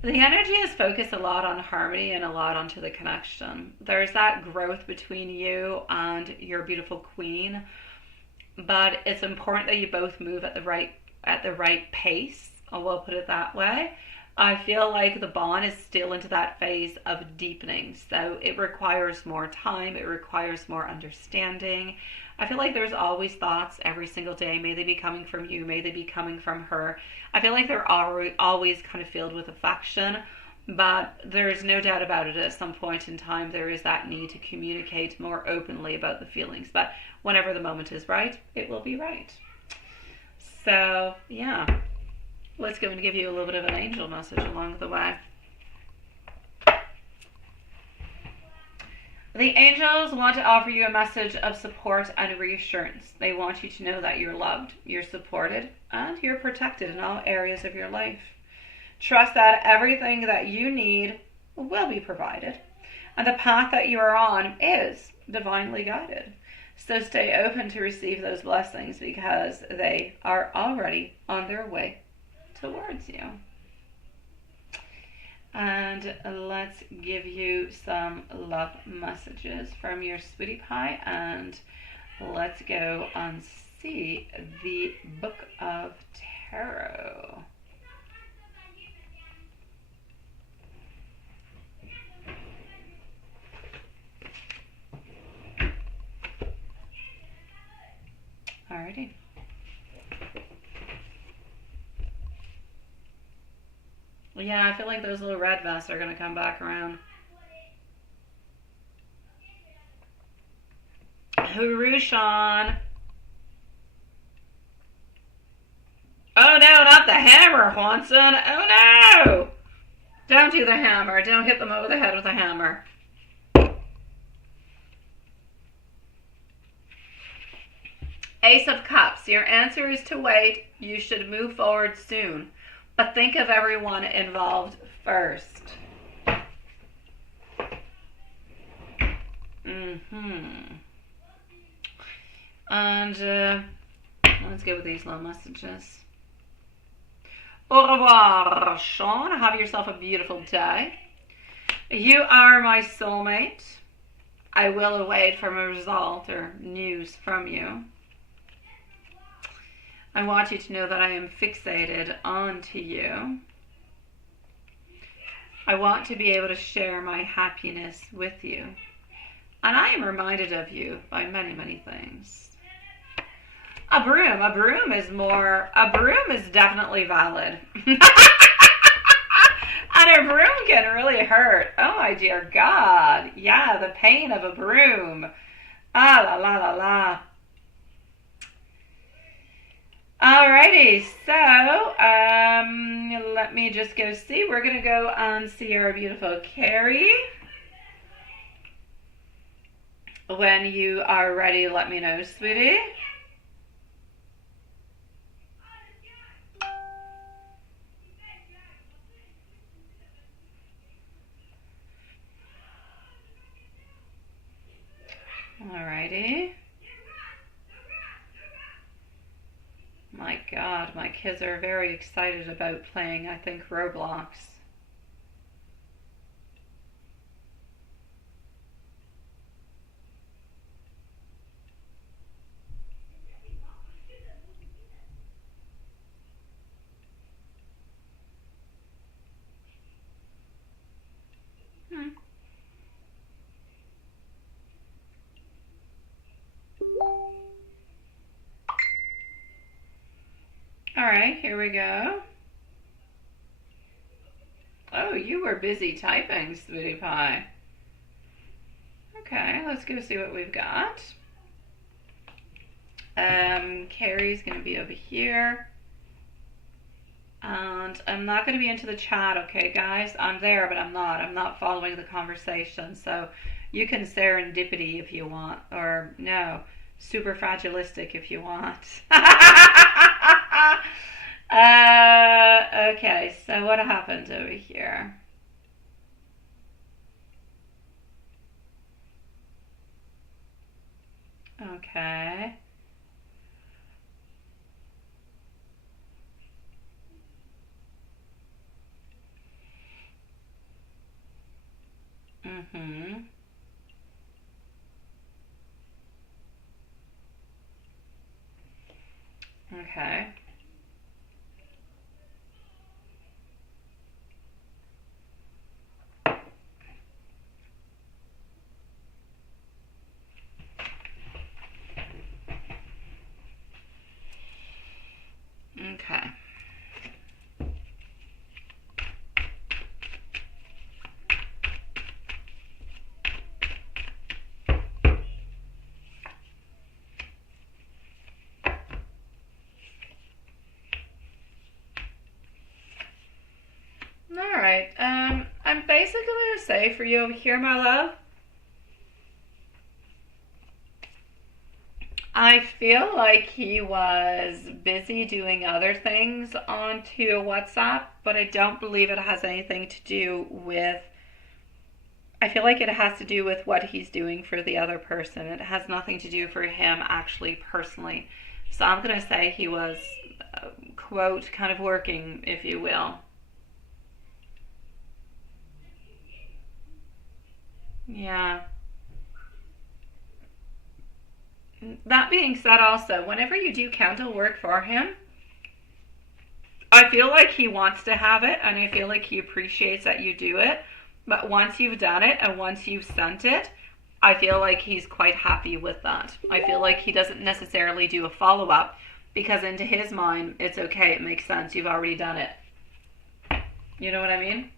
The energy is focused a lot on harmony and a lot onto the connection. There's that growth between you and your beautiful queen, but it's important that you both move at the right pace. I will put it that way. I feel like the bond is still into that phase of deepening, so it requires more time, it requires more understanding. I feel like there's always thoughts every single day. May they be coming from you, may they be coming from her. I feel like they're always kind of filled with affection, but there's no doubt about it, at some point in time there is that need to communicate more openly about the feelings. But whenever the moment is right, it will be right. So, yeah. Let's go and give you a little bit of an angel message along the way. The angels want to offer you a message of support and reassurance. They want you to know that you're loved, you're supported, and you're protected in all areas of your life. Trust that everything that you need will be provided, and the path that you are on is divinely guided. So stay open to receive those blessings because they are already on their way towards you. And let's give you some love messages from your sweetie pie, and let's go and see the Book of Tarot. Alrighty. Yeah, I feel like those little red vests are going to come back around. Hooroo, Sean. Oh no, not the hammer, Juanson. Oh no! Don't do the hammer. Don't hit them over the head with a hammer. Ace of Cups. Your answer is to wait. You should move forward soon. But think of everyone involved first. And let's go with these little messages. Au revoir, Sean. Have yourself a beautiful day. You are my soulmate. I will await from a result or news from you. I want you to know that I am fixated onto you. I want to be able to share my happiness with you. And I am reminded of you by many, many things. A broom is definitely valid. And a broom can really hurt. Oh my dear God. Yeah, the pain of a broom. Ah, la la la la. Alrighty, so let me just go see. We're going to go and see our beautiful Carrie. When you are ready, let me know, sweetie. Alrighty. My God, my kids are very excited about playing, I think, Roblox. Alright, here we go. Oh, you were busy typing, sweetie pie. Okay, let's go see what we've got. Carrie's going to be over here. And I'm not going to be into the chat, okay, guys? I'm there, but I'm not. I'm not following the conversation. So you can serendipity if you want. Or, no, super fragilistic if you want. Okay, so what happened over here? Okay. Mm-hmm. Okay. Okay. All right. I'm basically gonna say for you over here, my love, I feel like he was busy doing other things onto WhatsApp, but I don't believe it has anything to do with. I feel like it has to do with what he's doing for the other person. It has nothing to do for him actually personally. So I'm going to say he was, quote, kind of working, if you will. Yeah. That being said, also, whenever you do candle work for him, I feel like he wants to have it and I feel like he appreciates that you do it. But once you've done it and once you've sent it, I feel like he's quite happy with that. I feel like he doesn't necessarily do a follow up because, into his mind, it's okay, it makes sense, you've already done it. You know what I mean?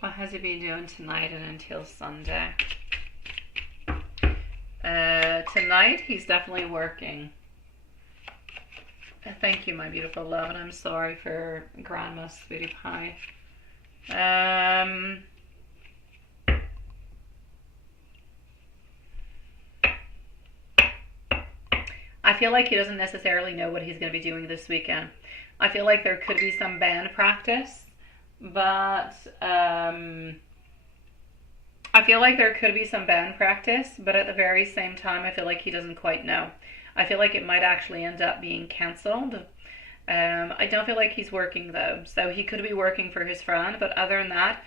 What has he been doing tonight and until Sunday? Tonight, he's definitely working. Thank you, my beautiful love, and I'm sorry for Grandma's sweetie pie. I feel like he doesn't necessarily know what he's going to be doing this weekend. I feel like there could be some band practice, but I feel like there could be some band practice, but at the very same time, I feel like he doesn't quite know. I feel like it might actually end up being cancelled. I don't feel like he's working though, so he could be working for his friend, but other than that,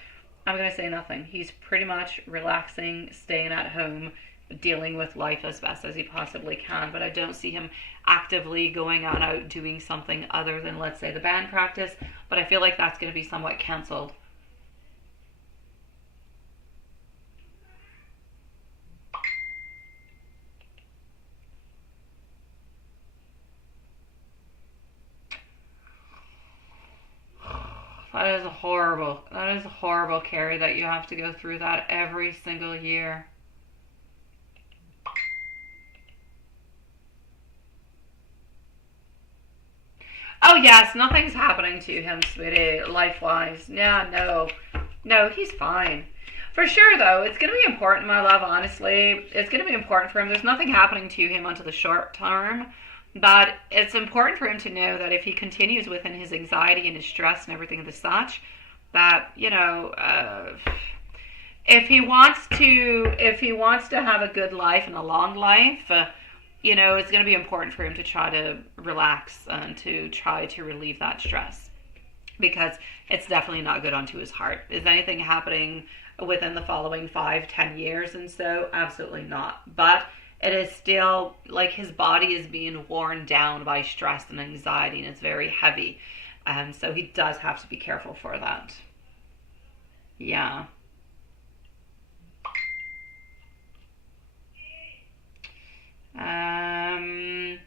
I'm going to say nothing. He's pretty much relaxing, staying at home, dealing with life as best as he possibly can, but I don't see him actively going on out doing something other than, let's say, the band practice, but I feel like that's going to be somewhat cancelled. That is horrible, Carrie, that you have to go through that every single year. Oh yes, nothing's happening to him, sweetie, life-wise. Yeah, no. No, he's fine. For sure, though, it's going to be important, my love, honestly. It's going to be important for him. There's nothing happening to him until the short term. But it's important for him to know that if he continues within his anxiety and his stress and everything of the such, that, if he wants to have a good life and a long life, it's going to be important for him to try to relax and to try to relieve that stress, because it's definitely not good onto his heart. Is anything happening within the following 5-10 years? And so absolutely not. But it is still like his body is being worn down by stress and anxiety, and it's very heavy. And so he does have to be careful for that. Yeah. Um,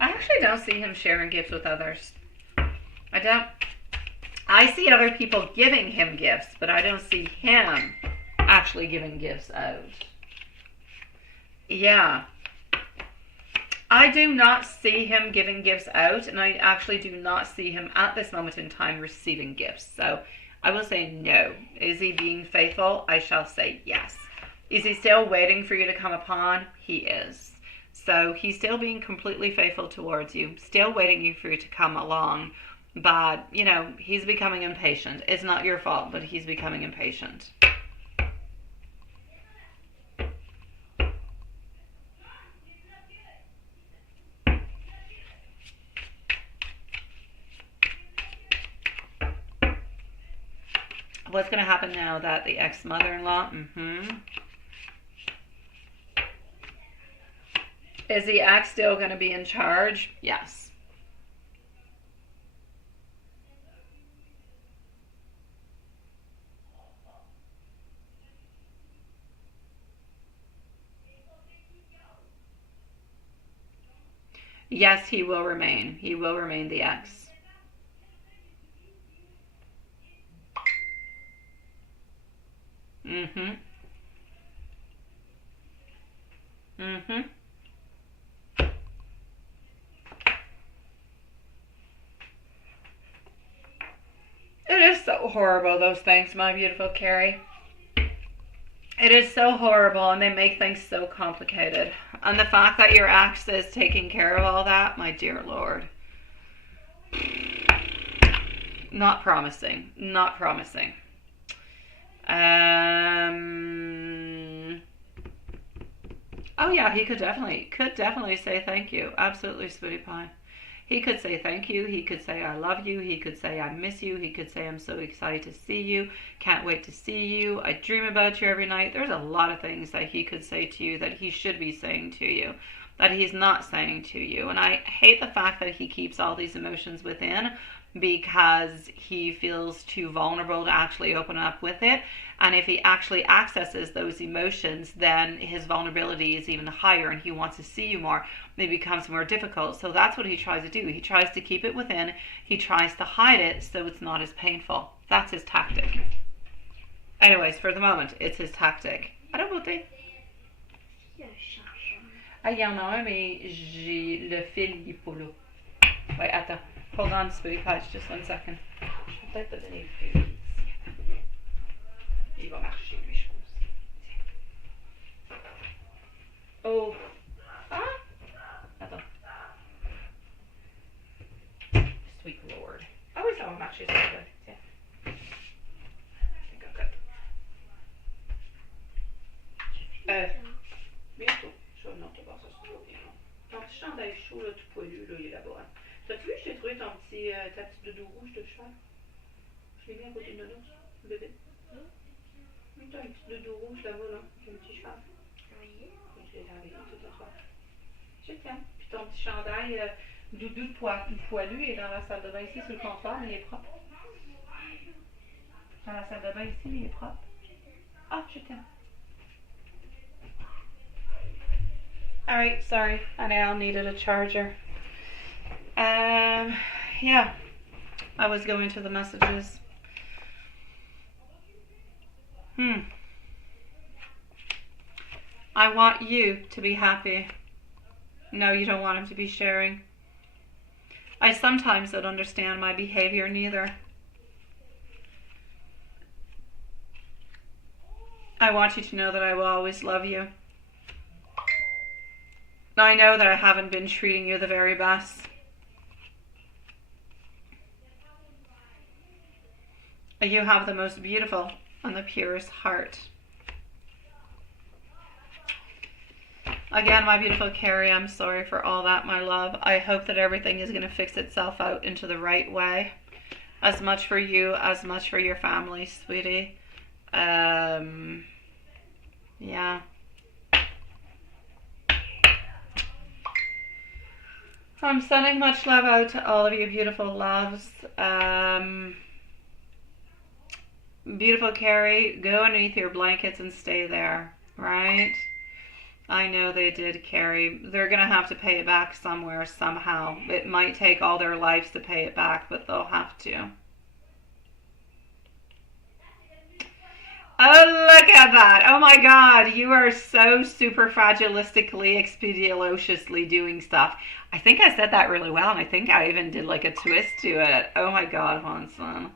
I actually don't see him sharing gifts with others. I don't. I see other people giving him gifts, but I don't see him actually giving gifts out. Yeah. I do not see him giving gifts out, and I actually do not see him at this moment in time receiving gifts. So I will say no. Is he being faithful? I shall say yes. Is he still waiting for you to come upon? He is. So he's still being completely faithful towards you, still waiting for you to come along. But, you know, he's becoming impatient. It's not your fault, but he's becoming impatient. What's going to happen now that the ex-mother-in-law? Is the ex still going to be in charge? Yes. Yes, he will remain. He will remain the ex. It is so horrible, those things, my beautiful Carrie. It is so horrible, and they make things so complicated. And the fact that your ex is taking care of all that, my dear Lord. Not promising. Not promising. Oh yeah, he could definitely say thank you. Absolutely, sweetie pie. He could say thank you. He could say I love you. He could say I miss you. He could say I'm so excited to see you. Can't wait to see you. I dream about you every night. There's a lot of things that he could say to you that he should be saying to you, that he's not saying to you. And I hate the fact that he keeps all these emotions within, because he feels too vulnerable to actually open up with it. And if he actually accesses those emotions, then his vulnerability is even higher, and he wants to see you more. It becomes more difficult. So that's what he tries to do. He tries to keep it within. He tries to hide it so it's not as painful. That's his tactic. Anyways, for the moment, it's his tactic. Allô, beauté? Ah, il y en a un, mais j'ai le fil, il est pas là. Wait, attends. Hold on, sweetie pie, just 1 second. Je vais peut-être te donner le fil. Il va marcher, lui, je pense. Oh. Ah? Attends. Sweet Lord. Ah oui, ça va marcher, ça va. Tiens. Bientôt. Non, t'as pas ça, c'est trop bien. Ton petit chandail chaud, là, tout poilu, là, il est là-bas. T'as-tu vu, je t'ai trouvé ta petite doudou rouge de cheval? Je l'ai mis à côté de nous, le bébé. Oui, t'as un petit doudou rouge là-bas, là, avec un petit cheval. Oui. Je l'ai lavé tout à l'heure. Je t'aime. Puis ton petit chandail doudou de poilu est dans la salle de bain ici, sur le comptoir, mais il est propre. Dans la salle de bain ici, mais il est propre. Ah, je t'aime. Alright, sorry. I now needed a charger. Yeah. I was going to the messages. I want you to be happy. No, you don't want him to be sharing. I sometimes don't understand my behavior neither. I want you to know that I will always love you. I know that I haven't been treating you the very best. You have the most beautiful and the purest heart. Again, my beautiful Carrie, I'm sorry for all that, my love. I hope that everything is going to fix itself out into the right way. As much for you, as much for your family, sweetie. Yeah. I'm sending much love out to all of you beautiful loves. Beautiful Carrie, go underneath your blankets and stay there, right? I know they did, Carrie. They're going to have to pay it back somewhere, somehow. It might take all their lives to pay it back, but they'll have to. Oh, look at that. Oh my God. You are so super fragilistically, expedientiously doing stuff. I think I said that really well, and I think I even did like a twist to it. Oh my God, Hanson.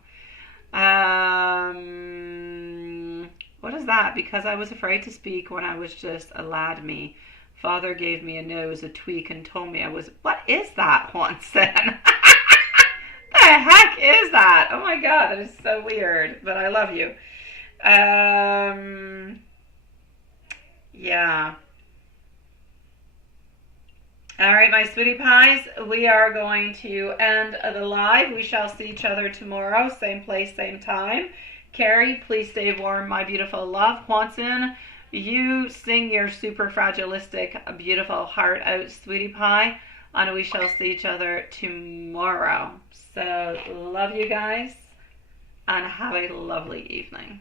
What is that? Because I was afraid to speak when I was just a lad me. Father gave me a nose, a tweak, and told me I was... What is that, Hanson? The heck is that? Oh my God, that is so weird. But I love you. Yeah. All right, my sweetie pies, we are going to end the live. We shall see each other tomorrow, same place, same time. Carrie, please stay warm, my beautiful love. Hwanson, you sing your super fragilistic, beautiful heart out, sweetie pie, and we shall see each other tomorrow. So, love you guys, and have a lovely evening.